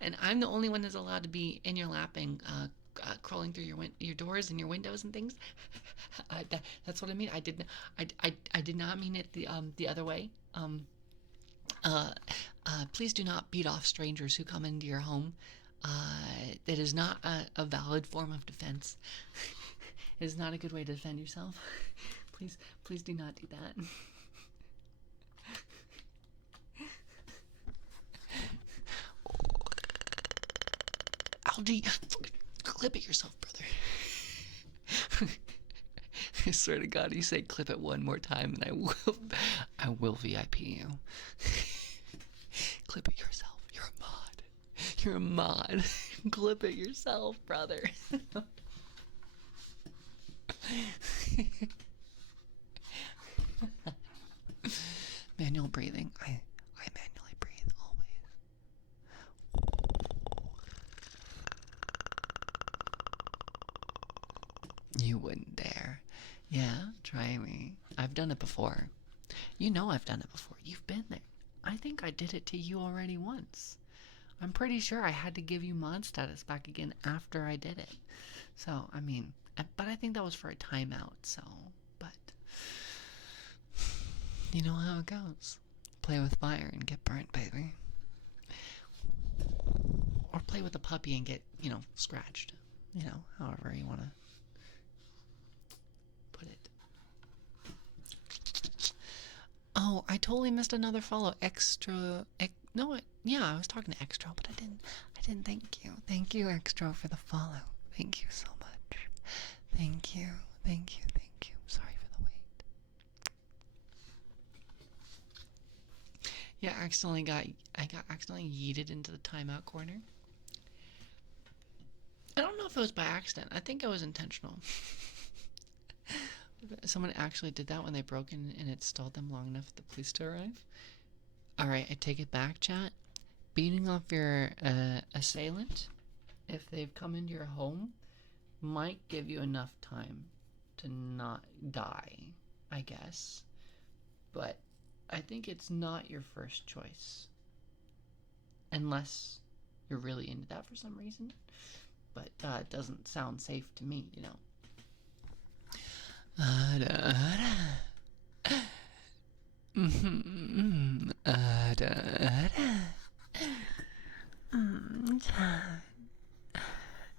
and I'm the only one that's allowed to be in your lap and crawling through your doors and your windows and things. That's what I mean. I did not mean it the other way. Please do not beat off strangers who come into your home. It is not a valid form of defense. It is not a good way to defend yourself. Please do not do that. Algie, clip it yourself, brother. I swear to God, you say clip it one more time, and I will VIP you. Clip it yourself. You're a mod. You're a mod. Clip it yourself, brother. Manual breathing. I manually breathe always. You wouldn't dare. Yeah, try me. I've done it before. You know I've done it before. You've been there. I think I did it to you already once. I'm pretty sure I had to give you mod status back again after I did it. So, I mean, but I think that was for a timeout, so, but you know how it goes. Play with fire and get burnt, baby. Or play with a puppy and get, scratched. However you want to put it. Oh, I totally missed another follow. Yeah, I was talking to Extra, but I didn't thank you. Thank you, Extra, for the follow. Thank you so much. Thank you. Sorry for the wait. Yeah, I got accidentally yeeted into the timeout corner. I don't know if it was by accident. I think it was intentional. Someone actually did that when they broke in, and it stalled them long enough for the police to arrive. Alright, I take it back, chat. Beating off your assailant if they've come into your home, might give you enough time to not die, I guess. But I think it's not your first choice. Unless you're really into that for some reason. But it doesn't sound safe to me, you know.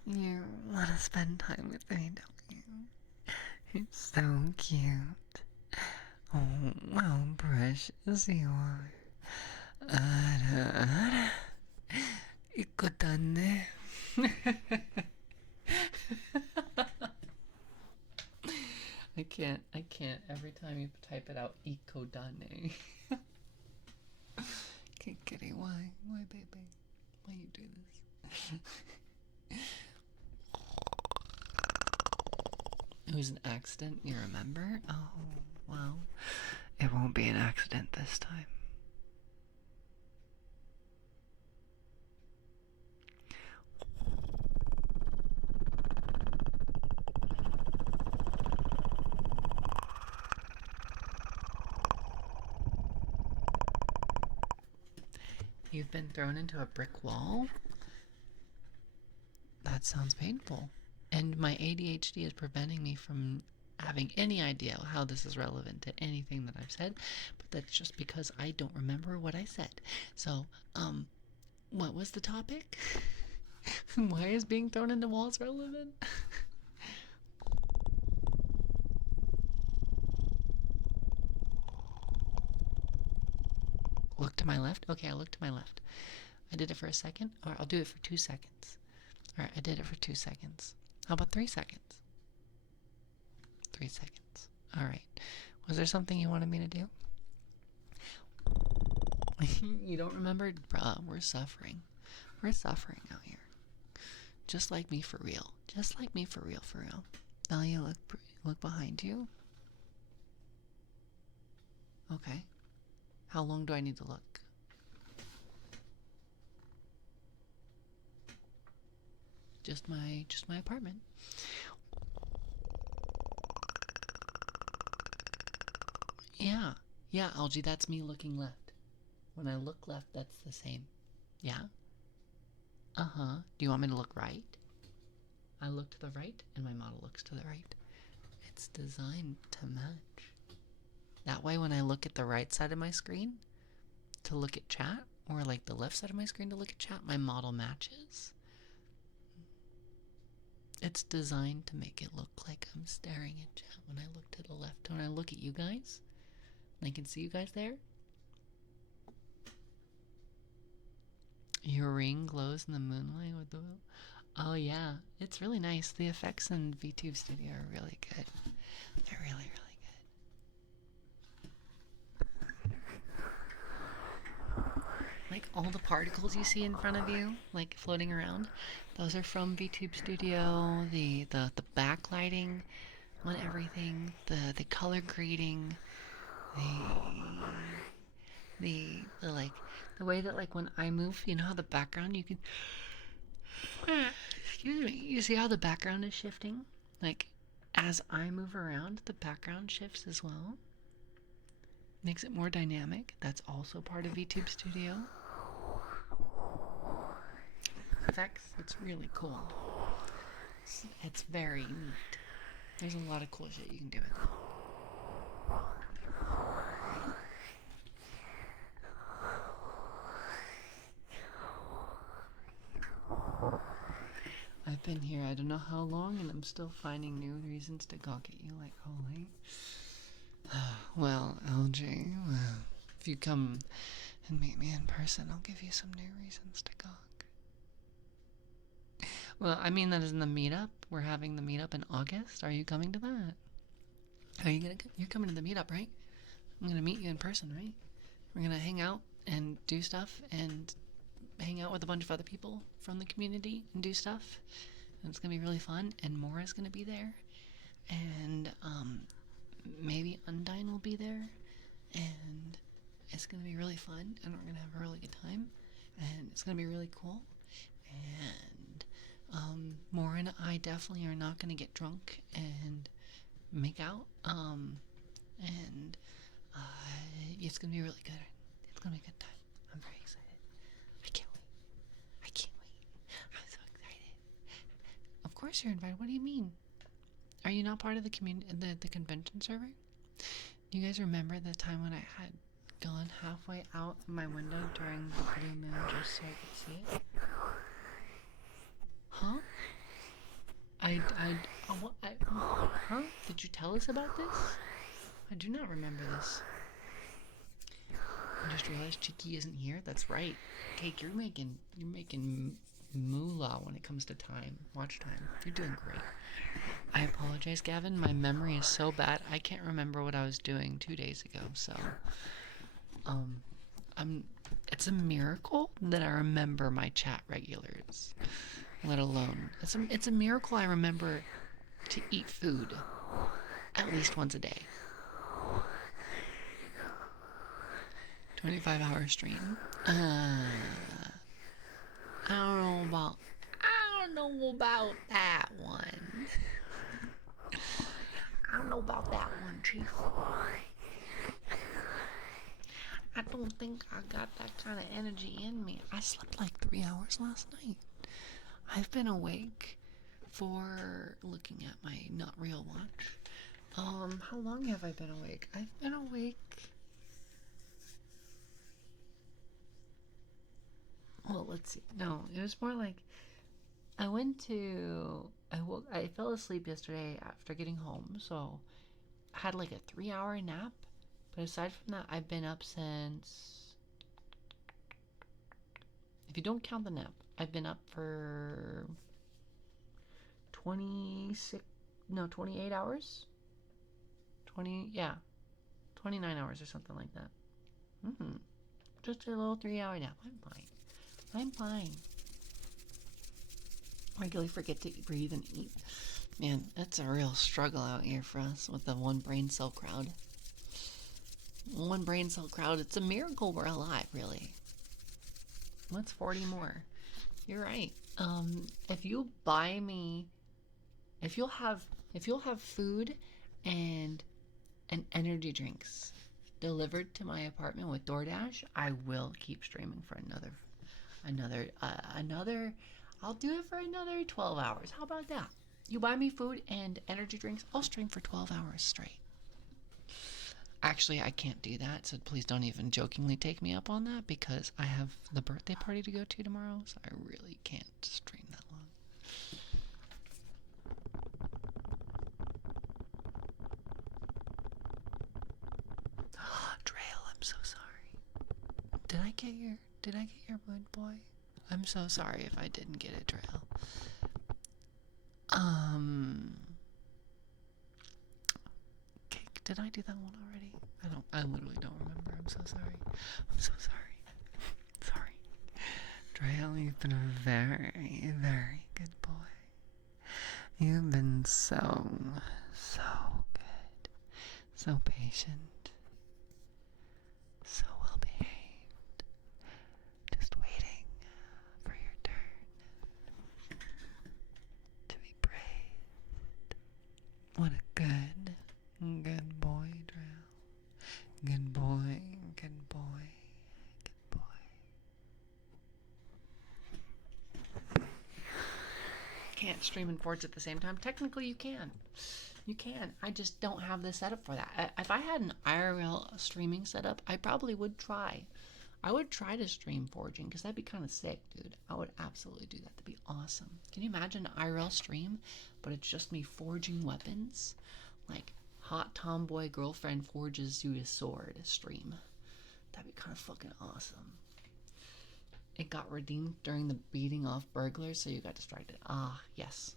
You want to spend time with me, don't you? It's so cute. Oh, how precious you are. Ikotane. I can't. Every time you type it out, Ikodane. Okay, Kitty, why? Why, baby? Why you do this? It was an accident, you remember? Oh, well, it won't be an accident this time. You've been thrown into a brick wall? That sounds painful. And my ADHD is preventing me from having any idea how this is relevant to anything that I've said, but that's just because I don't remember what I said. So, what was the topic? Why is being thrown into walls relevant? Look to my left? Okay, I'll look to my left. I did it for a second. Alright, I'll do it for 2 seconds. Alright, I did it for 2 seconds. How about 3 seconds? 3 seconds. Alright. Was there something you wanted me to do? You don't remember? Bruh, we're suffering. We're suffering out here. Just like me for real. Just like me for real, for real. Now you look behind you. Okay. How long do I need to look? Just my apartment. Yeah, Algie, that's me looking left. When I look left, that's the same. Yeah? Uh-huh. Do you want me to look right? I look to the right, and my model looks to the right. It's designed to match. That way, when I look at the right side of my screen to look at chat, or like the left side of my screen to look at chat, my model matches. It's designed to make it look like I'm staring at chat when I look to the left. When I look at you guys, and I can see you guys there. Your ring glows in the moonlight with the... Oh yeah, it's really nice. The effects in VTube Studio are really good. They're really, really good. Like all the particles you see in front of you, like floating around, those are from VTube Studio. The backlighting on everything, the color grading, the like the way that like when I move, you know how the background you can excuse me, you see how the background is shifting? Like as I move around, the background shifts as well. Makes it more dynamic. That's also part of VTube Studio. Effects, it's really cool. It's very neat. There's a lot of cool shit you can do with it. I've been here I don't know how long, and I'm still finding new reasons to gawk at you like holy. Well, LJ, well, if you come and meet me in person, I'll give you some new reasons to gawk. Well, I mean that is in the meetup. We're having the meetup in August. Are you coming to that? Are you gonna? You're coming to the meetup, right? I'm gonna meet you in person, right? We're gonna hang out and do stuff and hang out with a bunch of other people from the community and do stuff. And it's gonna be really fun. And Maura's gonna be there, and maybe Undyne will be there, and it's gonna be really fun. And we're gonna have a really good time, and it's gonna be really cool. And Maura and I definitely are not gonna get drunk and make out. And it's gonna be really good. It's gonna be a good time. I'm very excited. I can't wait. I can't wait. I'm so excited. Of course you're invited. What do you mean? Are you not part of the the convention server? Do you guys remember the time when I had gone halfway out my window during the blue moon just so I could see it? Huh? Huh? Did you tell us about this? I do not remember this. I just realized Chicky isn't here. That's right. Cake, you're making moolah when it comes to time. Watch time. You're doing great. I apologize, Gavin. My memory is so bad. I can't remember what I was doing 2 days ago. So, it's a miracle that I remember my chat regulars. Let alone, it's a miracle I remember to eat food at least once a day. 25-hour stream. I don't know about that one. I don't know about that one, Chief. I don't think I got that kind of energy in me. I slept like 3 hours last night. I've been awake for, looking at my not real watch. How long have I been awake? I've been awake. Well, let's see. No, it was more like I fell asleep yesterday after getting home, so I had like a 3-hour nap. But aside from that, I've been up since, if you don't count the nap, I've been up for 28 hours? 29 hours or something like that. Just a little 3-hour nap. I'm fine. I regularly forget to breathe and eat. Man, that's a real struggle out here for us with the one brain cell crowd. One brain cell crowd. It's a miracle we're alive, really. What's 40 more? You're right. If you'll have food and energy drinks delivered to my apartment with DoorDash, I will keep streaming for another. I'll do it for another 12 hours. How about that? You buy me food and energy drinks, I'll stream for 12 hours straight. Actually, I can't do that, so please don't even jokingly take me up on that, because I have the birthday party to go to tomorrow, so I really can't stream that long. Trail, I'm so sorry. Did I get your mood, boy? I'm so sorry if I didn't get it, Trail. Cake, did I do that one already? I literally don't remember. I'm so sorry. Sorry. Trail, you've been a very, very good boy. You've been so good. So patient. So well behaved. Just waiting for your turn to be praised. What a good boy, Drow. Good boy. Can't stream and Forge at the same time. Technically, you can. I just don't have the setup for that. If I had an IRL streaming setup, I probably would try. I would try to stream forging, because that'd be kind of sick, dude. I would absolutely do that. That'd be awesome. Can you imagine an IRL stream, but it's just me forging weapons? Like, hot tomboy girlfriend forges you a sword stream. That'd be kind of fucking awesome. It got redeemed during the beating off burglars, so you got distracted. Ah, yes.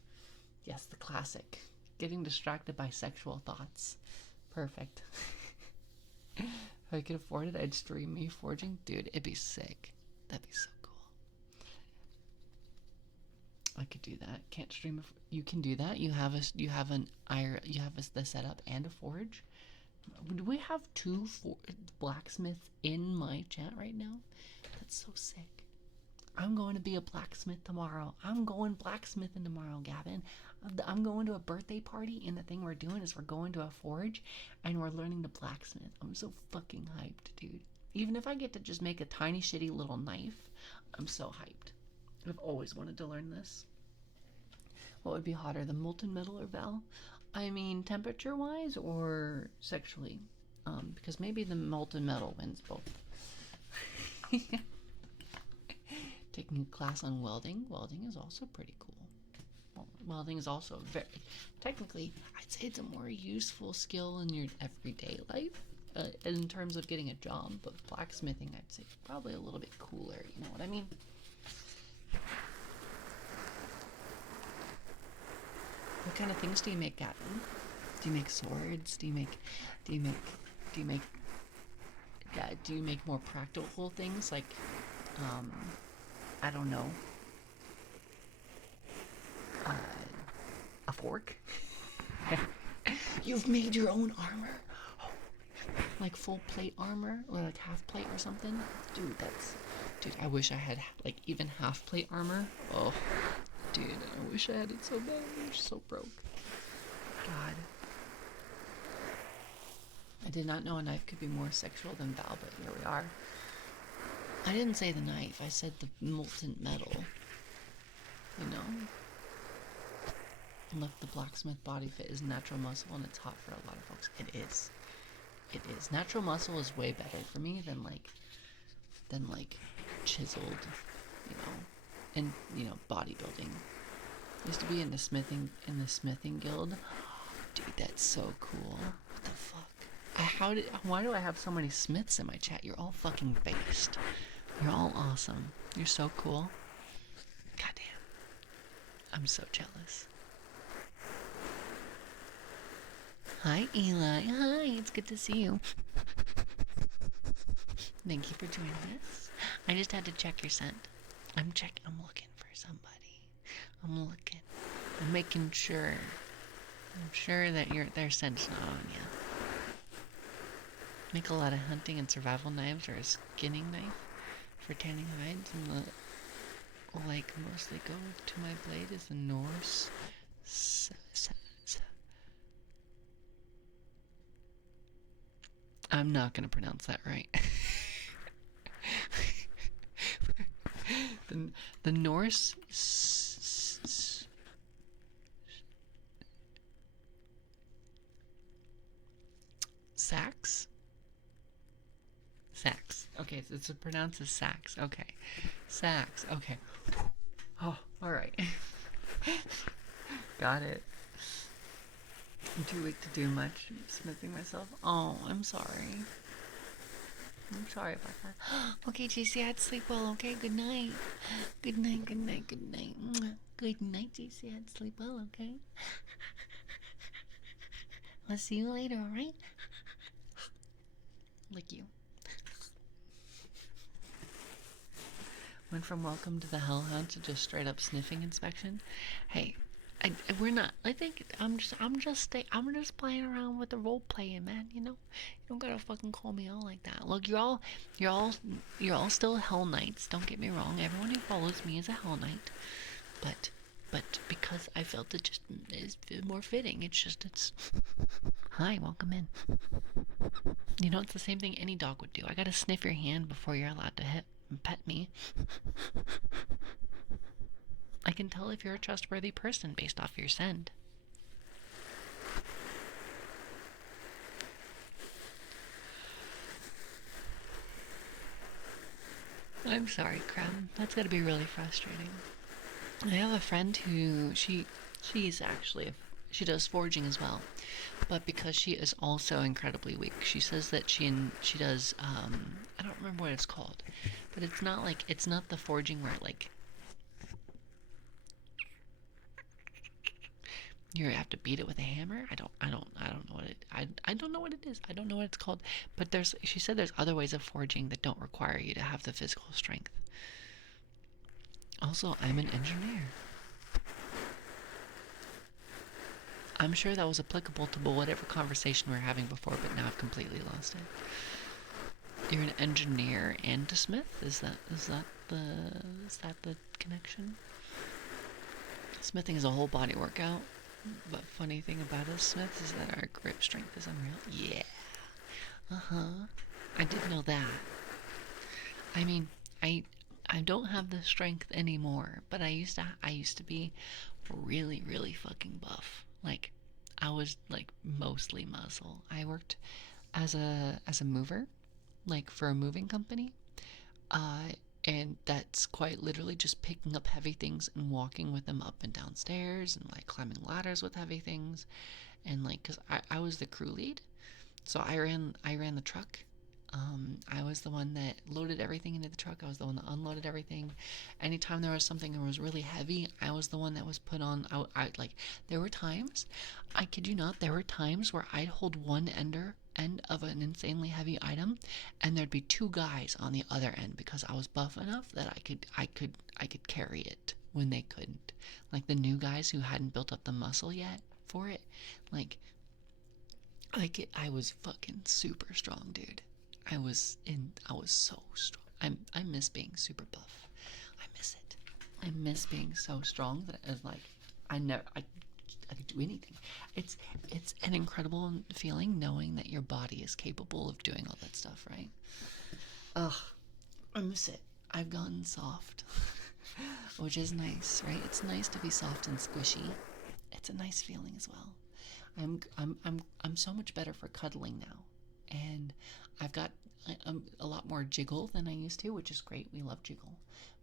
Yes, the classic. Getting distracted by sexual thoughts. Perfect. If I could afford it, I'd stream me forging. Dude, it'd be sick. That'd be so cool. I could do that. Can't stream you can do that? You have the setup and a forge? Do we have two blacksmiths in my chat right now? That's so sick. I'm going to be a blacksmith tomorrow. I'm going blacksmithing tomorrow, Gavin. I'm going to a birthday party, and the thing we're doing is we're going to a forge, and we're learning to blacksmith. I'm so fucking hyped, dude. Even if I get to just make a tiny, shitty little knife, I'm so hyped. I've always wanted to learn this. What would be hotter, the molten metal or Val? I mean, temperature-wise or sexually? Because maybe the molten metal wins both. Taking a class on welding. Welding is also pretty cool. Welding is also very, technically, I'd say it's a more useful skill in your everyday life in terms of getting a job, but blacksmithing, I'd say, is probably a little bit cooler, you know what I mean? What kind of things do you make, Gavin? Do you make swords? Do you make more practical things like, I don't know, a fork? You've made your own armor? Like full plate armor? Or like half plate or something? Dude, I wish I had like even half plate armor. Oh, dude, I wish I had it so bad. I'm just so broke. God. I did not know a knife could be more sexual than Val, but here we are. I didn't say the knife, I said the molten metal. You know? Look, the blacksmith body fit is natural muscle, and it's hot for a lot of folks. It is. It is. Natural muscle is way better for me than like chiseled, you know, and you know, bodybuilding. I used to be in the smithing guild. Dude, that's so cool. What the fuck? Why do I have so many Smiths in my chat? You're all fucking based. You're all awesome. You're so cool. Goddamn. I'm so jealous. Hi, Eli. Hi, it's good to see you. Thank you for joining us. I just had to check your scent. I'm looking for somebody. I'm looking. I'm making sure. I'm sure that their scent's not on you. Make a lot of hunting and survival knives or a skinning knife for tanning hides, and the like mostly go to my blade is the Norse. I'm not gonna pronounce that right. the Norse sax. Sax. Okay, so it's pronounced as sax. Okay, sax. Okay. Oh, all right. Got it. I'm too weak to do much smithing myself. Oh, I'm sorry. I'm sorry about that. Okay, JC, I had to sleep well, okay? Good night. Good night, good night, good night. Good night, JC, I had to sleep well, okay? I'll see you later, alright? Like you. Went from welcome to the hellhound to just straight up sniffing inspection. Hey, we're not. I think I'm just playing around with the role playing, man. You know, you don't gotta fucking call me out like that. Look, you're all still Hell Knights. Don't get me wrong. Everyone who follows me is a Hell Knight, but because I felt it just is more fitting. It's hi, welcome in. You know, it's the same thing any dog would do. I gotta sniff your hand before you're allowed to pet me. I can tell if you're a trustworthy person based off your scent. I'm sorry, Crem. That's gotta be really frustrating. I have a friend who she's actually she does forging as well, but because she is also incredibly weak, she says that she does I don't remember what it's called, but it's not the forging where like you have to beat it with a hammer. I don't know what it I don't know what it is. I don't know what it's called. But she said there's other ways of forging that don't require you to have the physical strength. Also, I'm an engineer. I'm sure that was applicable to whatever conversation we were having before, but now I've completely lost it. You're an engineer and a smith? Is that the connection? Smithing is a whole body workout, but funny thing about us smiths is that our grip strength is unreal. Yeah. I did know that. I mean, I don't have the strength anymore, but I used to be really, really fucking buff. Like, I was like mostly muscle. I worked as a mover, like for a moving company. And that's quite literally just picking up heavy things and walking with them up and down stairs and like climbing ladders with heavy things. And like, cause I was the crew lead, so I ran the truck. I was the one that loaded everything into the truck. I was the one that unloaded everything. Anytime there was something that was really heavy, I was the one that was put on. I like, there were times, I kid you not, there were times where I'd hold one end of an insanely heavy item, and there'd be two guys on the other end because I was buff enough that I could carry it when they couldn't. Like the new guys who hadn't built up the muscle yet for it, like I was fucking super strong, dude. I was so strong. I miss being super buff. I miss it. I miss being so strong that I could do anything. It's an incredible feeling knowing that your body is capable of doing all that stuff, right? Ugh, I miss it. I've gotten soft, which is nice, right? It's nice to be soft and squishy. It's a nice feeling as well. I'm so much better for cuddling now, and I've got a lot more jiggle than I used to, which is great. We love jiggle,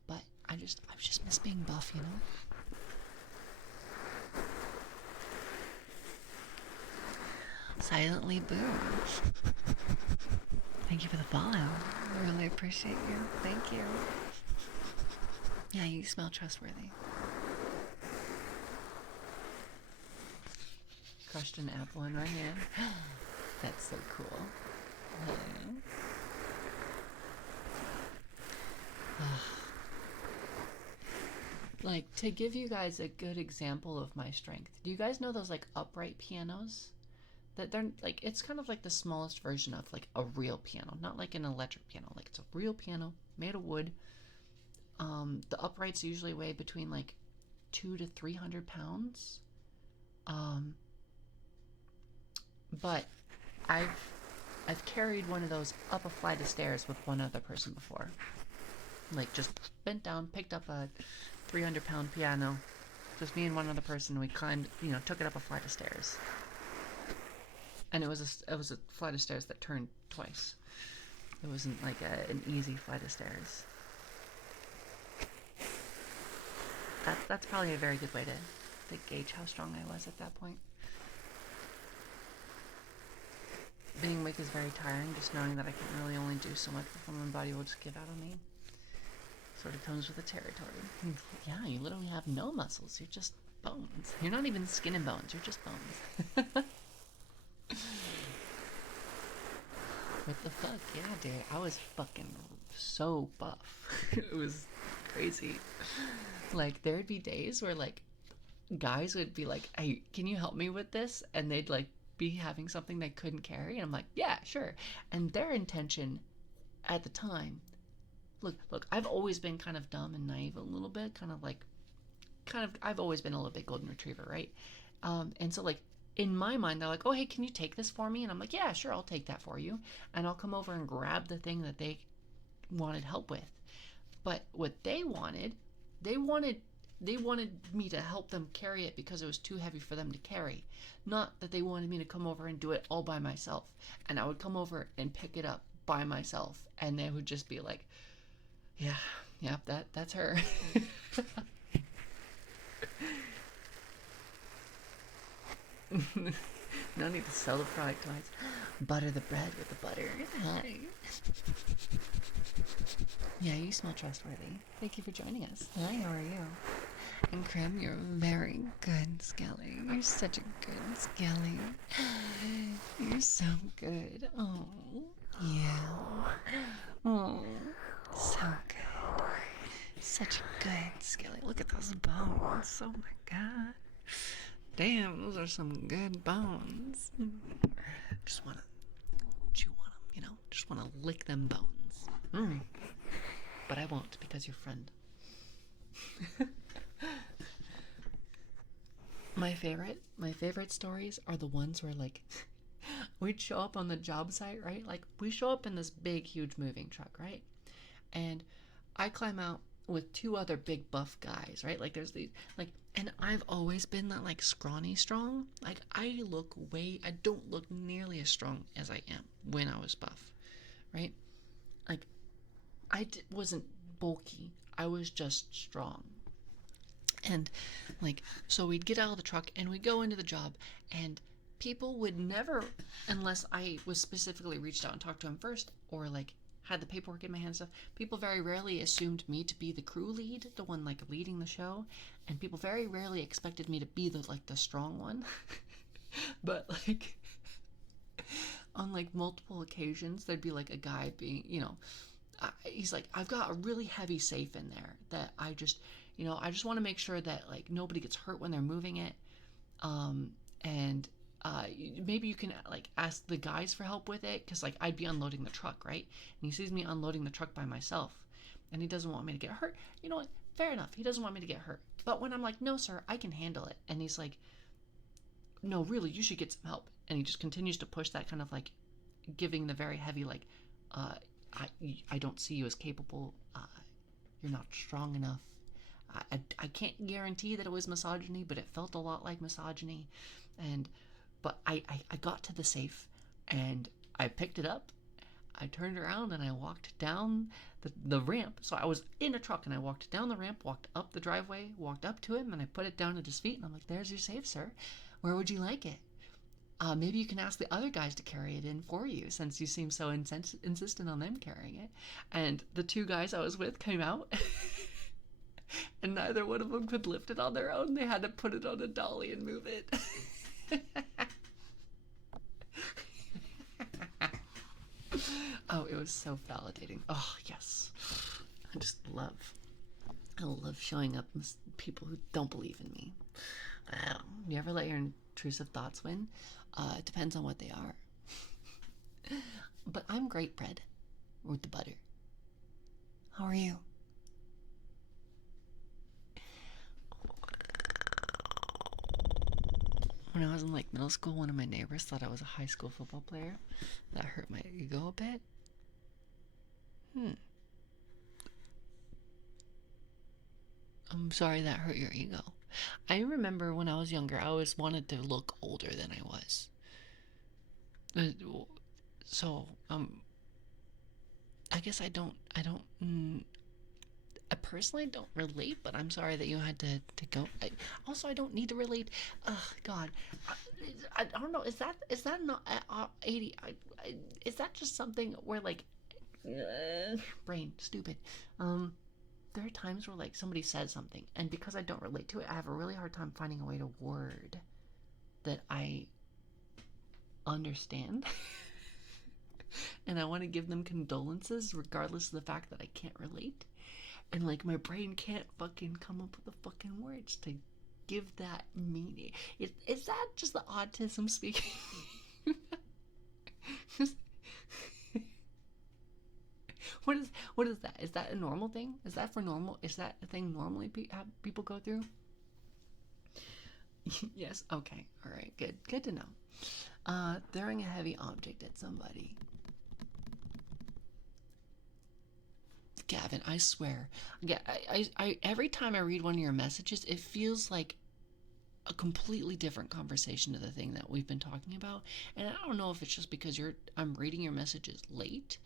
but I just miss being buff, you know. Silently boom. Thank you for the follow. I really appreciate you. Thank you. Yeah, you smell trustworthy. Crushed an apple in my hand. That's so cool. Like, to give you guys a good example of my strength, do you guys know those like upright pianos? That they're like, it's kind of like the smallest version of like a real piano, not like an electric piano. Like, it's a real piano made of wood. The uprights usually weigh between like 200 to 300 pounds. But I've carried one of those up a flight of stairs with one other person before. Like, just bent down, picked up a 300-pound piano, just me and one other person. We climbed, took it up a flight of stairs, and it was a flight of stairs that turned twice. It wasn't like an easy flight of stairs. That's probably a very good way to gauge how strong I was at that point. Being weak is very tiring, just knowing that I can really only do so much before my body will just give out on me. Sort of comes with the territory. Yeah, you literally have no muscles, you're just bones. You're not even skin and bones, you're just bones. What the fuck? Yeah, dude, I was fucking so buff. It was crazy. Like, there'd be days where, like, guys would be like, hey, can you help me with this? And they'd, like, be having something they couldn't carry, and I'm like, yeah, sure. And their intention at the time, look, I've always been kind of dumb and naive a little bit, I've always been a little bit golden retriever, right? And so, like, in my mind, they're like, oh, hey, can you take this for me? And I'm like, yeah, sure, I'll take that for you. And I'll come over and grab the thing that they wanted help with. But what they wanted me to help them carry it because it was too heavy for them to carry. Not that they wanted me to come over and do it all by myself. And I would come over and pick it up by myself, and they would just be like, yeah, that's her. No need to sell the product twice. Butter the bread with the butter. Hi. Yeah, you smell trustworthy. Thank you for joining us. Hi, how are you? And Krim, you're very good, Skelly. You're such a good Skelly. You're so good. Oh, yeah. Oh, so good. Such a good Skelly. Look at those bones. Oh my god. Damn, those are some good bones. Just wanna chew on them. you know, just want to lick them bones. But I won't because you're friend. My favorite stories are the ones where, like, we'd show up on the job site, right? Like, we show up in this big, huge moving truck, right? And I climb out with two other big buff guys, right? Like, there's these, like, and I've always been that, like, scrawny strong. Like, I don't look nearly as strong as I am when I was buff, right? Like, wasn't bulky. I was just strong. And, like, so we'd get out of the truck and we'd go into the job, and people would never, unless I was specifically reached out and talked to them first, or, like, had the paperwork in my hand and stuff, people very rarely assumed me to be the crew lead, the one, like, leading the show, and people very rarely expected me to be the strong one. But, like, on, like, multiple occasions, there'd be, like, a guy being, you know, he's like, I've got a really heavy safe in there that I just want to make sure that, like, nobody gets hurt when they're moving it. And maybe you can, like, ask the guys for help with it, because, like, I'd be unloading the truck, right? And he sees me unloading the truck by myself, and he doesn't want me to get hurt. You know what? Fair enough. He doesn't want me to get hurt. But when I'm like, no, sir, I can handle it. And he's like, no, really, you should get some help. And he just continues to push that kind of, like, giving the very heavy, like, I don't see you as capable. You're not strong enough. I can't guarantee that it was misogyny, but it felt a lot like misogyny. But I got to the safe, and I picked it up. I turned around and I walked down the ramp. So I was in a truck, and I walked down the ramp, walked up the driveway, walked up to him, and I put it down at his feet. And I'm like, there's your safe, sir. Where would you like it? Maybe you can ask the other guys to carry it in for you, since you seem so insistent on them carrying it. And the two guys I was with came out, and neither one of them could lift it on their own. They had to put it on a dolly and move it. Oh, it was so validating. Oh, yes. I love showing up with people who don't believe in me. You ever let your intrusive thoughts win? It depends on what they are. But I'm great bread with the butter. How are you? When I was in, like, middle school, one of my neighbors thought I was a high school football player. That hurt my ego a bit. I'm sorry that hurt your ego. I remember when I was younger, I always wanted to look older than I was. So, I guess I personally don't relate, but I'm sorry that you had to go. I don't need to relate. God, I don't know. Is that not 80? Is that just something where, like, brain stupid? There are times where, like, somebody says something, and because I don't relate to it, I have a really hard time finding a way to word that I understand. And I want to give them condolences regardless of the fact that I can't relate. And, like, my brain can't fucking come up with the fucking words to give that meaning. Is that just the autism speaking? What is that? Is that a normal thing? Is that a thing normally people go through? Yes. Okay. All right. Good to know. Throwing a heavy object at somebody. Gavin, I swear. Yeah, I every time I read one of your messages, it feels like a completely different conversation to the thing that we've been talking about. And I don't know if it's just because I'm reading your messages late,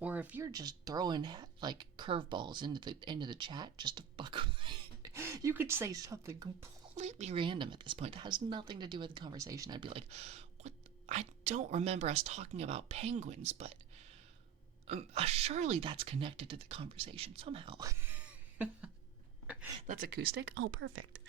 or if you're just throwing, like, curveballs into the chat just to fuck with me. You could say something completely random at this point that has nothing to do with the conversation. I'd be like, what? I don't remember us talking about penguins, but surely that's connected to the conversation somehow. That's acoustic? Oh, perfect.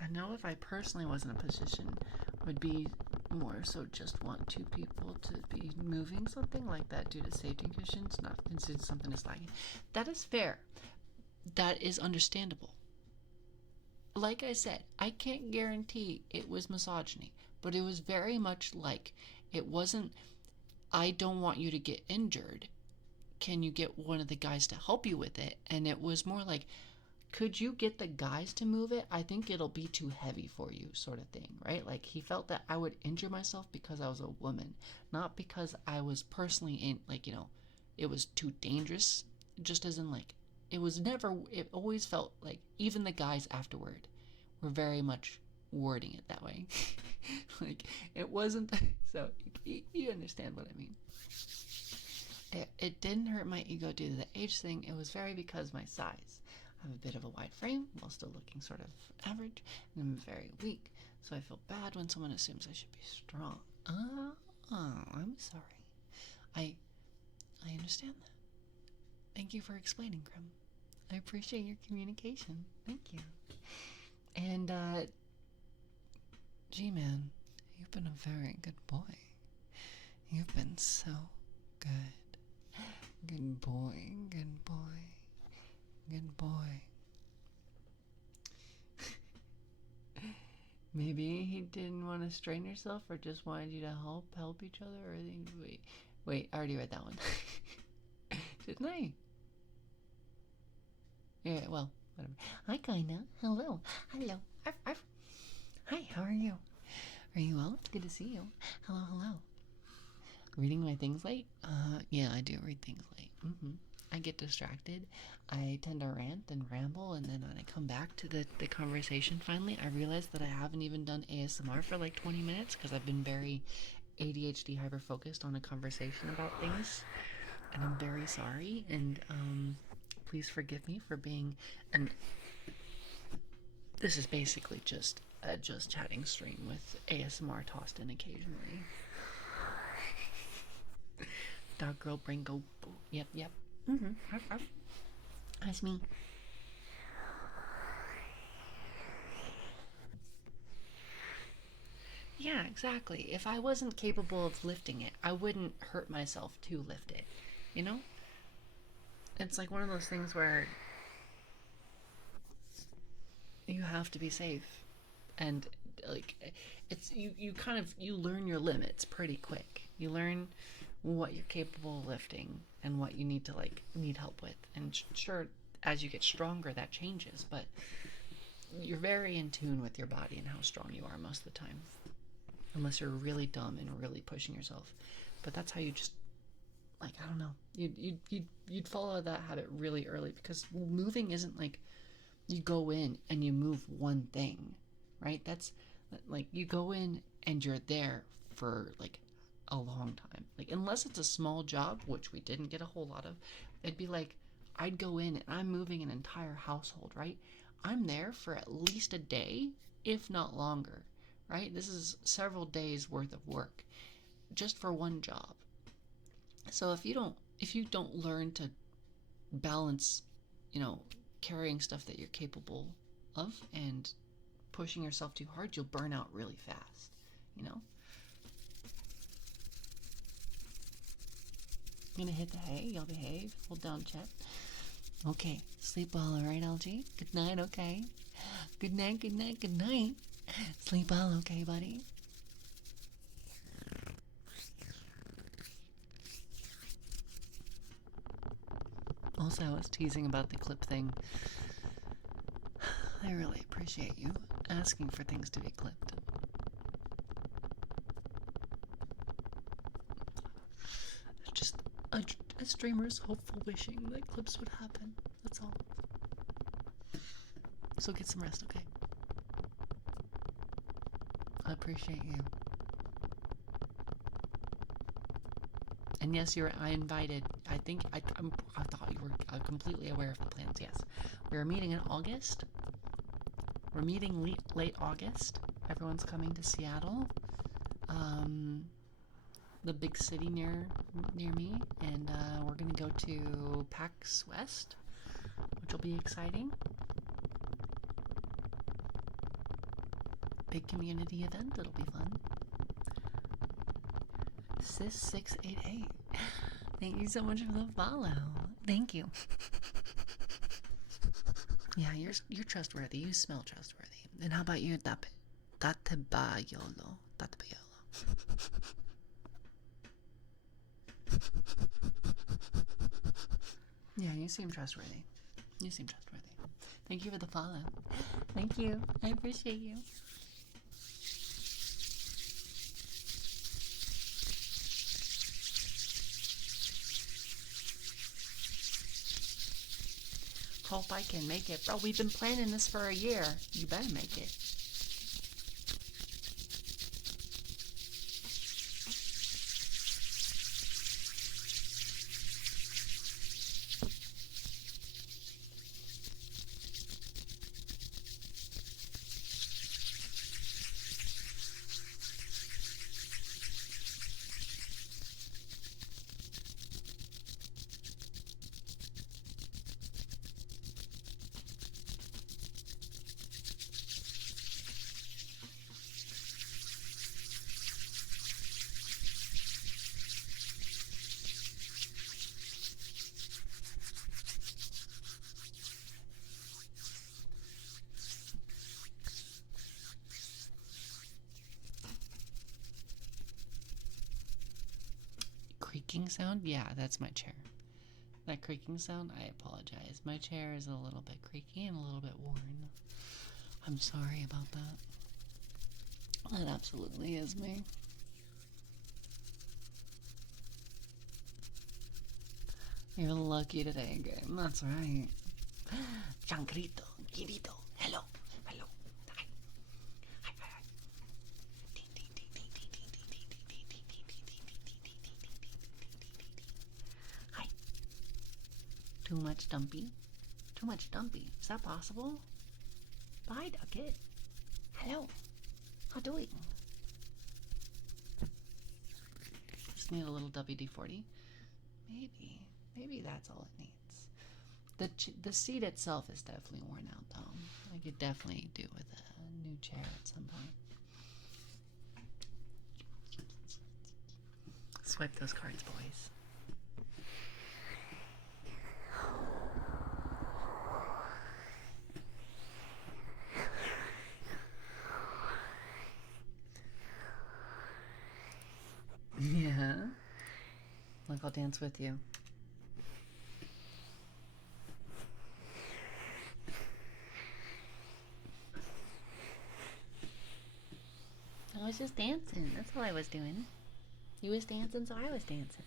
I know if I personally was in a position, would be more so just want two people to be moving something like that due to safety conditions, not consider something is lagging. That is fair. That is understandable. Like I said, I can't guarantee it was misogyny, but it was very much like, it wasn't I don't want you to get injured. Can you get one of the guys to help you with it? And it was more like, could you get the guys to move it? I think it'll be too heavy for you, sort of thing, right? Like, he felt that I would injure myself because I was a woman, not because I was personally in, like, you know, it was too dangerous. Just as in, like, it was never, it always felt like, even the guys afterward were very much wording it that way. Like, it wasn't, so you understand what I mean. It didn't hurt my ego due to the age thing. It was very because my size. I have a bit of a wide frame while still looking sort of average, and I'm very weak, so I feel bad when someone assumes I should be strong. Oh, I'm sorry. I understand that. Thank you for explaining, Grim. I appreciate your communication. Thank you. And, G-Man, you've been a very good boy. You've been so good. Good boy, good boy. Good boy. Maybe he didn't want to strain yourself, or just wanted you to help each other, or wait, I already read that one. Didn't I? Yeah, well, whatever. Hi, Kaina. Hello. Arf, arf. Hi, how are you? Are you well? It's good to see you. Hello. Reading my things late? Yeah, I do read things late. I get distracted. I tend to rant and ramble, and then when I come back to the conversation finally, I realize that I haven't even done ASMR for like 20 minutes because I've been very ADHD hyper-focused on a conversation about things, and I'm very sorry, and please forgive me for being, and this is basically just a just chatting stream with ASMR tossed in occasionally. Dog girl brain go boo. Yep. Arf, arf. That's me. Yeah, exactly. If I wasn't capable of lifting it, I wouldn't hurt myself to lift it. You know? It's like one of those things where you have to be safe. And like, it's you kind of, you learn your limits pretty quick. You learn what you're capable of lifting and what you need to need help with. And sure, as you get stronger, that changes, but you're very in tune with your body and how strong you are most of the time, unless you're really dumb and really pushing yourself. But that's how you just, like, I don't know, you'd follow that habit really early, because moving isn't like you go in and you move one thing, right? That's like, you go in and you're there for like a long time. Like, unless it's a small job, which we didn't get a whole lot of, it'd be like, I'd go in and I'm moving an entire household, right? I'm there for at least a day, if not longer, right? This is several days worth of work just for one job. So if you don't learn to balance, carrying stuff that you're capable of and pushing yourself too hard, you'll burn out really fast, I'm gonna hit the hay. Y'all behave. Hold down, chat. Okay. Sleep well, alright, LG? Good night, okay? Good night. Sleep well, okay, buddy? Also, I was teasing about the clip thing. I really appreciate you asking for things to be clipped. Just a streamer's hopeful wishing that clips would happen. That's all. So get some rest, okay? I appreciate you. And yes, I invited. I thought you were completely aware of the plans. Yes, we're meeting in August. We're meeting late August. Everyone's coming to Seattle, the big city near me, and we're gonna go to PAX West, which will be exciting. Big community event. It'll be fun. Sis688. Thank you so much for the follow. Thank you. Yeah, you're trustworthy. You smell trustworthy. And how about you, Tatebayolo? Yeah, you seem trustworthy. You seem trustworthy. Thank you for the follow. Thank you. I appreciate you. Hope I can make it. Bro, we've been planning this for a year. You better make it. Creaking sound? Yeah, that's my chair. That creaking sound, I apologize. My chair is a little bit creaky and a little bit worn. I'm sorry about that. That absolutely is me. You're lucky today, game. That's right. Chancrito, Kirito, hello, hello. Hi. Hi, hi, hi. Hi. Too much dumpy? Too much dumpy. Is that possible? Bye, Ducket. Hello. How doing? Just need a little WD-40. Maybe that's all it needs. The seat itself is definitely worn out, though. I could definitely do with a new chair at some point. Swipe those cards, boys. Yeah. Look, I'll dance with you. I was just dancing. That's all I was doing. You was dancing, so I was dancing.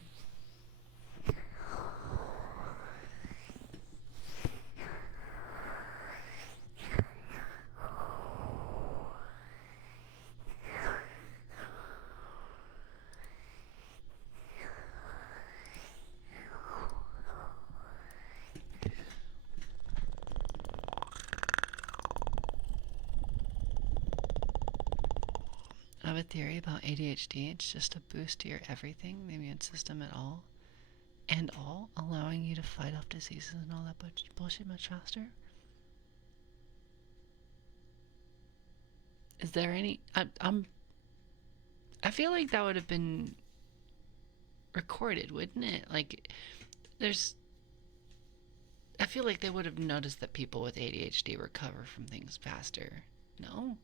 I have a theory about ADHD. It's just a boost to your everything, the immune system at all, allowing you to fight off diseases and all that bullshit much faster. Is there any? I feel like that would have been recorded, wouldn't it? Like, I feel like they would have noticed that people with ADHD recover from things faster. No?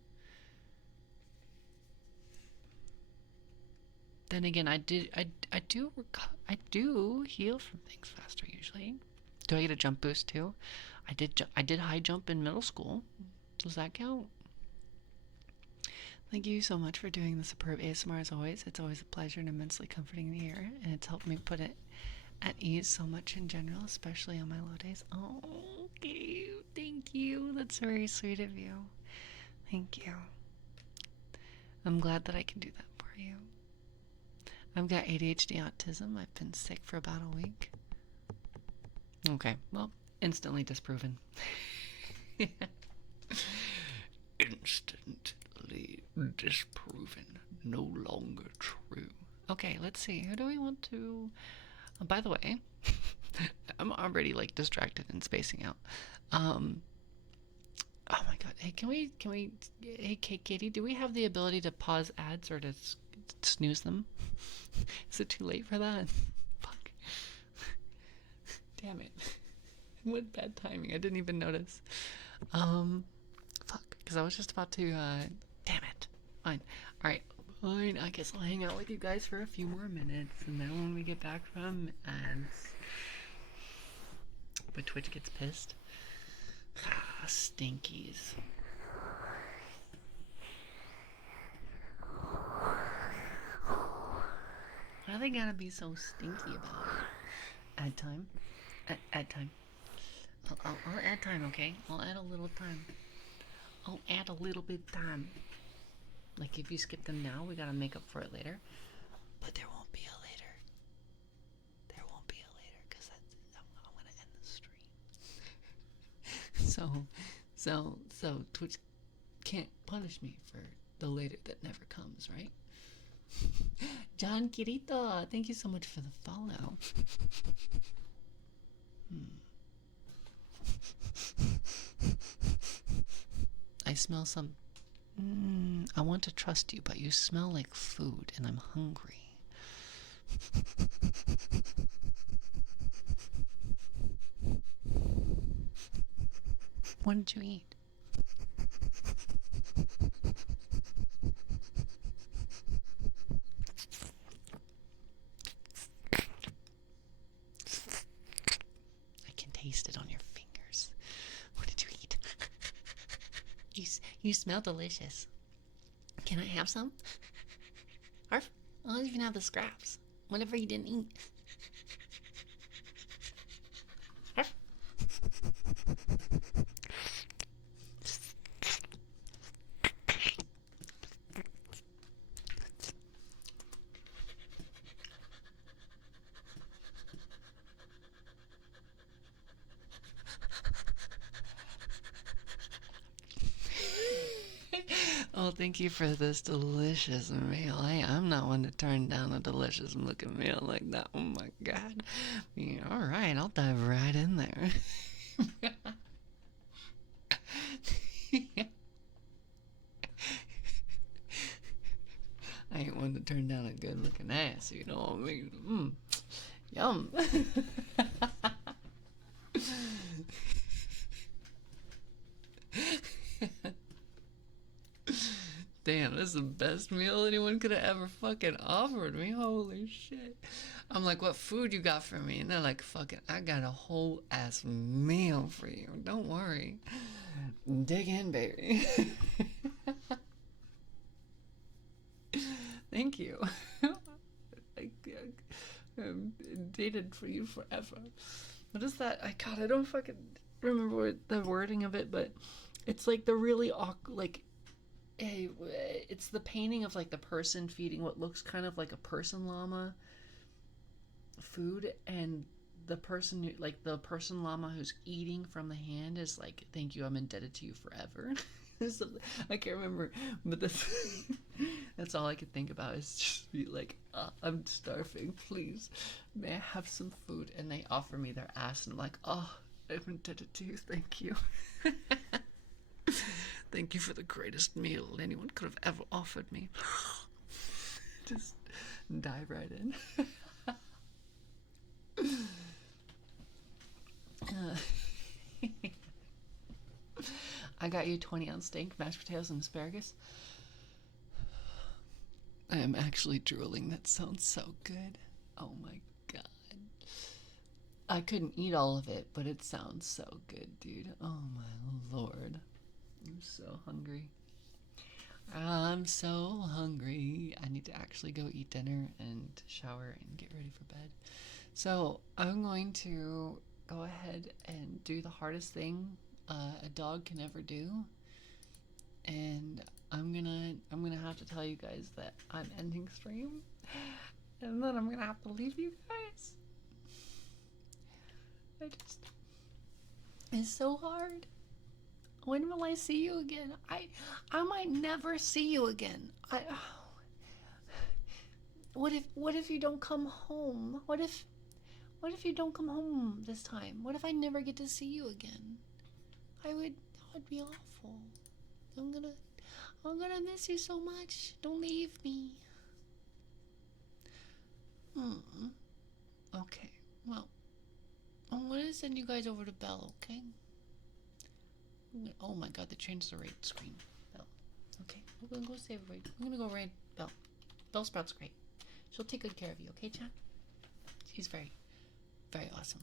Then again, I do heal from things faster usually. Do I get a jump boost too? I did high jump in middle school. Does that count? Thank you so much for doing the superb ASMR as always. It's always a pleasure and immensely comforting to hear, and it's helped me put it at ease so much in general, especially on my low days. Oh, thank you. That's very sweet of you. Thank you. I'm glad that I can do that for you. I've got ADHD autism. I've been sick for about a week. Okay, well, instantly disproven. Instantly disproven. No longer true. Okay, let's see. Who do we want to... by the way, I'm already, like, distracted and spacing out. Oh my god. Hey, can we... Hey, Katie, do we have the ability to pause ads or to snooze them? Is it too late for that? Fuck. Damn it. What bad timing. I didn't even notice. Fuck. Because I was just about to, damn it. Fine. Alright. Fine, I guess I'll hang out with you guys for a few more minutes, and then when we get back from ads, but Twitch gets pissed. Ah, stinkies. Why do they gotta be so stinky about it? Ad time. Ad time. I'll add time, okay? I'll add a little time. I'll add a little bit time. Like if you skip them now, we gotta make up for it later. But there won't be a later. There won't be a later because I'm gonna end the stream. So Twitch can't punish me for the later that never comes, right? John Kirito, thank you so much for the follow. I smell some. I want to trust you, but you smell like food, and I'm hungry. What did you eat? I can taste it on your fingers. What did you eat? You smell delicious. Can I have some? Arf, I'll even have the scraps. Whatever you didn't eat. Arf. Oh, thank you for this delicious meal. I'm not one to turn down a delicious looking meal like that. Oh my god. Yeah, alright, I'll dive right in there. I ain't one to turn down a good looking ass, you know what I mean? Yum. Damn, this is the best meal anyone could have ever fucking offered me. Holy shit. I'm like, what food you got for me? And they're like, fucking, I got a whole ass meal for you. Don't worry. Dig in, baby. Thank you. I dated for you forever. What is that? I don't fucking remember the wording of it, but it's like the really awkward, like, it's the painting of like the person feeding what looks kind of like a person llama food, and the person llama who's eating from the hand is like, thank you, I'm indebted to you forever. I can't remember, but that's all I could think about, is just be like, I'm starving, please may I have some food, and they offer me their ass, and I'm like, oh, I'm indebted to you, thank you. Thank you for the greatest meal anyone could have ever offered me. Just dive right in. I got you 20-ounce steak, mashed potatoes, and asparagus. I am actually drooling. That sounds so good. Oh my god. I couldn't eat all of it, but it sounds so good, dude. Oh my lord. I'm so hungry. I'm so hungry. I need to actually go eat dinner and shower and get ready for bed. So I'm going to go ahead and do the hardest thing a dog can ever do, and I'm gonna have to tell you guys that I'm ending stream, and then I'm gonna have to leave you guys. It's so hard. When will I see you again? I might never see you again. What if you don't come home? What if you don't come home this time? What if I never get to see you again? That would be awful. I'm gonna miss you so much. Don't leave me. Okay. Well, I'm gonna send you guys over to Belle, okay? Oh my god, they changed the rate screen. Belle. Okay, we're gonna go save Raid. I'm gonna go raid Belle. Bellsprout's great. She'll take good care of you, okay, Chad? She's very, very awesome.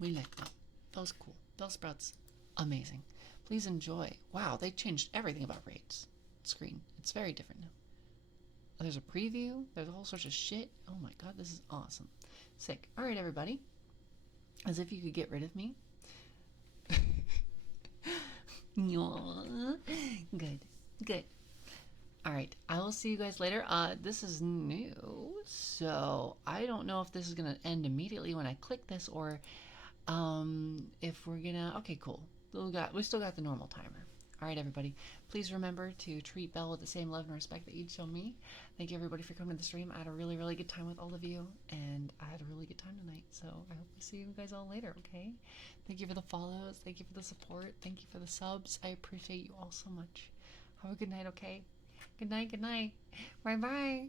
We like Belle. Belle's cool. Bellsprout's amazing. Please enjoy. Wow, they changed everything about raids. Screen. It's very different now. Oh, there's a preview. There's a whole sorts of shit. Oh my god, this is awesome. Sick. Alright, everybody. As if you could get rid of me. Good. Good. Alright, I will see you guys later. This is new, so I don't know if this is gonna end immediately when I click this, or if we're gonna... Okay, cool. We still got the normal timer. Alright, everybody. Please remember to treat Belle with the same love and respect that you'd show me. Thank you, everybody, for coming to the stream. I had a really, really good time with all of you, and I had a really good time tonight, so I hope to see you guys all later, okay? Thank you for the follows. Thank you for the support. Thank you for the subs. I appreciate you all so much. Have a good night, okay? Good night, good night. Bye-bye.